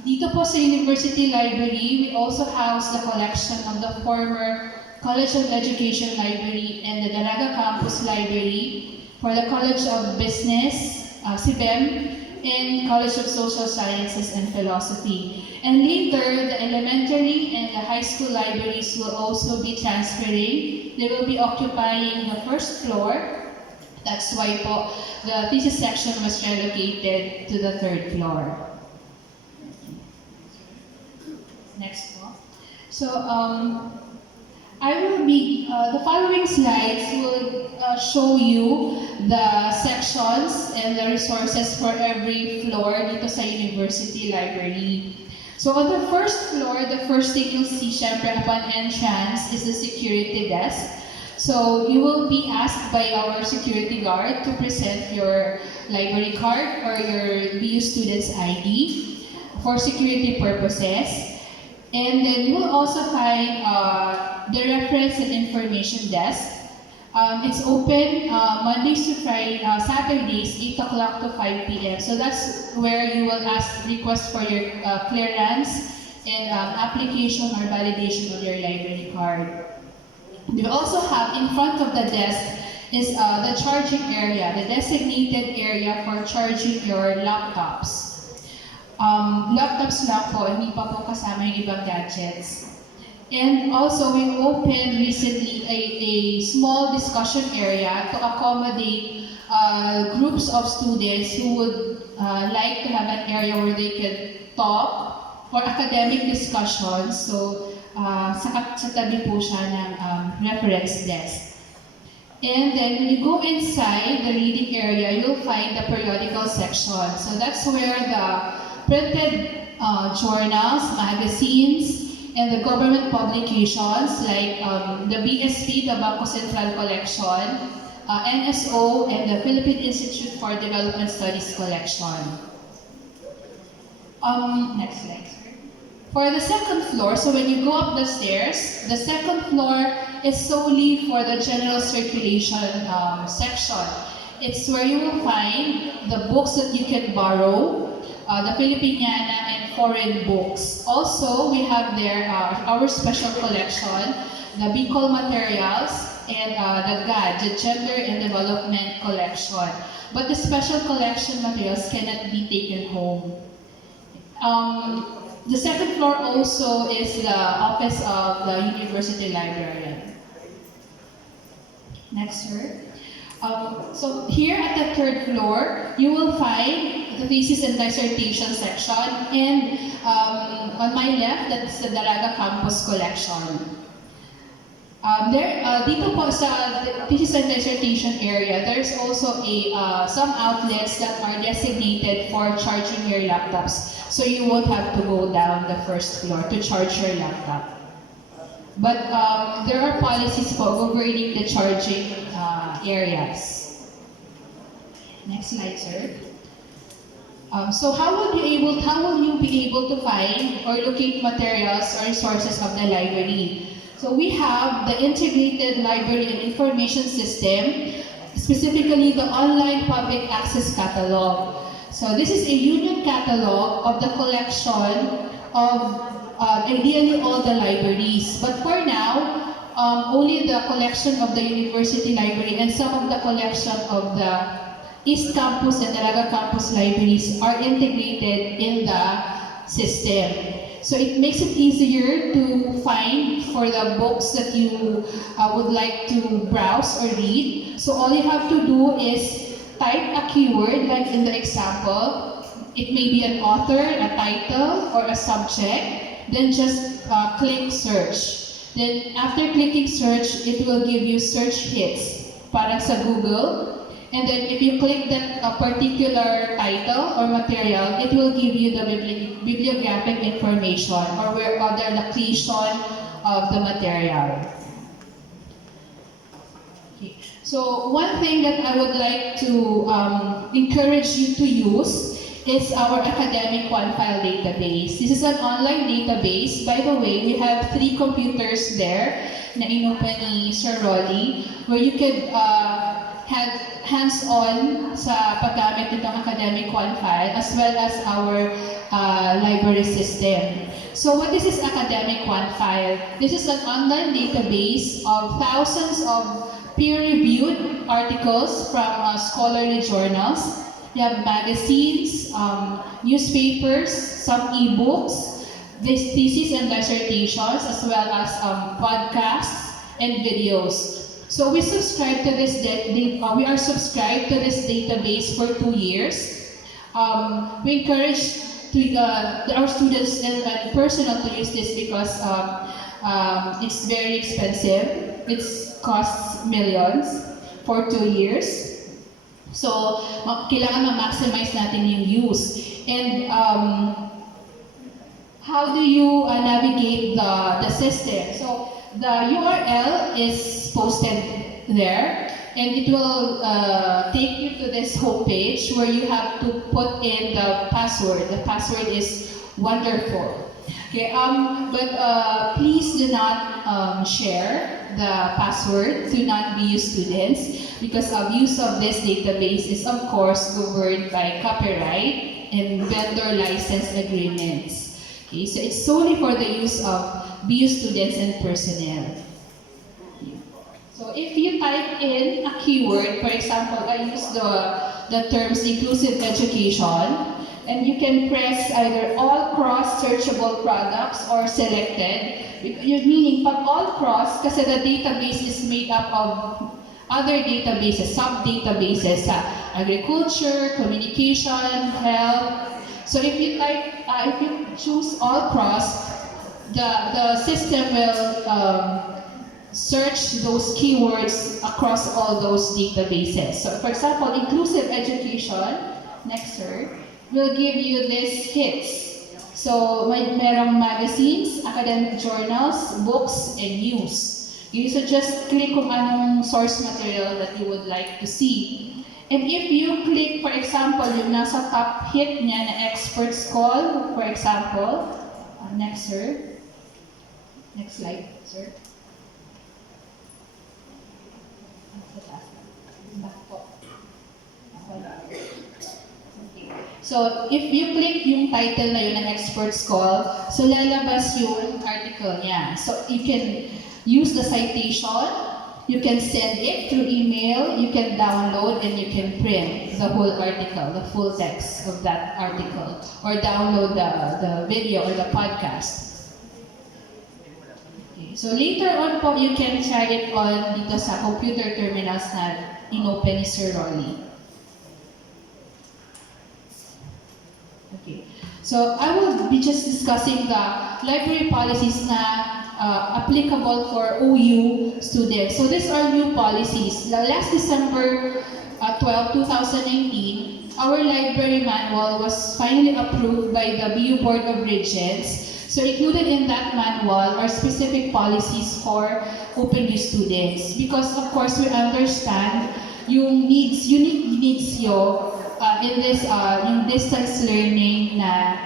Dito po sa University Library, we also house the collection of the former College of Education Library and the Dalaga Campus Library for the College of Business, CBEM, and College of Social Sciences and Philosophy. And later, the elementary and the high school libraries will also be transferring. They will be occupying the first floor. That's why po the thesis section was relocated to the 3rd floor. Next po. So, I will be, the following slides will show you the sections and the resources for every floor dito sa University Library. So on the first floor, the first thing you'll see syempre upon entrance is the security desk. So you will be asked by our security guard to present your library card or your BU student's ID for security purposes. And then you will also find the reference and information desk. It's open Mondays to Friday, Saturdays, 8 o'clock to 5 p.m. So that's where you will request for your clearance and application or validation of your library card. You also have in front of the desk is the charging area, the designated area for charging your laptops. Laptops lang po, hindi pa po kasama yung ibang gadgets. And also, we opened recently a small discussion area to accommodate groups of students who would like to have an area where they can talk for academic discussions. So, sa tabi po siya ng reference desk. And then, when you go inside the reading area, you'll find the periodical section. So, that's where the printed journals, magazines, and the government publications like the BSP, the Bangko Sentral Collection, NSO, and the Philippine Institute for Development Studies Collection. Next slide. For the second floor, so when you go up the stairs, the second floor is solely for the general circulation section. It's where you will find the books that you can borrow, the Filipiniana and foreign books. Also, we have there our special collection, the Bicol materials, and the GAD, the Gender and Development Collection. But the special collection materials cannot be taken home. The second floor also is the office of the University Librarian. Next, sir. So here at the 3rd floor, you will find the thesis and dissertation section, and on my left, that's the Dalaga Campus Collection. Dito po sa thesis and dissertation area, there's also some outlets that are designated for charging your laptops, so you won't have to go down the 1st floor to charge your laptop. But there are policies for governing the charging areas. Next slide, sir. So how will you be able to find or locate materials or resources of the library? So we have the integrated library and information system, specifically the online public access catalog. So this is a union catalog of the collection of ideally all the libraries. But for now, only the collection of the university library and some of the collection of the East Campus and Dalaga Campus libraries are integrated in the system. So it makes it easier to find for the books that you would like to browse or read. So all you have to do is type a keyword, like in the example. It may be an author, a title, or a subject. Then just click search. Then after clicking search, it will give you search hits para sa Google. And then if you click that particular title or material, it will give you the bibliographic information or where other location of the material. Okay. So one thing that I would like to encourage you to use is our academic one-file database. This is an online database. By the way, we have 3 computers there na inopen ni Sir Rolly, where you could have hands-on sa paggamit nitong academic one-file as well as our library system. So what is this academic one-file? This is an online database of thousands of peer-reviewed articles from scholarly journals. You have magazines, newspapers, some e-books, theses and dissertations, as well as podcasts and videos. So we subscribe to this. We are subscribed to this database for 2 years. We encourage our students and personnel to use this because it's very expensive. It costs millions for 2 years. So kailangan ma-maximize natin yung use. And how do you navigate the system? So the URL is posted there, and it will take you to this homepage where you have to put in the password. The password is wonderful. Okay, but please do not share the password to non-BU students because use of this database is of course governed by copyright and vendor license agreements. Okay, so it's solely for the use of BU students and personnel. So if you type in a keyword, for example, I use the terms inclusive education, and you can press either all cross searchable products or selected. Meaning, pag all cross, kasi the database is made up of other databases, sub-databases, agriculture, communication, health. So if you choose all cross, the system will search those keywords across all those databases. So for example, inclusive education, next sir, will give you these hits. So merong magazines, academic journals, books, and news. Okay, so just click kung anong source material that you would like to see. And if you click, for example, yung nasa top hit niya na experts call, for example, next sir. Next slide, sir. So, if you click yung title na yun ng experts call, so lalabas yung article niya. So, you can use the citation, you can send it through email, you can download, and you can print the whole article, the full text of that article, or download the video or the podcast. Okay. So, later on po, you can try it on dito sa computer terminals na inopen ni Sir Rolly. Okay. So I will be just discussing the library policies na applicable for OU students. So these are new policies. Last December 12, 2019, our library manual was finally approved by the BU Board of Regents. So included in that manual manual or specific policies for open use students. Because of course we understand yung needs, unique needs yo in this yung distance learning na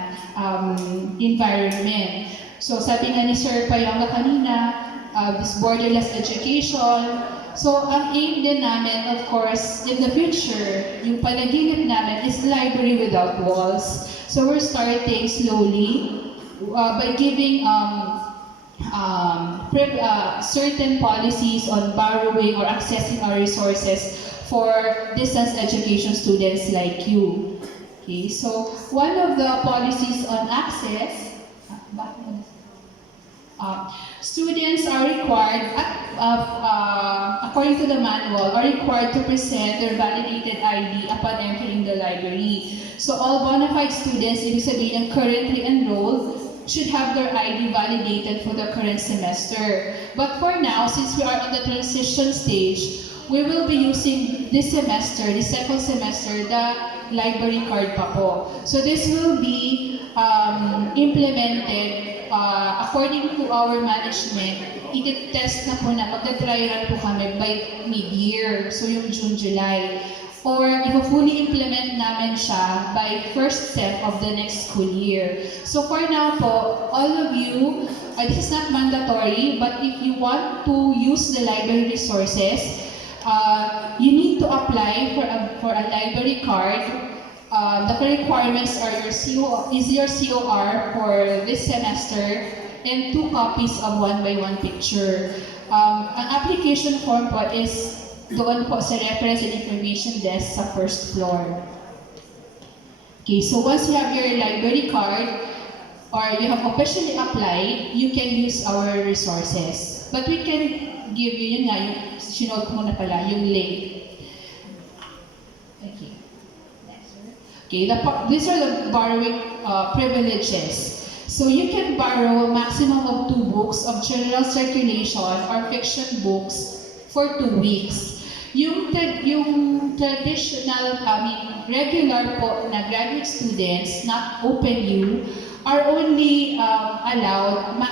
environment. So sabi nga ni Sir Payonga kanina, this borderless education. So ang aim din namin, of course, in the future, yung panaginip namin is library without walls. So we're starting slowly by giving certain policies on borrowing or accessing our resources for distance education students like you. Okay, so one of the policies on access, students are required, according to the manual, are required to present their validated ID upon entering the library. So all bona fide students, ibig sabihin ng currently enrolled, should have their ID validated for the current semester. But for now, since we are on the transition stage, we will be using this semester, the second semester, the library card pa po. So this will be implemented according to our management. I-test na po na, magta-try run po kami by mid-year, so yung June, July. Or i-fully implement namin siya by first sem of the next school year. So for now po, all of you, this is not mandatory, but if you want to use the library resources, you need to apply for a library card. The requirements are your COR for this semester and 2 copies of 1x1 picture. Ang application form po is doon po sa reference and information desk sa first floor. Okay, so once you have your library card or you have officially applied, you can use our resources. But we can give you, yun nga, yung sinod mo na pala, yung link. Okay. Okay, these are the borrowing privileges. So you can borrow a maximum of 2 books of general circulation or fiction books for 2 weeks. Yung traditional, regular po na graduate students, not OpenU, are only allowed 1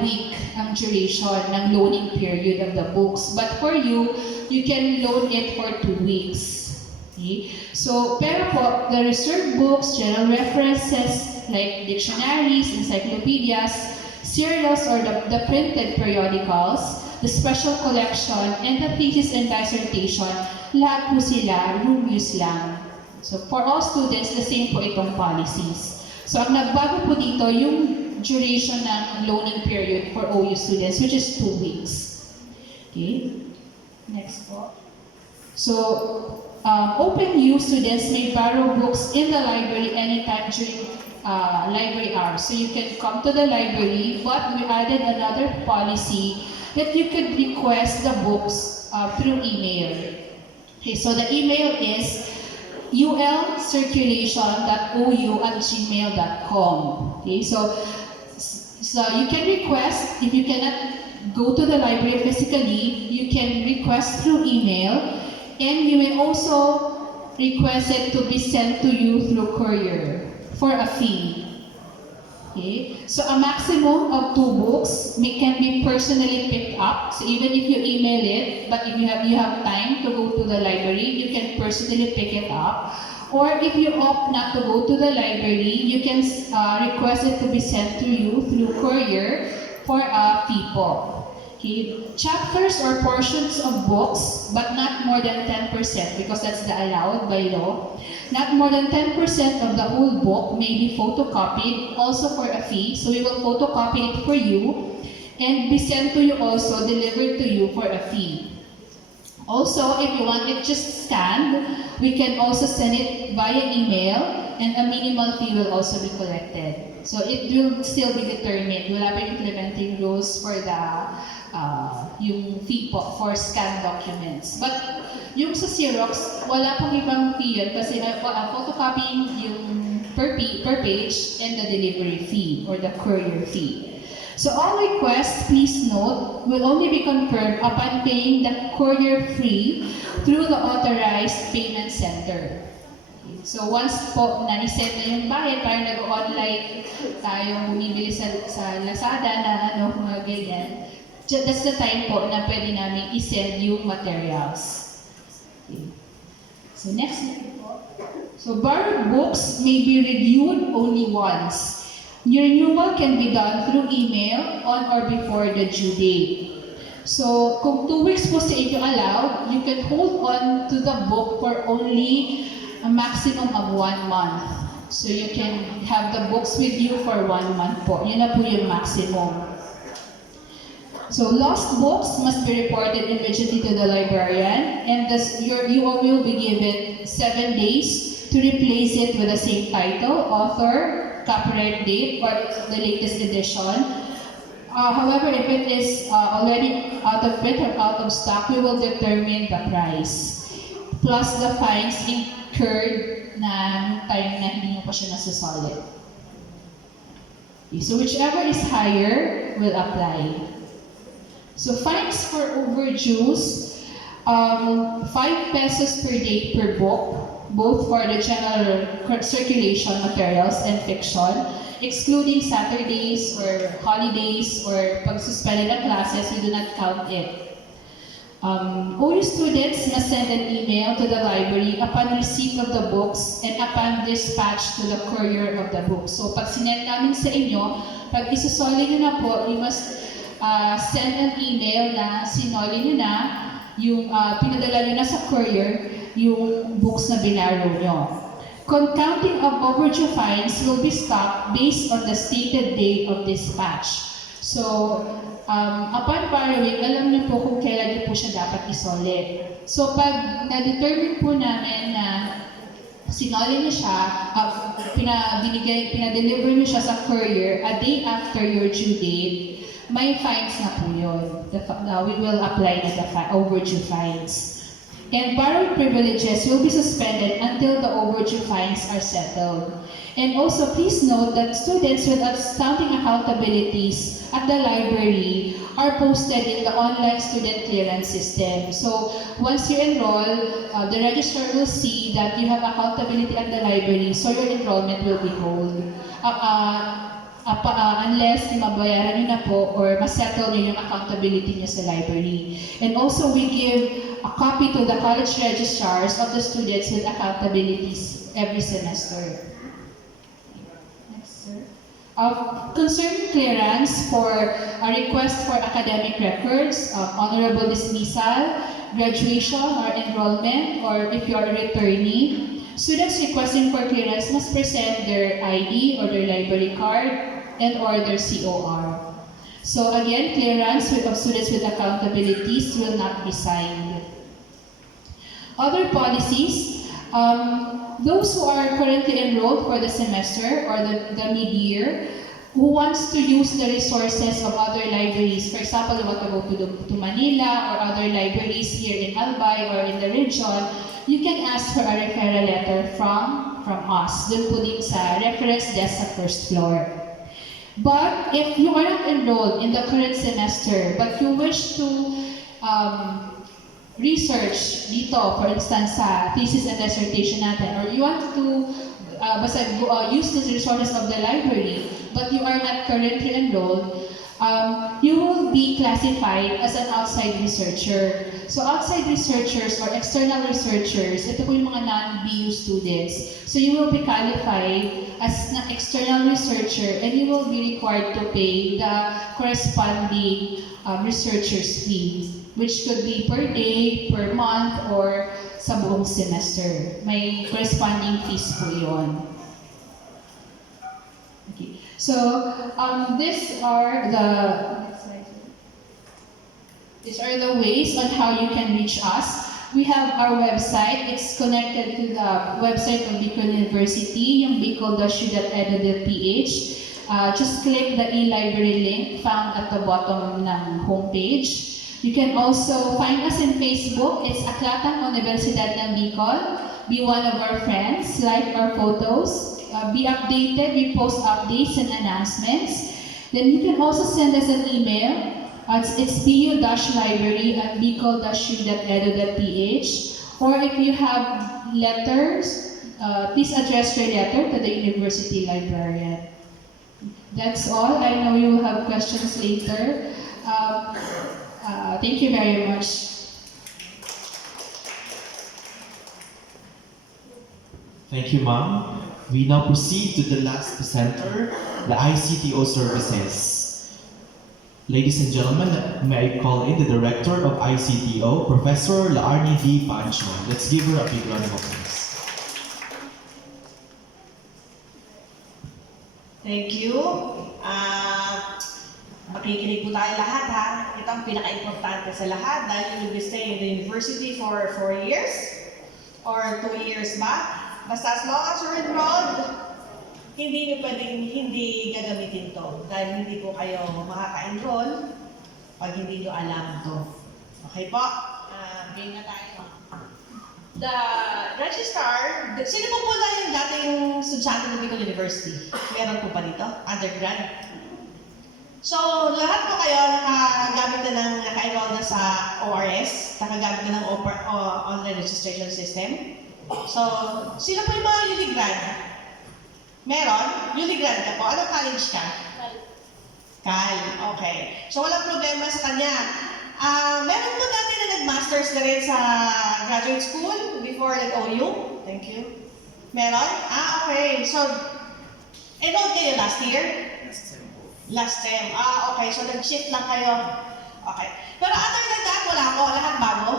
week ang duration ng loaning period of the books. But for you, you can loan it for 2 weeks. Okay? So, pero po, the reserved books, general references like dictionaries, encyclopedias, serials or the printed periodicals, the special collection, and the thesis and dissertation, lahat po sila room use lang. So, for all students, the same po itong policies. So, ang nagbago po dito, yung duration ng loaning period for OU students, which is 2 weeks. Okay? Next po. So, OpenU students may borrow books in the library anytime during library hours. So you can come to the library, but we added another policy that you could request the books through email. Okay, so the email is ulcirculation.ou@gmail.com. Okay, so you can request, if you cannot go to the library physically, you can request through email, and you may also request it to be sent to you through courier for a fee. Okay? So a maximum of 2 books can be personally picked up. So even if you email it, but if you have time to go to the library, you can personally pick it up. Or if you opt not to go to the library, you can request it to be sent to you through courier for a fee po. Okay. Chapters or portions of books, but not more than 10%, because that's the allowed by law. Not more than 10% of the whole book may be photocopied, also for a fee. So we will photocopy it for you and be sent to you also, delivered to you for a fee. Also, if you want it just scanned, we can also send it via email, and a minimal fee will also be collected. So it will still be determined. Wala pa implementing rules for the yung fee po for scanned documents. But yung sa Xerox, wala pong ibang fee yun kasi photocopying yung per page and the delivery fee or the courier fee. So all requests, please note, will only be confirmed upon paying the courier fee through the authorized payment center. So once po na iset na yung bayad, parang nag-online tayo bumibili sa Lazada na mga ganyan. That's the time po na pwede namin isend yung materials. Okay. So next po. So borrowed books may be reviewed only once. Your renewal can be done through email on or before the due date. So, kung 2 weeks po sa inyo allowed, you can hold on to the book for only a maximum of 1 month. So, you can have the books with you for 1 month po. Yun na po yung maximum. So, lost books must be reported immediately to the librarian, and you will be given 7 days to replace it with the same title, author, copyright date, or the latest edition. However, if it is already out of print or out of stock, we will determine the price. Plus the fines incurred na time na hindi nyo pa siya nasusolid. Okay, so whichever is higher will apply. So fines for overdues, 5 pesos per day per book, both for the general circulation materials and fiction, excluding Saturdays or holidays or pag-suspended na classes, we do not count it. OU students must send an email to the library upon receipt of the books and upon dispatch to the courier of the books. So pag sinend namin sa inyo, pag isusoli nyo na po, you must send an email na sinoli nyo na, yung pinadala nyo na sa courier, yung books na binaro nyo. Counting of overdue fines will be stopped based on the stated date of dispatch. So, upon borrowing, alam niyo po kung kailan niyo po siya dapat isolid. So, pag na-determine po namin na sinoli niyo siya, pinadeliver niyo siya sa courier a day after your due date, may fines na po yun. We will apply the overdue fines. And borrowed privileges will be suspended until the overdue fines are settled. And also, please note that students with outstanding accountabilities at the library are posted in the online student clearance system. So, once you enroll, the registrar will see that you have accountability at the library, so your enrollment will be held. Unless mabayaran nyo na po or masettle nyo yung accountability nyo sa library. And also, we give a copy to the college registrars of the students with accountabilities every semester. Next, sir. Concerning clearance for a request for academic records, honorable dismissal, graduation or enrollment, or if you are a returnee, students requesting for clearance must present their ID or their library card and or their COR. So again, clearance of students with accountabilities will not be signed. Other policies, those who are currently enrolled for the semester or the mid-year, who wants to use the resources of other libraries, for example, you want to go to Manila or other libraries here in Albay or in the region, you can ask for a referral letter from us. Dun po din sa reference desk sa first floor. But if you are not enrolled in the current semester, but you wish to research dito, for instance, sa thesis and dissertation natin, or you want to use the resources of the library, but you are not currently enrolled, you will be classified as an outside researcher. So outside researchers or external researchers, ito po yung mga non-BU students. So you will be qualified as an external researcher and you will be required to pay the corresponding researcher's fee, which could be per day, per month, or sa buong semester. May corresponding fees po yun. Okay. So, these are the ways on how you can reach us. We have our website. It's connected to the website of Bicol University, yung bicol.edu.ph. Just click the e-library link found at the bottom ng homepage. You can also find us in Facebook. It's Aklatang Universidad ng Bicol. Be one of our friends. Like our photos. Be updated. We post updates and announcements. Then you can also send us an email. It's bu-library@bicol-u.edu.ph. Or if you have letters, please address your letter to the university librarian. That's all. I know you will have questions later. Thank you very much. Thank you, ma'am. We now proceed to the last presenter, the ICTO services. Ladies and gentlemen, may I call in the Director of ICTO, Professor Laarni D. Pancho. Let's give her a big round of applause. Thank you. Makikinig po tayo lahat ha. Ito ang pinaka-importante sa lahat dahil you will be staying in the university for 4 years or 2 years ba. Basta as long as you're enrolled, hindi nyo pwedeng hindi gagamitin to dahil hindi po kayo makaka-enroll pag hindi nyo alam to. Okay po? Game na tayo. The registrar, sino po pala yung dating estudyante ng Bicol University? Meron po pa dito? Undergrad? So, lahat po kayo nakagamit na ng, naka-enroll na sa ORS, nakagamit na ng online registration system. So, sino po yung mga Uligrad? Meron? Uligrad ka po. Anong college ka? Cal. Okay. So, walang problema sa kanya. Meron po dati na nag-masters na rin sa graduate school before like OU? Thank you. Meron? Okay. So, enrolled kayo last year? Last time. Okay. So, nag-shift lang kayo. Okay. Pero other than that, wala po. Lahat bago.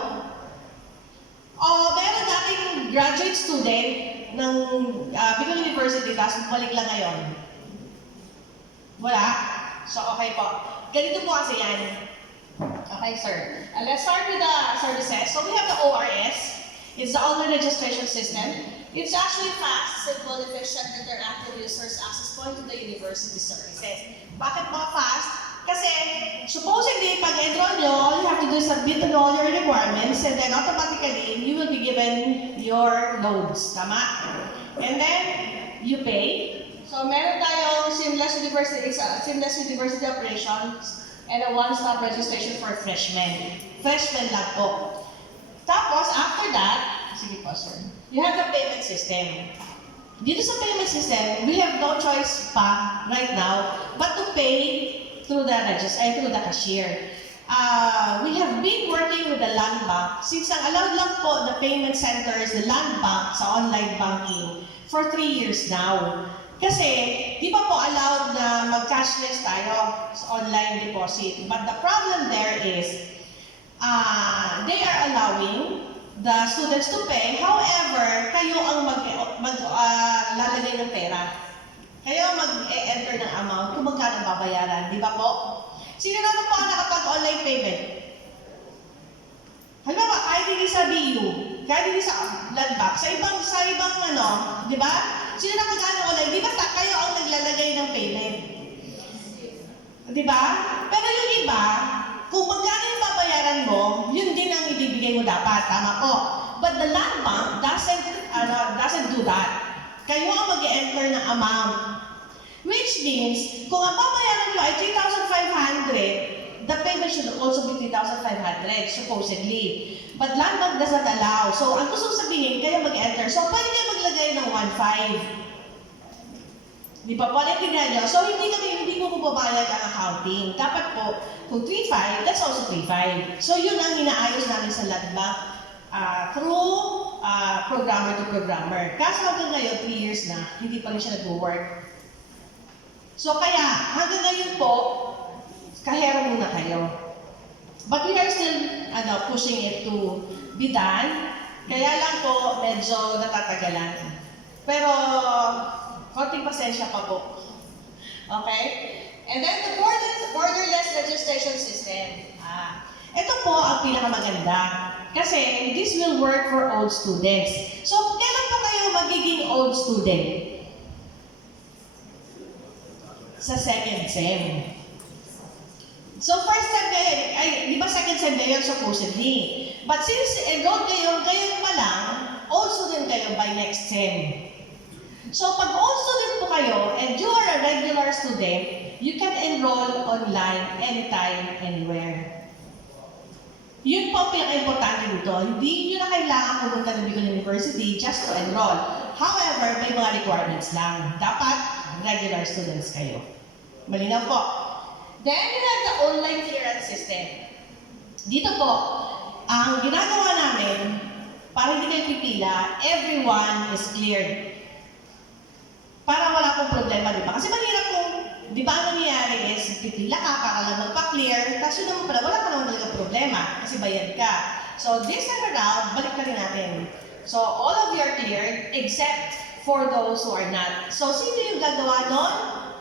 Meron dating graduate student ng Bicol University, tapos bumalik lang ngayon. Wala? So, okay po. Ganito po kasi yan. Okay, sir. Let's start with the services. So we have the ORS. It's the online registration system. It's actually fast, simple, efficient, interactive users access point to the university services. Bakit mga fast? Kasi supposedly, pag enroll nyo, all you have to do is submit all your requirements and then automatically, you will be given your loads. Tama? And then, you pay. So meron tayong seamless university operations and a one-stop registration for freshmen. Freshmen lang po. Tapos, after that, sige po, sir, you have the payment system. Dito sa payment system, we have no choice pa right now but to pay through the cashier. We have been working with the land bank since ang allowed lang po the payment centers, the land bank sa online banking for 3 years now. Kasi, di pa po allowed na mag-cashless tayo sa online deposit. But the problem there is, they are allowing the students to pay. However, kayo ang lalagay ng pera. Kayo mag-enter ng amount kung magkano babayaran. Di ba po? Sino naman po ang nakapag-online payment? Halimbawa, kahit hindi sa BU, kahit hindi sa land bank, sa ibang di ba? Sino nakagano online? Di ba kayo ang naglalagay ng payment? Di ba? Pero yung iba, kung magkano yung babayaran mo, yun din ang ibibigay mo dapat. Tama po. But the land bank doesn't do that. Kayo ang mag-enter ng amount. Which means, kung ang babayaran nyo ay 3,500, the payment should also be 3,500, supposedly. But land bank doesn't allow. So, ang gusto sabihin, kayo mag-enter. So, pwede kayo maglagay ng 1,500. Di ba po? Naintindihan nyo? So, hindi po babayad ang accounting. Dapat po, kung 3,500, that's also 3,500. So, yun ang inaayos namin sa land bank through programmer to programmer. Kaso hanggang ngayon, 3 years na, hindi pa rin siya nag-work. So, kaya, hanggang ngayon po, kahera muna kayo. But we are still pushing it to be done. Kaya lang po, medyo natatagalan. Pero, konting pasensya pa po. Okay? And then the borderless registration system. Ito po ang pinakamaganda. Kasi this will work for old students. So, kailan po kayo magiging old student? Sa second sem. So, first sem kayo, di ba second sem kayo supposedly? But since enrolled kayo pa lang, old student kayo by next sem. So, pag old student po kayo, and you are a regular student, you can enroll online anytime, anywhere. Yun po ang pinaka-importante dito. Hindi nyo na kailangan pumunta ng Bicol University just to enroll. However, may mga requirements lang. Dapat regular students kayo. Malinaw po. Then, you have the online clearance system. Dito po, ang ginagawa namin, para hindi kayo pipila, everyone is cleared. Para wala pong problema, di ba? Kasi mahirap kung, di ba, ang nangyayari is, pipila ka para lang magpa-clear, tapos yun naman pala, wala ka naman talaga problema, kasi bayad ka. So, this time around, balik na rin natin. So, all of you are cleared, except for those who are not. So, sino yung gagawa nun?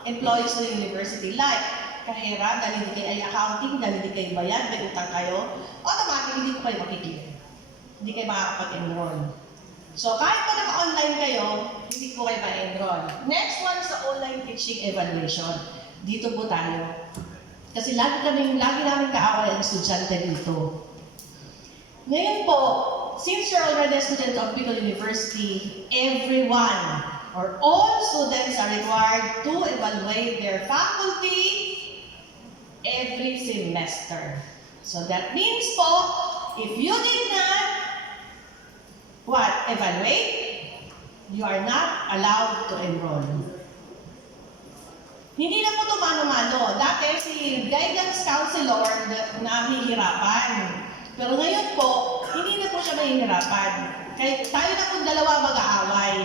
Employees ng university. Like, kahera, dahil hindi kayo ay accounting, dahil hindi kayo bayad, may utang kayo, automatic, hindi po kayo makiklear. Hindi kayo makakapag-enroll. So, kahit pa naka-online kayo, hindi po kayo ma-enroll. Next one is the online teaching evaluation. Dito po tayo. Kasi lagi namin kaaway ang estudyante dito. Ngayon po, since you're already a student of Bicol University, everyone or all students are required to evaluate their faculty every semester. So that means po, if you did not evaluate, you are not allowed to enroll. Hindi na po ito mano-mano. Dati si guidance counselor nahihirapan. Pero ngayon po, hindi na po siya mahihirapan. Kaya tayo na pong dalawa mag-aaway.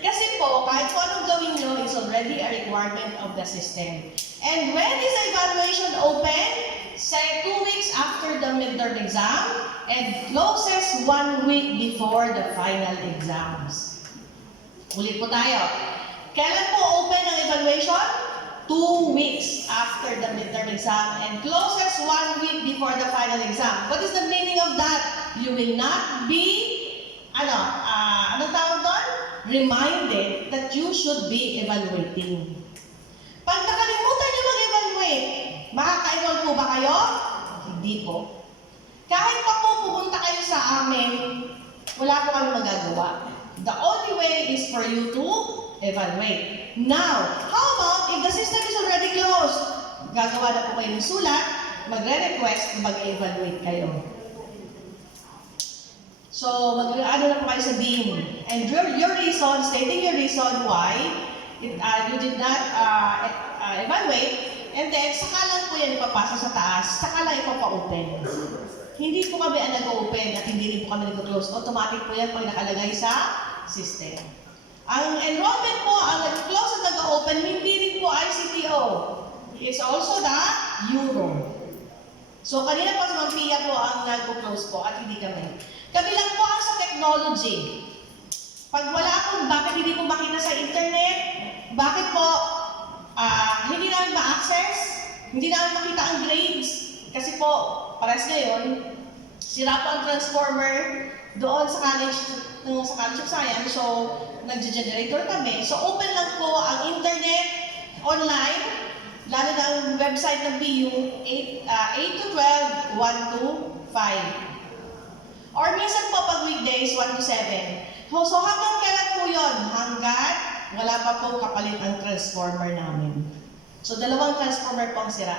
Kasi po, kahit po anong gawin nyo is already a requirement of the system. And when is the evaluation open? Say 2 weeks after the midterm exam and closes 1 week before the final exams. Ulit po tayo. Kailan po open ang evaluation? 2 weeks after the midterm exam and closes 1 week before the final exam. What is the meaning of that? You will not be, anong tawag doon? Reminded that you should be evaluating. Pag nakalimutan nyo mag-evaluate, makaka-enroll po ba kayo? Hindi po. Kahit pa po pupunta kayo sa amin, wala po kami magagawa. The only way is for you to evaluate. Now, how about if the system is already closed? Gagawa na po kayo ng sulat, magre-request na mag-evaluate kayo. So, ano na po kayo sa dean. And your reason, stating your reason why you did not evaluate, and then saka lang po yan ipapasa sa taas, saka lang ipapa-open. Hindi po kami ang nag-open at hindi rin po kami nag-close. Automatic po yan pag nakalagay sa system. Ang enrollment po, ang nag-close at nag-open, hindi rin po ICTO. It's also the Euro. So, kanina po sa Mampia po ang nag-close po at hindi kami. Kabilang po ang sa technology. Pag wala po, bakit hindi po makita sa internet? Bakit po hindi namin ma-access? Hindi namin makita ang grades? Kasi po, pares ngayon, sira po ang transformer doon sa College of Science. So, nag-generator kami. So, open lang po ang internet online, lalo na ang website ng BU, 8 to 12, 1 to 5. Or minsan po pag weekdays, 1 to 7. So hanggang kailan po yun? Hanggat wala pa po kapalit ang transformer namin. So 2 transformer po ang sira.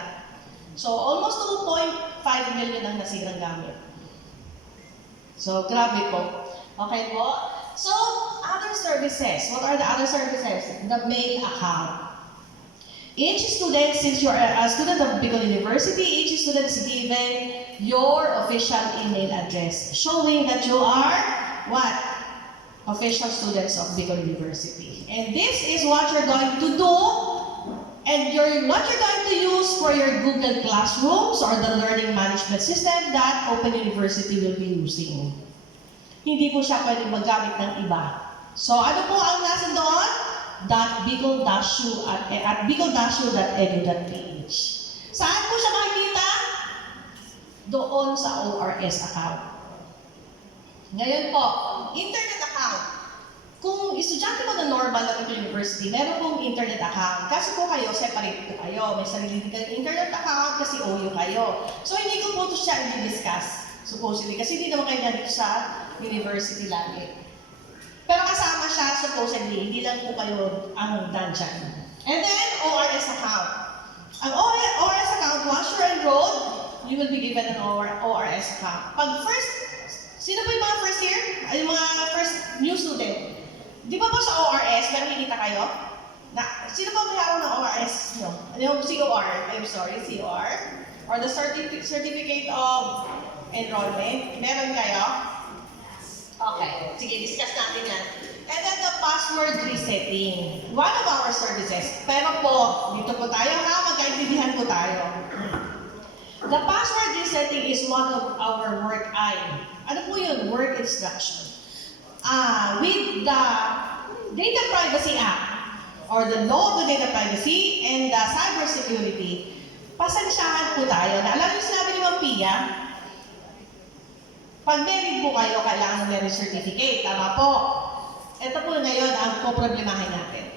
So almost 2.5 million ang nasirang gamit. So grabe po. Okay po? So other services. What are the other services? The mail account. Each student, since you're a student of Bicol University, each student is given your official email address, showing that you are what? Official students of Bicol University. And this is what you're going to do, and what you're going to use for your Google Classrooms or the learning management system that Open University will be using. Hindi po siya pwede magamit ng iba. So ano po ang nasa doon? bicol-u.edu.ph. Saan po siya makikita? Doon sa ORS account. Ngayon po, internet account. Kung estudyante mo na normal na Bicol University, meron pong internet account. Kasi po kayo, separate po kayo. May sarili kayong internet account kasi OU kayo. So hindi ko po ito siya i-discuss, supposedly. Kasi hindi naman kayo dito sa university lagi. Pero kasama siya, supposedly, hindi lang po kayo ang dyan. And then, ORS account. Ang ORS account, once you're enrolled, you will be given an ORS account. Pag sino po yung mga first year? Ay, yung mga first new student. Di ba po sa ORS, may nakikita kayo? Sino ba may hawak ng ORS nyo? Ano yung COR? I'm sorry, COR? Or the Certificate of Enrollment? Meron kayo? Okay, sige, discuss natin yan. And then the password resetting. One of our services. Pero po, dito po tayo ha, magkaintindihan po tayo. The password resetting is one of our work Ano po yun? Work instruction. With the Data Privacy Act, or the law of the data privacy and the cybersecurity, pasensyahan po tayo. Alam niyo sinabi ni Ma'am Pia, pag married po kayo, kailangan marriage certificate. Tama po. Ito po ngayon ang poproblemahin natin.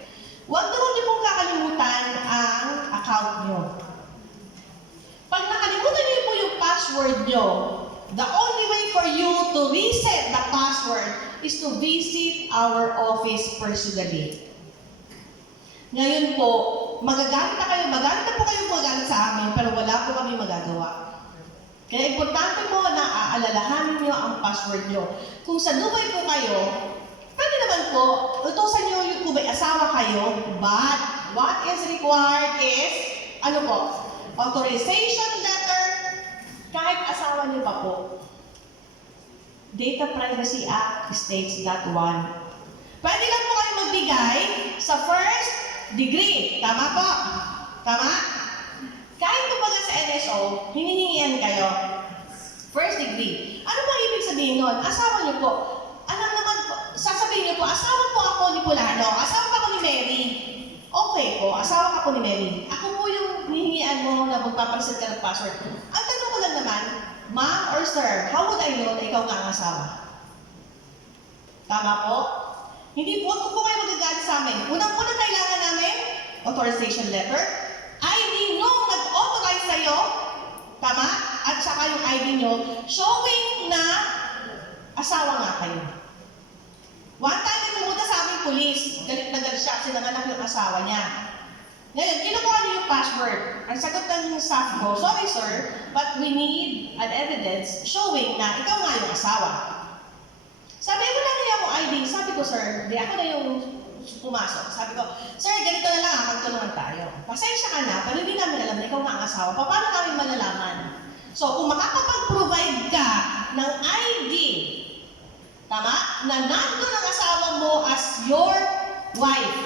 Huwag naman niyo pong kakalimutan ang account niyo. Pag nakalimutan niyo po yung password niyo, the only way for you to reset the password is to visit our office personally. Ngayon po, magagamit na po kayo magagamit sa amin, pero wala po kami magagawa. Kaya importante po na aalalahanin niyo ang password niyo. Kung sa Dubai po kayo, pwede naman po, utusan niyo yung kung may asawa kayo, but what is required is, authorization letter, kahit asawa niyo pa po. Data Privacy Act states that one. Pwede lang po kayo magbigay sa first degree. Tama po? Tama? Kahit po pala sa NSO, hinihingian kayo. First degree. Ano bang ibig sabihin nun? Asawa niyo po. Alam naman po, sasabihin niyo po, asawa po ako ni Pulano, asawa pa ako ni Mary. Okay po, asawa ka po ni Mary. Ako po yung hihingian mo na magpapareset ka ng password. Ang tanong ko lang naman, ma'am or sir, how would I know na ikaw nga ang asawa? Tama po? Hindi po, huwag po kayo magagalit sa amin. Unang-unang kailangan namin, authorization letter, ID nung nag-authorize sa'yo, tama? At saka yung ID nyo, showing na asawa nga kayo. One time, may pumunta sa aming police, galit na galit siya, sinanganak yung asawa niya. Ngayon, kinukuha niyo yung password. Ang sagot ng staff ko, sorry sir, but we need an evidence showing na ikaw nga yung asawa. Sabi, wala na yung ID. Sabi ko, sir, di ako na yung pumasok. Sabi ko, sir, ganito na lang, magtulungan tayo. Pasensya ka na, pero hindi namin alam na ikaw nga ang asawa. Paano namin malalaman? So, kung makakapag-provide ka ng ID, tama, na nandun ang asawa mo as your wife,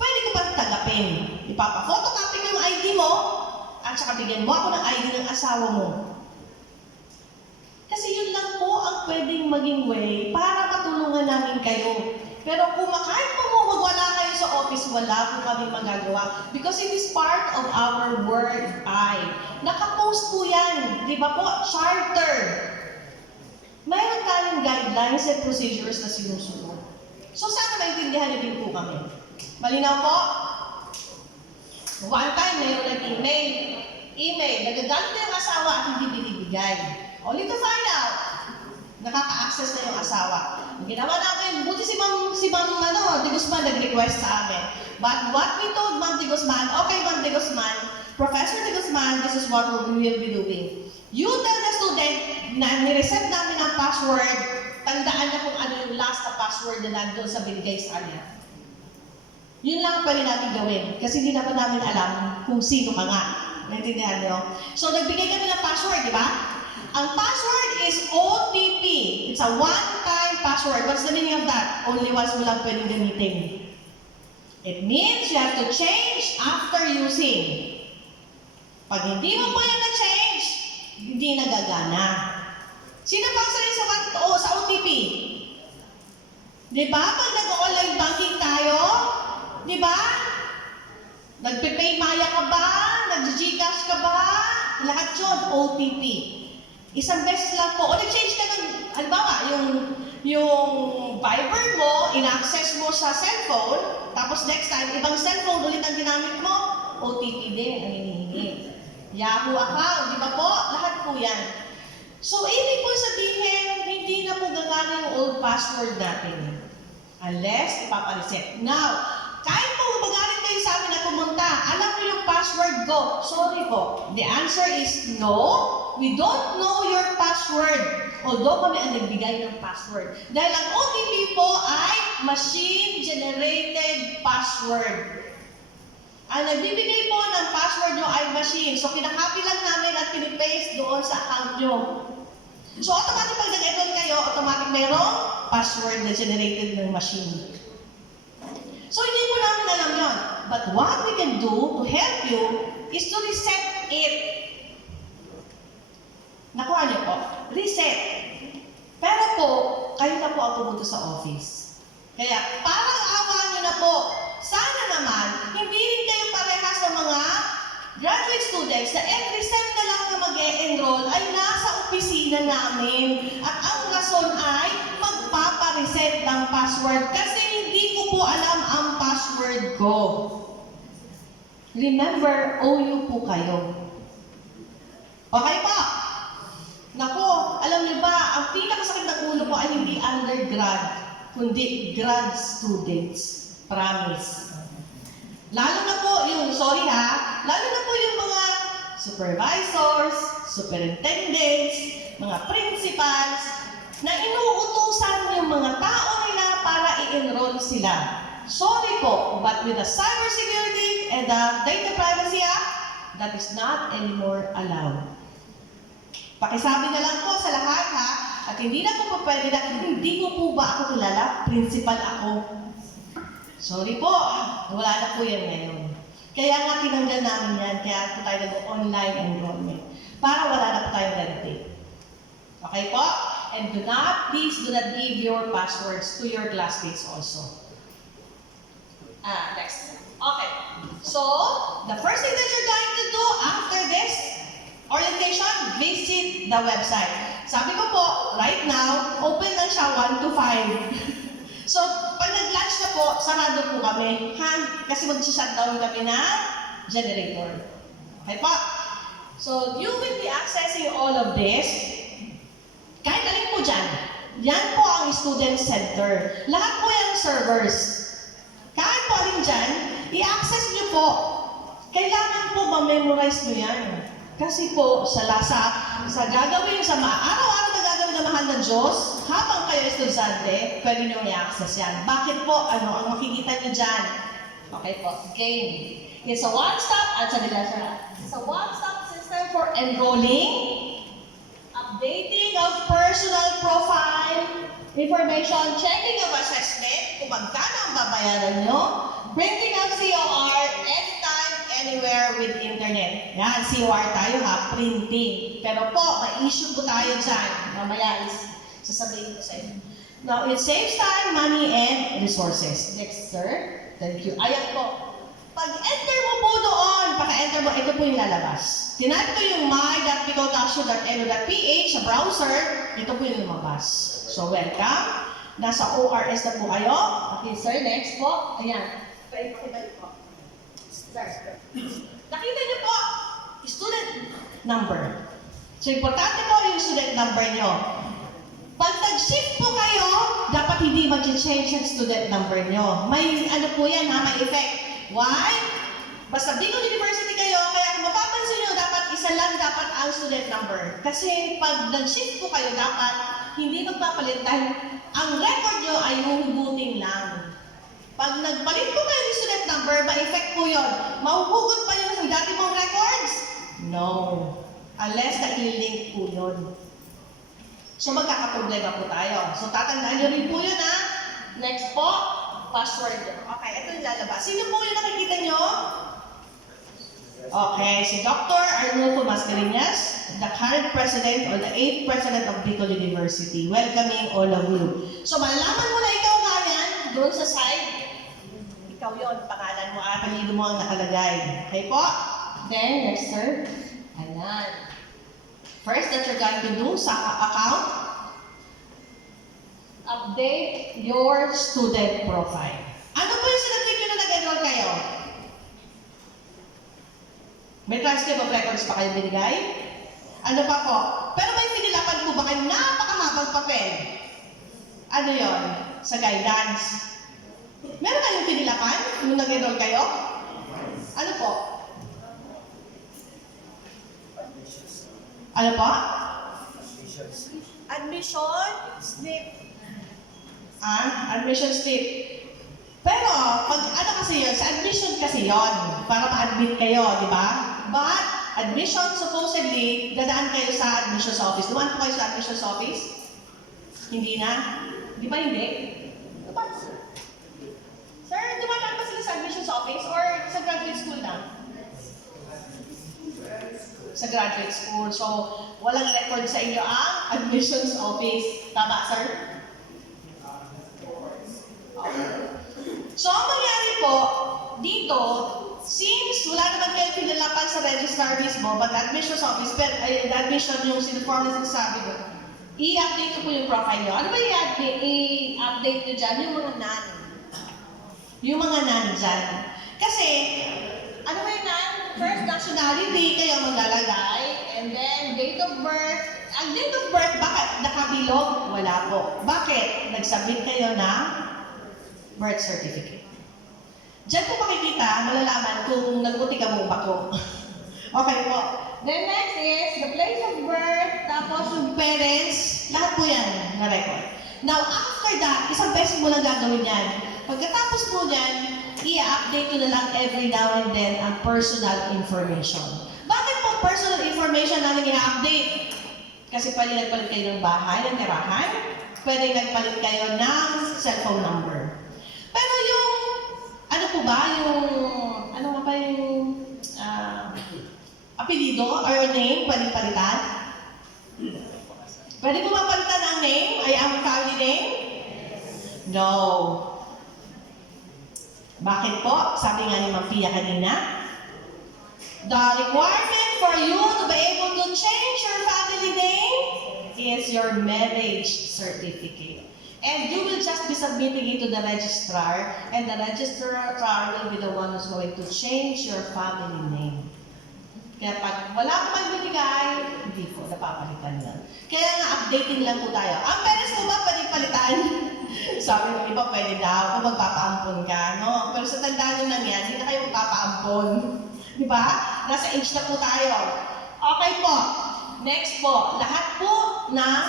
pwede ko pa tagapin. Ipapa-photocopy ko yung ID mo, at saka bigyan mo ako ng ID ng asawa mo. Kasi yun lang po ang pwedeng maging way para matulungan namin kayo. Pero kung kahit po wala kayo sa office, wala po kami magagawa. Because it is part of our work. Nakapost po yan. Di ba po? Charter. Mayroon tayong guidelines and procedures na sinusunod. So sana maintindihan niyo din po kami. Malinaw po? One time, mayroon email. Nagagalit na yung asawa at hindi binibigay. Only to find out, nakaka-access na yung asawa. Ang ginawa natin, buti si Ma'am De Guzman nag-request sa amin. But what we told Ma'am De Guzman, okay Ma'am De Guzman, Professor De Guzman, this is what we will be doing. You tell the student na nireset namin ang password, tandaan na kung ano yung last na password na nandun sa binigay sa kanya. Yun lang ang pwede natin gawin. Kasi hindi naman namin alam kung sino ka nga. Naintindihan niyo? So, nagbigay kami ng password, di ba? Ang password is OTP. It's a one-time password. What's the meaning of that? Only once mo lang pwedeng gamitin. It means you have to change after using. Pag hindi mo po yung na-change, hindi nagagana. Sino bang sanay sa OTP? Di ba? Pag nag-online banking tayo, di ba? Nagpe-pay Maya ka ba? Nag-Gcash ka ba? Lahat yun, OTP. Isang beses lang po. O nag-change ka ng, halimbawa, yung Viber mo, in-access mo sa cellphone, tapos next time, ibang cellphone ulit ang ginamit mo, OTP din ang hinihingi. Yahoo account, di ba po? Lahat po yan. So, ibig po sabihin, hindi na po gagana yung old password natin. Unless ipapareset. Now, kahit po magalit kayo sa amin na pumunta, alam mo yung password ko. Sorry po. The answer is no. we don't know your password. Although kami ang nagbigay ng password. Dahil ang OTP po ay machine-generated password. Ang nagbibigay po ng password nyo ay machine. So, kinakopy lang namin at pinipaste doon sa account nyo. So, automatic pag nag-enroll kayo, automatic mayroong password na generated ng machine. So, hindi po namin alam yon. But what we can do to help you is to reset it. Nakuha niyo po? Reset. Pero po, kayo na po ang pumunta sa office. Kaya, parang awa niyo na po. Sana naman, hindi rin kayo parehas ng mga graduate students na every sem na lang na mag-e-enroll ay nasa opisina namin. At ang rason ay magpapareset ng password kasi hindi ko po alam ang password ko. Remember, OU po kayo. Okay po? Nako, alam niyo ba, ang pinakasakit na ulo ko ay hindi undergrad, kundi grad students. Promise. Lalo na po yung, lalo na po yung mga supervisors, superintendents, mga principals, na inuutusan yung mga tao nila para i-enroll sila. Sorry po, but with the Cybersecurity and the Data Privacy Act, that is not anymore allowed. Pakisabi na lang po sa lahat ha, at hindi na po pwede na, hindi ko po ba ako kilala, principal ako. Sorry po, wala na po yan ngayon. Kaya nga tinanggal namin yan, kaya po tayo nag-online enrollment. Para wala na po tayong ganito. Okay po? And please do not give your passwords to your classmates also. Next. Okay. So, the first thing that you're going to do after this orientation, visit the website. Sabi ko po, right now, open lang siya 1 to 5. So, pag nag-lunch na po, sarado po kami. Kasi mag-shutdown kami na generator. Okay po? So, you will be accessing all of this. Kahit alin po dyan. Yan po ang student center. Lahat po yung servers. Kahit po alin dyan, i-access nyo po. Kailangan po ma-memorize nyo yan. Kasi po, sa gagawin, sa araw-araw na gagawin na mahal ng Diyos, habang kayo estudyante, pwede nyo i-access yan. Bakit po? Ano ang makikita nyo dyan? Okay po, game. It's a one-stop, it's a one-stop system for enrolling, updating of personal profile, information, checking of assessment, kung magkano ang babayaran nyo, printing of COR, anytime, anywhere with internet. Yan, COR tayo ha, printing. Pero po, ma-issue po tayo dyan. Mamaya sasabihin ko sa inyo. Now, it saves time, money, and resources. Next, sir. Thank you. Ayan po. Pag-enter mo po doon, paka-enter mo, ito po yung lalabas. Tinat ko yung my.pico.edu.ph sa browser, ito po yung lumabas. So, welcome. Nasa ORS na po kayo. Okay, sir. Next po. Ayan. Pakibalik po. Sir. Nakita niyo po, student number. So, importante po yung student number nyo. Pag nag-shift po kayo, dapat hindi mag-change ang student number nyo. May ano po yan ha, may effect. Why? Basta Bicol University kayo, kaya kung mapapansin nyo, dapat isa lang dapat ang student number. Kasi pag nag-shift po kayo, dapat hindi magpapalit dahil ang record nyo ay huhugutin lang. Pag nagpalit po kayo ng student number, ma-effect po yun. Mahuhugot pa yun sa dati mong records? No. Unless na i-link po yun. So magkakaproblema po tayo. So tatandaan nyo rin po yun ha. Next po, password nyo. Okay, ito yung lalabas. Sino po yung nakikita nyo? Okay, si Dr. Arnulfo Mascareñas, the current president or the 8th president of Bicol University. Welcoming all of you. So malalaman mo na ikaw nga yan, doon sa side. Ikaw yon, pangalan mo, apelido mo ang nakalagay. Okay po? Then, next sir. Ayan. First that you're going to do sa account, update your student profile. Ano po yung sinabit nyo na nag-enroll kayo? May transcript of records pa kayo binigay? Ano pa po? Pero may pinilapan po ba kayo napakahabang papel? Ano yon? Sa guidance. Meron kayong pinilapan nung nag-enroll kayo? Ano po? Ano po? Admission slip. Admission slip. Pero, pag ano kasi yun, sa admission kasi yun, para ma-admit kayo, di ba? But, admission, supposedly, dadaan kayo sa admissions office. Dumaan po kayo sa admissions office? Hindi na? Di ba hindi? Diba? Sir, dumaan ba sila sa admissions office or sa graduate school na? Sa graduate school. So, walang record sa inyo ang admissions office. Tama, sir? Okay. So, ang mangyari po, dito, since wala naman kayo pinalapan sa registrar mismo, but admissions office, admission yung siniform na sinasabi ko, i-update ko po yung profile nyo. Ano ba i-update nyo dyan? Yung mga nan. Yung mga nan dyan. Kasi, ano ba yung nan? First nationality kayo maglalagay, and then date of birth. Ang date of birth, bakit nakabilog? Wala po. Bakit? Nag-submit kayo ng birth certificate. Diyan po makikita, malalaman kung nagbuti ka mo ba ko. Okay po. Then next is the place of birth, tapos yung parents, lahat po yan na-record. Now, after that, isang beses mo lang gagawin yan. Pagkatapos po yan, i-update ko na lang every now and then ang personal information. Bakit po personal information namin i-update? Kasi pwede nagpalit kayo ng bahay, ng tirahan, pwede nagpalit kayo ng cellphone number. Pero yung, ano po ba, yung, ano nga pa yung, apelido or name, pwede palitan? Pwede po ba palitan ang name? Ay, ang family name? No. Bakit po? Sabi nga ni Ma'am Pia kanina, the requirement for you to be able to change your family name is your marriage certificate. And you will just be submitting it to the registrar, and the registrar will be the one who's going to change your family name. Kaya pag wala pa magbibigay, hindi po, napapalitan yan. Kaya nga, updating lang po tayo. Ang parents mo ba pwede palitan? Sabi ng iba, pwede daw, kung magpapaampon ka, no? Pero sa tandaan nyo lang yan, hindi na kayo magpapaampon. Di ba? Nasa age na po tayo. Okay po. Next po, lahat po ng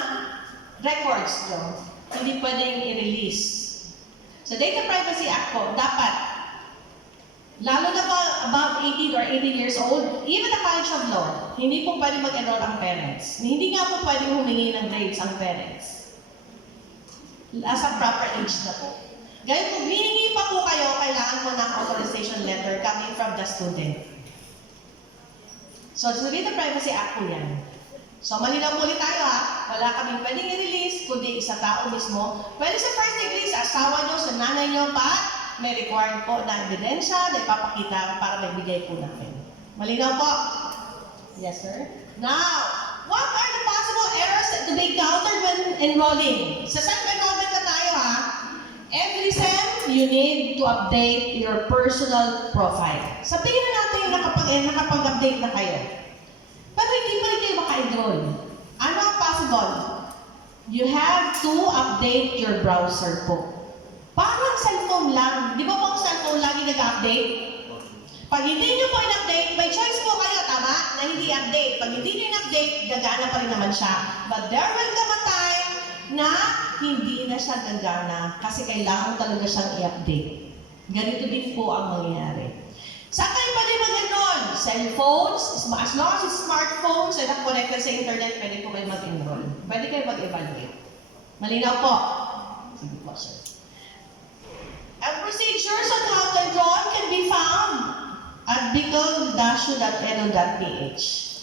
records nyo, hindi pwedeng i-release. Sa Data Privacy Act po, dapat, lalo na po above 18 or 18 years old, even the College of Law, hindi po pwede mag-enroll ang parents. Hindi nga po pwede humingi ng grades ang parents. As a proper age na po. Gaya kung hihingi pa po kayo, kailangan po ng authorization letter coming from the student. So, sa Data Privacy Act po yan. So, malinaw ulit tayo ha. Wala kaming pwedeng i-release, kundi sa tao mismo. Pwede sa first degree, sa asawa nyo, sa nanay nyo pa, may required po na ebidensya na ipapakita para may bigay po namin. Malinaw po? Yes, sir? Now, what are the possible errors to be encountered when enrolling? Sa self-enrollment na tayo ha. Every SEM, you need to update your personal profile. Sabihin na natin nakapag-update na kayo. Pero hindi pa rin kayo maka-enroll. Ano ang possible? You have to update your browser po. Parang cellphone lang. Di ba po ang cellphone lagi nag-update? Pag hindi nyo po in-update, may choice po kayo, tama? Na hindi update. Pag hindi nyo in-update, gagana pa rin naman siya. But there will come a time na hindi na siya gagana kasi kailangan talaga siyang i-update. Ganito din po ang mangyayari. Saan kayo pwede mag-enroll? Cellphones, as long as it's smartphones and connected sa internet, pwede po kayo mag-enroll. Pwede kayo mag-evaluate. Malinaw po? Sige po, sir. And procedures on how to enroll can be found at bldg.edu.ph.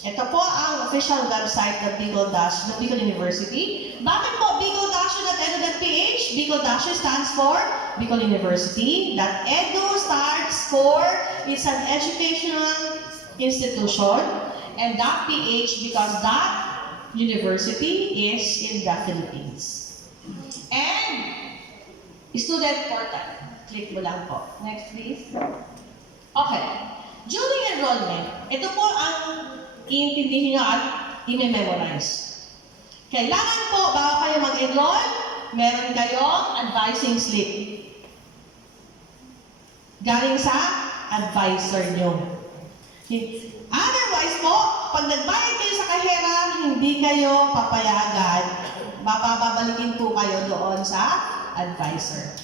Ito po ang official website ng Bldg University. Bakit po bldg.edu.ph? Bldg stands for Bicol University. Edu stands for it's an educational institution. And .ph because that university is in the Philippines. And student portal. Click mo lang po. Next, please. Okay. During enrollment, ito po ang iintindihin nyo at i-memorize. Kailangan po, bago kayo mag-enroll, meron kayong advising slip. Galing sa advisor nyo. Otherwise po, pag nagbayad kayo sa kahera, hindi kayo papayagan, babalikin po kayo doon sa advisor.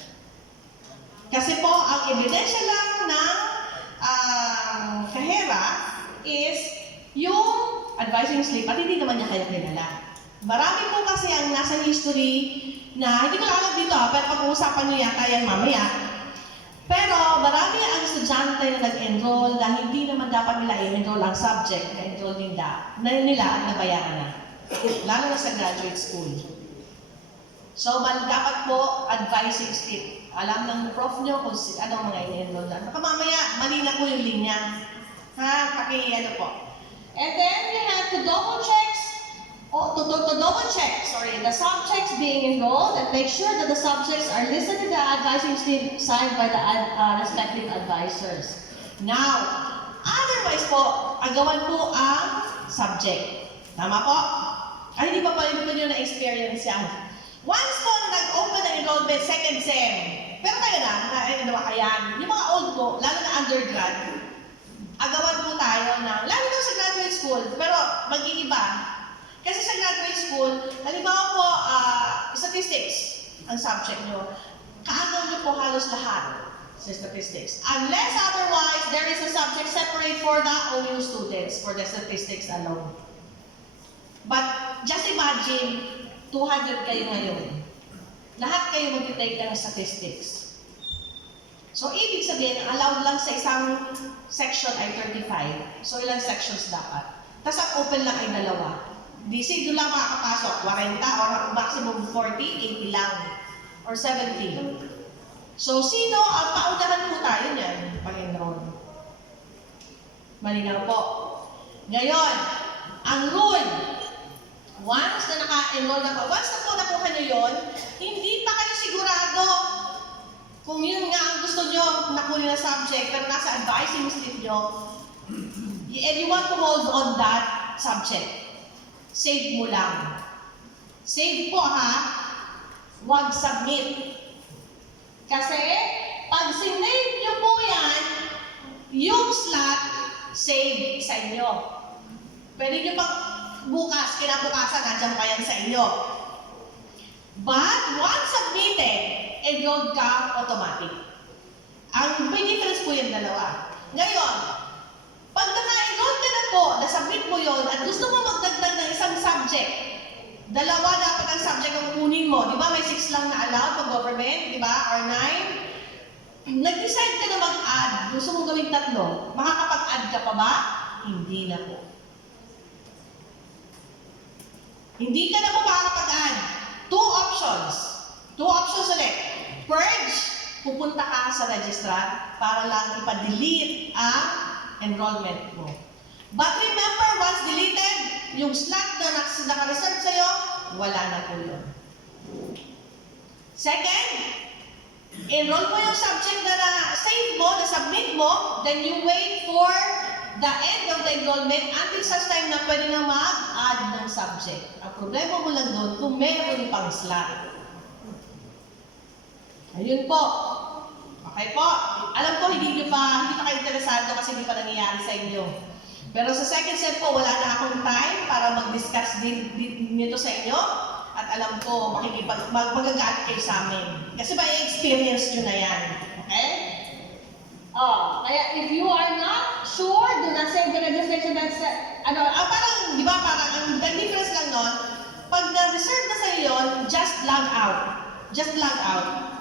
Kasi po, ang ebidensya lang ng kahera is yung advising slip at hindi naman niya kayo kilala. Marami po kasi ang nasa history na, hindi ko lang alam dito pero pag-uusapan niyo yata yan mamaya. Pero marami ang estudyante na nag-enroll na hindi naman dapat nila i-enroll ang subject na enroll nila ang nabayaran na. Lalo na sa graduate school. So, dapat po advising slip. Alam ng prof nyo kung anong mga i-enroll na. Baka mamaya, mali na po yung linya. Ha? Ano po. And then, you have to double check the subjects being enrolled and make sure that the subjects are listed in the advising slip signed by the respective advisors. Now, otherwise po, agawan po ang subject. Tama po? Ay, hindi pa pala nyo na-experience yan. Once po na nag-open ang enrollment, second sem, pero kayo na yan. Yung mga old po, lalo na undergrad, agawan po tayo ng, lalo na sa graduate school, pero mag-iiba. Kasi sa graduate school, halimbawa po, statistics ang subject nyo. Kaagaw nyo po halos lahat sa statistics. Unless otherwise, there is a subject separate for the OU students, for the statistics alone. But just imagine, 200 kayo ngayon. Lahat kayo mag-take ng statistics. So, ibig sabihin, allowed lang sa isang section ay 35. So, ilang sections dapat? Tapos ang open lang ay 2. Doon lang makakapasok, 40 or maximum 40, 80 lang. Or 70. So, sino ang paunahan po tayo niyan pag-enroll? Malinaw po. Ngayon, ang rule, once na naka-enroll na po, once na po nakuha nyo yun, hindi pa kayo sigurado kung yun nga ang gusto nyo nakuha na subject, pero nasa advising slip nyo, and you want to hold on that subject. Save mo lang. Save po ha, huwag submit. Kasi, pag sinave nyo po yan, yung slot, save sa inyo. Pwede nyo pag bukas, kinabukasan, nandiyan pa yan sa inyo. But, once submitted, enrolled ka automatic. Ang may difference po yung dalawa. Ngayon, pag naka-enroll ka na po, na-submit mo yon at gusto mo magdagdag ng isang subject, 2 dapat ang subject ang kunin mo. Di ba may 6 lang na allowed pag government, di ba? Or 9. Nag-decide ka na mag-add, gusto mo gawing 3, makakapag-add ka pa ba? Hindi na po. Hindi ka na po makakapag-add. 2 options. 2 options ulit. Purge, pupunta ka sa registrar para lang ipa-delete ang enrollment mo. But remember, once deleted, yung slot na naka-reserve sa'yo, wala na po yun. Second, enroll mo yung subject na na-save mo, na-submit mo, then you wait for the end of the enrollment until such time na pwede na mag-add ng subject. Ang problema mo lang doon kung meron pang slot. Ayun po. Okay po. Alam ko hindi pa kayo interesado kasi hindi pa nangyayari sa inyo. Pero sa second set po, wala na akong time para mag-discuss nito sa inyo. At alam ko, magagaan kayo sa amin. Kasi may experience nyo na yan. Okay? Kaya if you are not sure, do not save the registration. Parang, di ba, parang, ang difference lang nun, pag na-reserve na sa iyo yun, just log out. Just log out.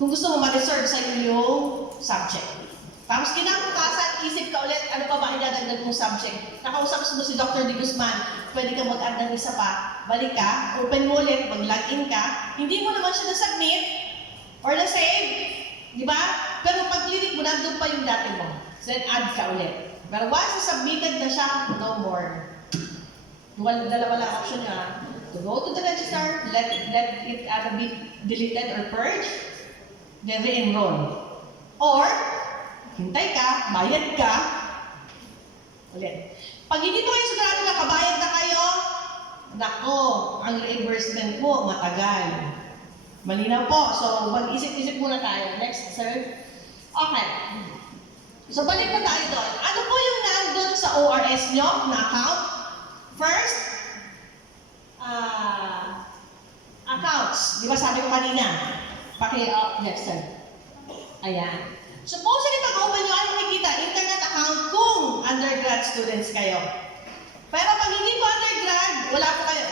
Kung gusto mo ma-reserve sa iyo yung subject. Tapos kinabukasan, isip ka ulit, ano pa ba idadagdag mong subject? Nakausap mo si Dr. De Guzman, pwede ka mag-add ng isa pa, balik ka, open mo ulit, mag-login ka, hindi mo naman siya na-submit or na-save, di ba? Pero pag-click mo, nandun pa yung dati mo. Then add ka ulit. Pero once na-submitted na siya, no more. Dalawa lang option niya. To go to the register, let it either be deleted or purged, then re-enroll. Or, hintay ka, bayad ka, ulit. Pag hindi mo kayo sigurado na kabayad na kayo, nako, ang reimbursement mo matagal. Malinaw po. So, mag-isip-isip muna tayo. Next, sir. Okay. So, balik na tayo doon. Ano po yung nandun sa ORS nyo na account? First, accounts. Di ba sabi ko kanina? Yes, sir. Ayan. Supposedly, pag open nyo, ay makikita, internet account kung undergrad students kayo. Pero pag hindi po undergrad, wala po kayo,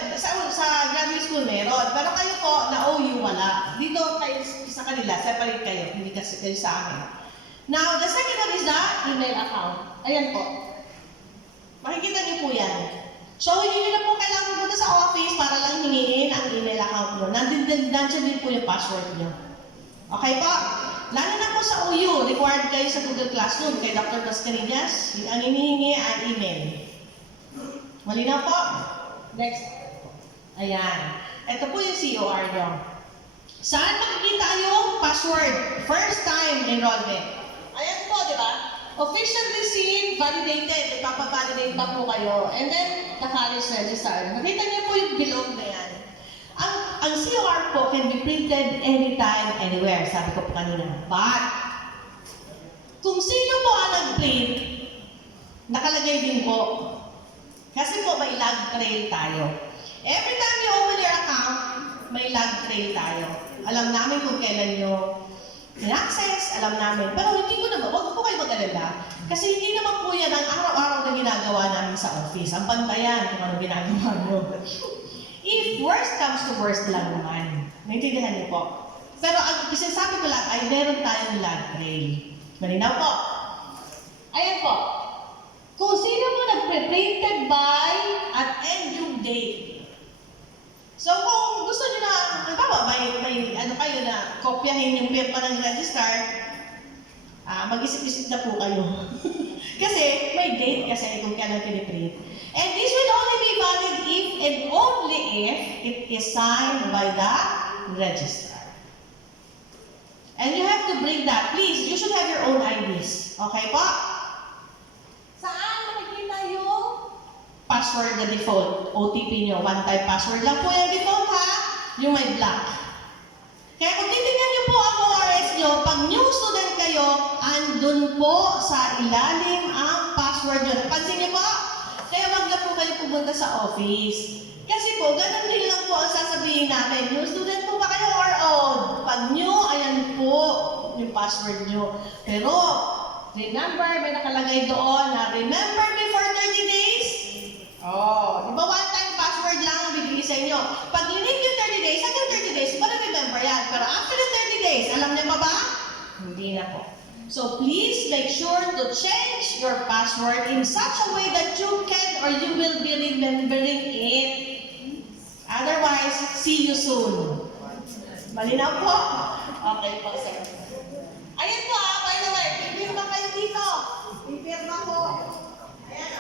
sa graduate school meron. Pero kayo po, na OU, wala. Dito kayo sa kanila, separate kayo, hindi kasi kayo sa amin. Now, the second one is the email account. Ayan po. Makikita niyo po yan. So, hindi nyo na po kailangan pumunta sa office para lang hingiin ang email account nyo. Nandiyan din po yung password nyo. Okay po? Lalo na po sa OU, required kayo sa Google Classroom kay Dr. Pascarillas. Ang hinihingi ay email. Malinaw po? Next. Ayan. Ito po yung COR nyo. Saan makikita yung password? First time enrollment. Ayan po, di ba? Official receipt, validated. Ipapavalidate pa po kayo. And then, the college register. Nakita niyo po yung bilog na yan. Ang COR po can be printed anytime, anywhere. Sabi ko po kanina. But, kung sino po ang nag-print, nakalagay din po. Kasi po, may log trail tayo. Every time you open your account, may log trail tayo. Alam namin kung kailan nyo in-access, alam namin. Pero hindi ko naman, huwag po kayo mag-alala. Kasi hindi naman po yan ang araw-araw na ginagawa namin sa office. Ang bantayan kung ano ginagawa nyo. If worst comes to worst lang naman. Naintindihan niyo po. Pero ang sinasabi ko lang ay meron tayong log trail. Malinaw po. Ayan po. Kung sino mo nag-printed by at end yung date. So kung gusto niyo na, halimbawa, may ano kayo na kopyahin yung pirma ng registrar, mag-isip-isip na po kayo. Kasi may date kasi kung kailan piniprint. And this will only be valid if and only if it is signed by the registrar. And you have to bring that. Please, you should have your own IDs. Okay po? Saan makikita yung password na default? OTP nyo, one-time password lang po yung default ha? Yung may black. Kaya kung titignan nyo po ang ORS nyo, pag new student kayo, andun po sa ilalim ang password nyo. Napansin nyo po? Kaya wag na po kayo pumunta sa office. Kasi po, ganun din lang po ang sasabihin namin. New student po ba kayo or old? Pag new, ayan po yung password nyo. Pero, remember, may nakalagay doon na remember before 30 days? Oh, di ba one-time password lang ang bibigay sa inyo? Pag you-need yung 30 days, hanggang 30 days, remember yan. Pero after the 30 days, alam niyo pa ba? Hindi na po. So please make sure to change your password in such a way that you can or you will be remembering it. Otherwise, see you soon. Malinaw po? Okay po, sir. Ayan po by the way, pipirma kayo dito. Pipirma po. Ayan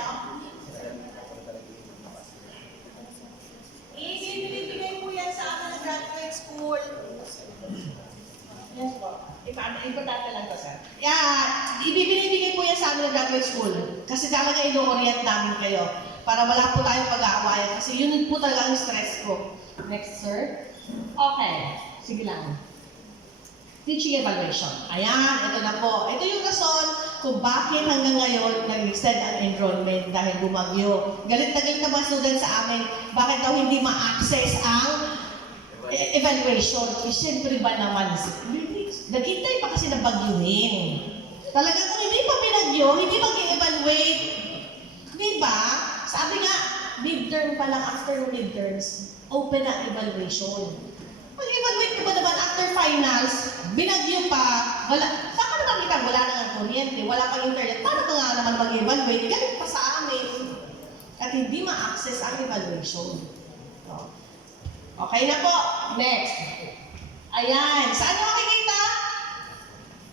Ibibigay po yan sa amin sa graduate school. Yes po. Importante lang to, sir. Ibibigay po yan sa amin ng graduate school. Kasi talaga ino-orient namin kayo. Para wala po tayong pag-aawayan. Kasi yun po talaga ang stress ko. Next, sir. Okay. Sige lang. Teaching evaluation. Ayan, ito na po. Ito yung rason kung bakit hanggang ngayon nag-extend ang enrollment dahil bumagyo. Galit na galit na mga students sa amin, bakit daw hindi ma-access ang evaluation? Siyempre ba naman, naghintay pa kasi na bagyuhin. Talaga kung hindi pa pinagyo, hindi mag-evaluate. Diba? Sabi nga, midterm pa lang after midterms, open na evaluation. Mag-evaluate ko ba naman after finals, binagyo pa, wala, saan ka naman kita, wala na ang kuryente, wala pang internet, paano ka nga naman mag-evaluate? Galit pa sa amin. At hindi ma-access ang evaluation. Okay na po. Next. Ayan. Saan nyo makikita?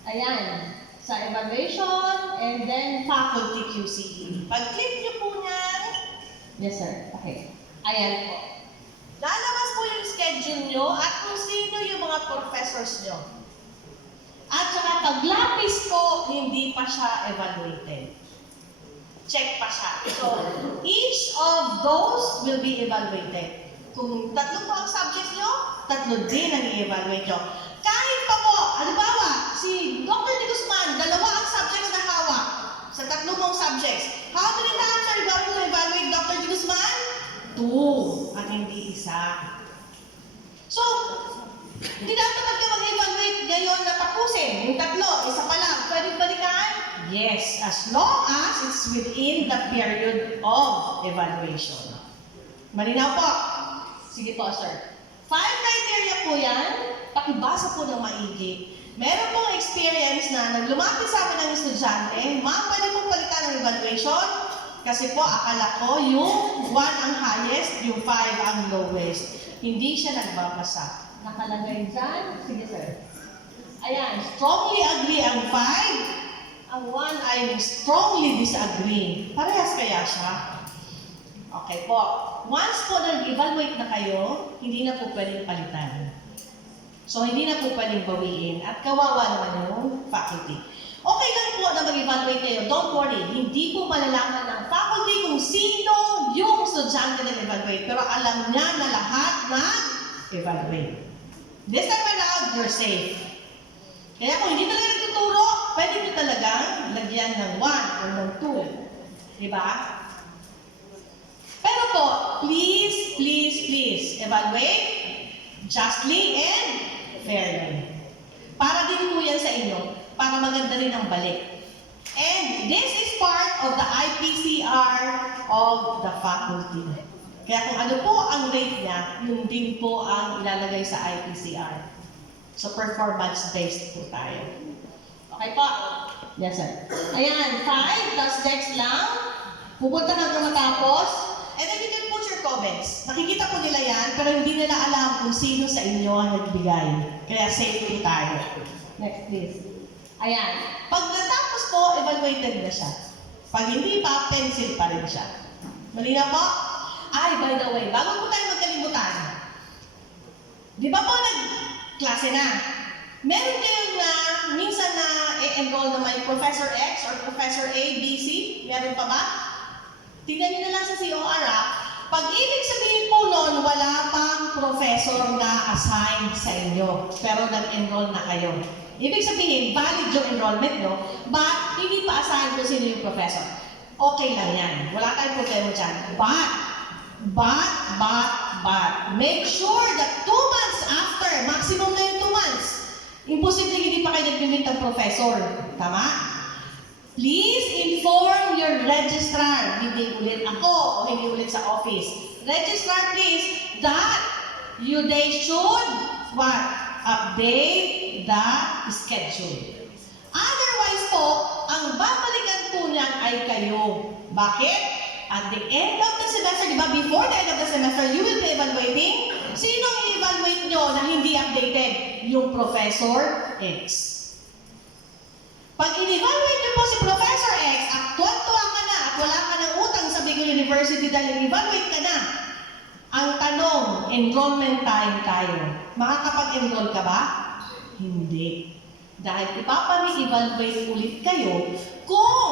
Ayan. Sa evaluation and then faculty QCE. Pag-click nyo po niyan. Yes, sir. Okay. Ayan po. Lalabas po yung schedule nyo at kung sino yung mga professors nyo. At saka paglapis ko, hindi pa siya evaluated. Check pa siya. So, each of those will be evaluated. Kung tatlo po ang subjects nyo, tatlo din ang i-evaluate nyo. Kahit pa po, halimbawa, si Dr. De Guzman, dalawa ang subjects na hawak sa tatlo mong subjects. How many times are you going to evaluate Dr. De Guzman? 2. At hindi isa-isa. So, hindi dapat ka mag-evaluate ngayon na tapusin. Yung tatlo, isa pa lang, pwedeng balikan? Yes, as long as it's within the period of evaluation. Malinaw po? Sige po, sir. 5 criteria po yan. Pakibasa po ng maigi. Meron pong experience na naglumapit sa amin ng estudyante, ma'am, pwede pong palitan ng evaluation? Kasi po, akala ko yung 1 ang highest, yung 5 ang lowest. Hindi siya nagbabasa. Nakalagay dyan. Sige, sir. Ayan, strongly agree ang 5. Ang 1 ay strongly disagree. Parehas kaya siya? Okay po. Once po nag-evaluate na kayo, hindi na po pwedeng palitan. So, hindi na po pwedeng bawiin at kawawa naman yung faculty. Okay lang po na mag-evaluate kayo. Don't worry, hindi po malalaman ng faculty kung sino yung estudyante na evaluate. Pero alam niya na lahat na evaluate. This time around, you're safe. Kaya kung hindi talaga nagtuturo, pwede nyo talagang lagyan ng 1 o ng 2. Diba? Pero po, please, please, please, evaluate justly and fairly. Para din po yan sa inyo, para maganda rin ang balik. And this is part of the IPCR of the faculty. Kaya kung ano po ang rate niya, yun din po ang ilalagay sa IPCR. So performance-based po tayo. Okay po? Yes, sir. Ayan, 5, tapos next lang. Pupunta hanggang matapos. And then you can put your comments. Nakikita po nila yan, pero hindi nila alam kung sino sa inyo ang nagbigay. Kaya safe po tayo. Next, please. Ayan. Pag natapos po, evaluated na siya. Pag hindi pa, pencil pa rin siya. Malina po? Ay, by the way, bago po tayo magkalimutan, di ba po nag-klase na? Meron kayong na, minsan na enroll na may Professor X or Professor A, B, C? Meron pa ba? Tingnan nyo na lang sa COR Pag ibig sabihin po noon, wala pang professor na assign sa inyo, pero nag-enroll na kayo. Ibig sabihin, valid yung enrollment nyo, but hindi pa assign kung sino yung professor. Okay lang yan. Wala tayong problema dyan. But, make sure that 2 months after, maximum na yung 2 months, imposible hindi pa kayo nag-meet ng professor. Tama? Please inform your registrar, hindi ulit ako o hindi ulit sa office. Registrar, please, that they should what? Update the schedule. Otherwise po, ang babalikan po niyan ay kayo. Bakit? At the end of the semester, di ba? Before the end of the semester, you will be evaluating. Sinong i-evaluate nyo na hindi updated? Yung Professor X. Pag in-evaluate niyo po si Professor X at tuwa ka na at wala ka ng utang sa Bldg University dahil in-evaluate ka na, ang tanong, enrollment time tayo. Makakapag-enroll ka ba? Hindi. Dahil ipapami-evaluate ulit kayo kung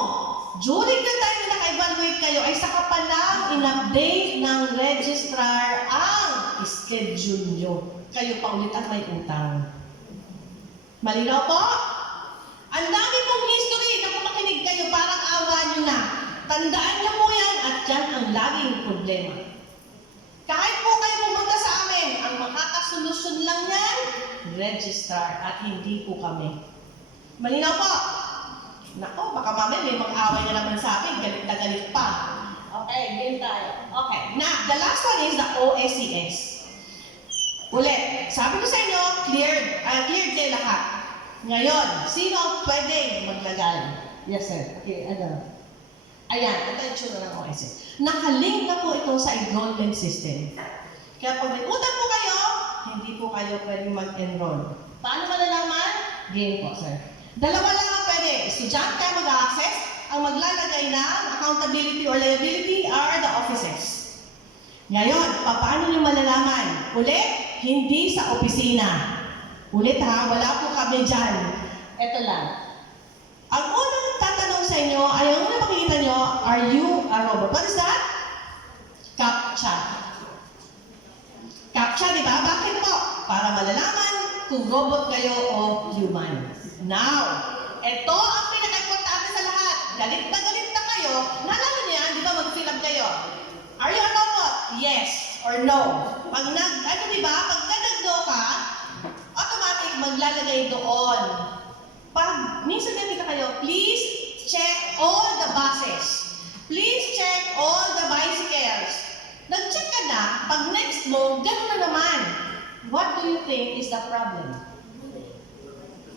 during the time na naka-evaluate kayo ay saka pa lang in-update ng registrar ang schedule nyo. Kayo pa ulit ang may utang. Malinaw po? Ang dami pong history na kung makinig kayo, parang awa nyo na. Tandaan nyo po yan at yan ang laging problema. Kahit po kayo pumunta sa amin, ang makakasolusyon lang yan, registrar at hindi po kami. Malinaw po? Nako, baka mamaya may mag-away na naman sa akin, galit na galit pa. Okay, game tayo. Okay, now, the last one is the OSCS. Ulit, sabi ko sa inyo, cleared kayo lahat. Ngayon, sino ang pwedeng maglagay? Yes, sir. Okay, ano? Ayan, ito yung tsura ng OSCS. Nakalink na po ito sa enrollment system. Kaya pag may utang po kayo, hindi po kayo pwedeng mag-enroll. Paano malalaman? Game po, sir. Dalawa lang ang pwede. Estudyante kayo mag-access. Ang maglalagay ng accountability or liability are the offices. Ngayon, paano nyo malalaman? Ulit, hindi sa opisina. Ulit ha, wala po kami dyan. Ito lang. Ang unang tatanong sa inyo, ay ang unang makikita nyo, are you a robot? What is that? CAPTCHA. CAPTCHA, di ba? Bakit po? Para malalaman kung robot kayo o human. Now, ito ang pinaka-importante sa lahat. Galit na kayo. Naalala niyo yan, di ba mag-fill up kayo? Are you a robot? Yes. or no? Pag diba? Pag nag-no ka, automatic maglalagay doon. Pag minsan ganito kayo, please check all the buses. Please check all the bicycles. Nag-check ka na, pag next mo, gano'n na naman. What do you think is the problem?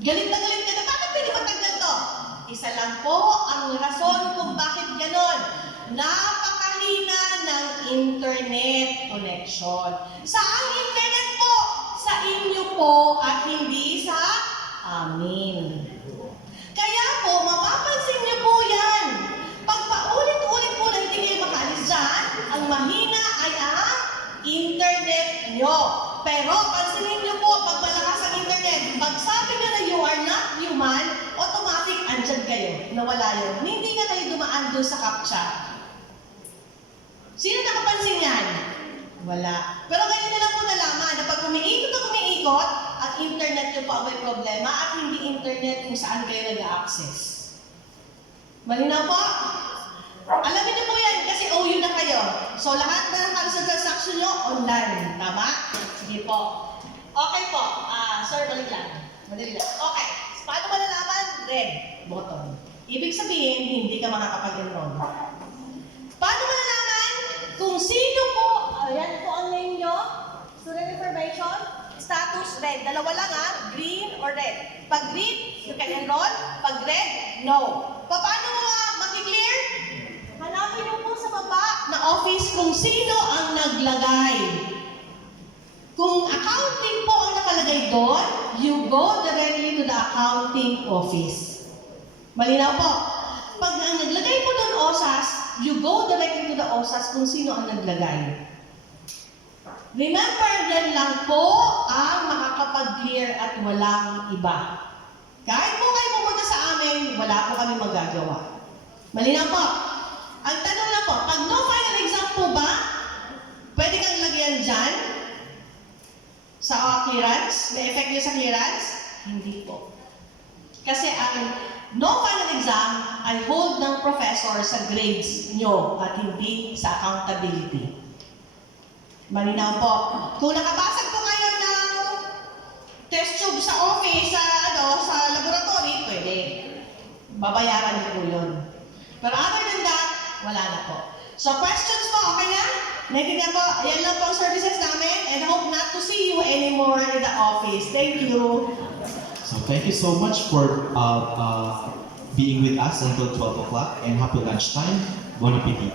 Galit na bakit pwede matanggal to? Isa lang po ang rason kung bakit ganon. Napakahina ng internet connection. Saan internet po? Sa inyo po at hindi sa amin. Kaya po, mapapansin niyo po yan. Pag paulit-ulit po na hindi kayo makaalis dyan, ang mahina ay ang internet nyo. Pero pansinin niyo po, pag malakas ang internet, pag sabi nyo na you are not human, automatic andyan kayo, nawala yun. Hindi na kayo dumaan doon sa CAPTCHA. Sino nakapansin yan? Wala. Pero ganyan nila po nalaman na pag umiikot, ang internet nyo po ang may problema at hindi internet kung saan kayo nag-access. Malinaw po? Alamin niyo po yan kasi OU na kayo. So lahat na ng transaction nyo, online. Tama? Sige po. Okay po. Sir, balik lang. Madali lang. Okay. Paano malalaman? Red button. Ibig sabihin, hindi ka makakapag-enroll. Paano malalaman kung sino po, ayan po ang name nyo, student information, status red. Dalawa lang green or red. Pag green, you can enroll. Pag red, no. Paano mo makiklear? Hanapin niyo po sa baba na office kung sino ang naglagay. Kung accounting po ang nakalagay doon, you go directly to the accounting office. Malinaw po. Pag ang naglagay po doon OSAS, you go directly to the OSAS kung sino ang naglagay. Remember, yan lang po ang makakapag-clear at walang iba. Kahit po kayo pumunta sa amin, wala po kami magagawa. Malinaw po. Ang tanong lang po, pag no final exam po ba, pwede kang lagyan dyan sa clearance? May effect yun sa clearance? Hindi po. Kasi ang no final exam ay hold ng professor sa grades nyo at hindi sa accountability. Malinaw po. Kung nakabasag po kayo ng test tube sa office, sa laboratory, pwede. Babayaran niyo po yun. Pero other than that, wala na po. So questions po, okay na? Naintindihan po, yan lang po ang services namin and hope not to see you anymore in the office. Thank you. So thank you so much for being with us until 12 o'clock and happy lunchtime. Bon appetit.